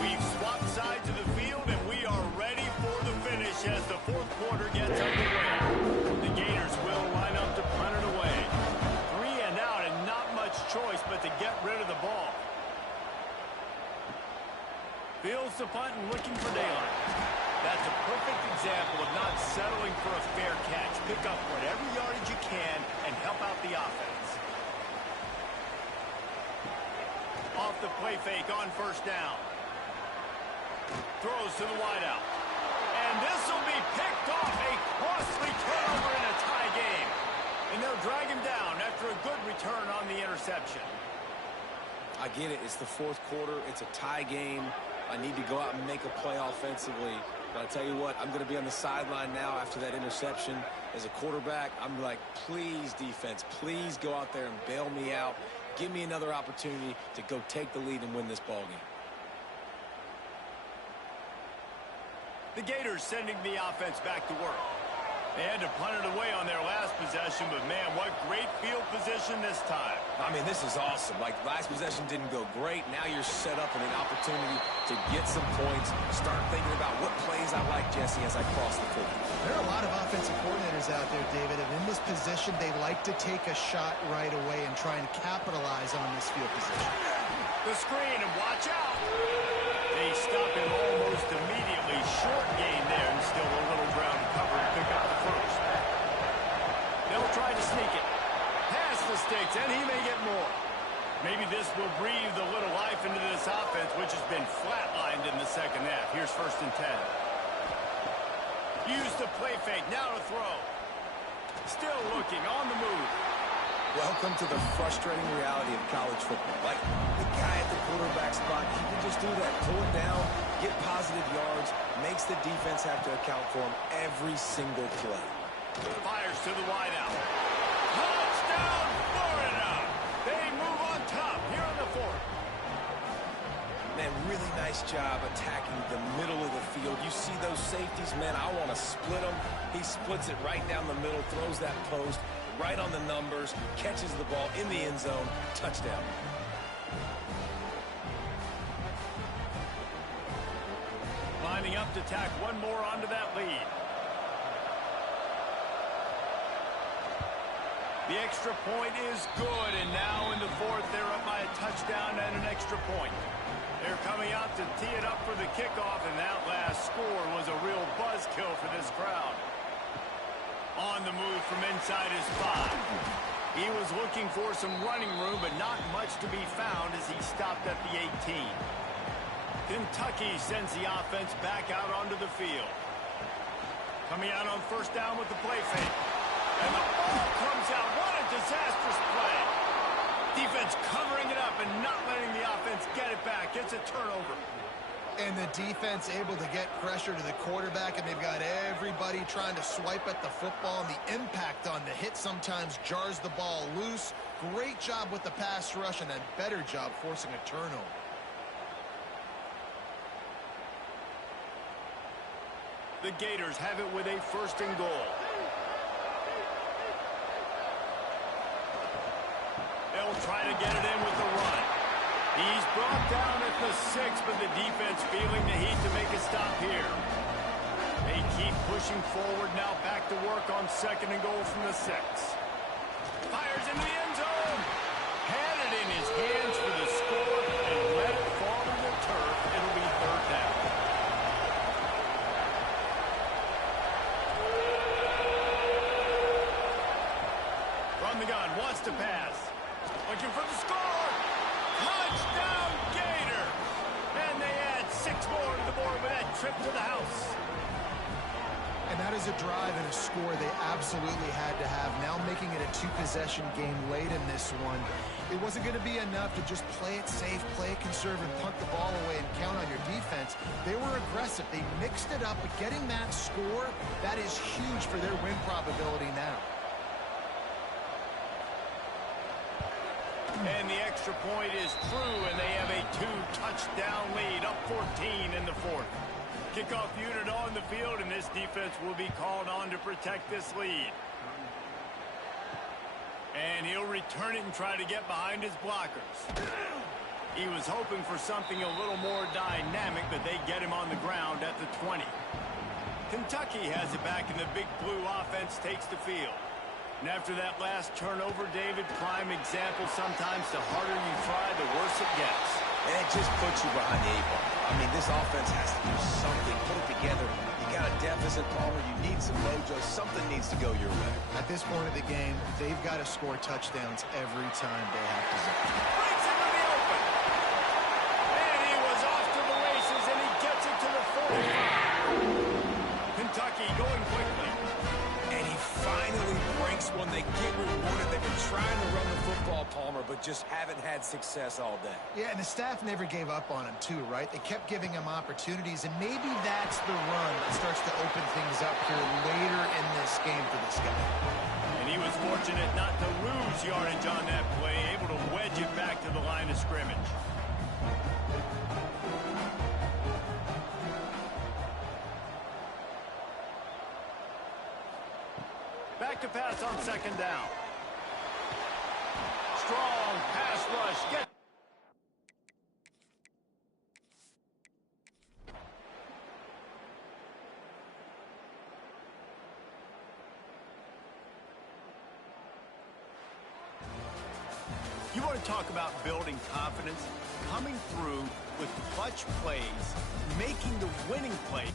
We've swapped sides of the field, and we are ready for the finish as the 4th quarter gets underway. The Gators will line up to punt it away. 3 and out, and not much choice but to get rid of the ball. Fields the punt and looking for daylight. That's a perfect example of not settling for a fair catch. Pick up whatever yardage you can and help out the offense. Off the play fake on first down. Throws to the wideout. And this will be picked off. A costly turnover in a tie game. And they'll drag him down after a good return on the interception. I get it. It's the 4th quarter. It's a tie game. I need to go out and make a play offensively. But I tell you what, I'm going to be on the sideline now after that interception. As a quarterback, I'm like, please, defense, please go out there and bail me out. Give me another opportunity to go take the lead and win this ballgame. The Gators sending the offense back to work. They had to punt it away on their last possession, but man, what great field position this time. I mean, this is awesome. Like, last possession didn't go great. Now you're set up in an opportunity to get some points. Start thinking about what plays I like, Jesse, as I cross the field. There are a lot of offensive coordinators out there, David, and in this position, they like to take a shot right away and try and capitalize on this field position. The screen, and watch out. They stop him almost immediately. Short gain there, and still a little ground to cover to pick up the first. They'll try to sneak it. Pass the sticks, and he may get more. Maybe this will breathe a little life into this offense, which has been flatlined in the 2nd half. Here's 1st and 10. Use the play fake, now to throw. Still looking, on the move. Welcome to the frustrating reality of college football. Like, the guy at the quarterback spot, he can just do that. Pull it down, get positive yards, makes the defense have to account for him every single play. Fires to the wideout. Touchdown, Florida! They move on top here on the 4th. Man, really nice job attacking the middle of the field. You see those safeties, man, I want to split them. He splits it right down the middle, throws that post, right on the numbers, catches the ball in the end zone, touchdown. Lining up to tack one more onto that lead. The extra point is good, and now in the 4th, they're up by a touchdown and an extra point. They're coming out to tee it up for the kickoff, and that last score was a real buzzkill for this crowd. On the move from inside his 5. He was looking for some running room, but not much to be found as he stopped at the 18. Kentucky sends the offense back out onto the field. Coming out on first down with the play fake. And the ball comes out. What a disastrous play. Defense covering it up and not letting the offense get it back. It's a turnover. And the defense able to get pressure to the quarterback, and they've got everybody trying to swipe at the football, and the impact on the hit sometimes jars the ball loose. Great job with the pass rush, and a better job forcing a turnover. The Gators have it with a 1st and goal. They'll try to get it in with the run. He's brought down at the 6, but the defense feeling the heat to make a stop here. They keep pushing forward now, back to work on 2nd and goal from the 6. Fires into the end zone. Had it in his hands for the score and let it fall to the turf. It'll be 3rd down. From the gun, wants to pass. Looking for the score. Touchdown, Gator! And they add 6 more to the board with that trip to the house. And that is a drive and a score they absolutely had to have. Now making it a 2-possession game late in this one. It wasn't going to be enough to just play it safe, play it conservative, punt the ball away, and count on your defense. They were aggressive. They mixed it up, but getting that score, that is huge for their win probability now. And the extra point is true, and they have a 2-touchdown lead, up 14 in the 4th. Kickoff unit on the field, and this defense will be called on to protect this lead. And he'll return it and try to get behind his blockers. He was hoping for something a little more dynamic, but they get him on the ground at the 20. Kentucky has it back, and the Big Blue offense takes the field. And after that last turnover, David, prime example, sometimes the harder you try, the worse it gets. And it just puts you behind the 8 ball. I mean, this offense has to do something, put it together. You got a deficit, Palmer. You need some mojo. Something needs to go your way. At this point of the game, they've got to score touchdowns every time they have to zip. Breaks into the open. And he was off to the races, and he gets it to the 45. Kentucky going quickly. And he finally breaks one. They get rewarded. They've been trying to run the football, Palmer, but just haven't had success all day. Yeah, and the staff never gave up on him, too, right? They kept giving him opportunities, and maybe that's the run that starts to open things up here later in this game for this guy. And he was fortunate not to lose yardage on that play, able to wedge it back to the line of scrimmage. Back to pass on 2nd down. Strong pass rush. You want to talk about building confidence? Coming through with clutch plays, making the winning play.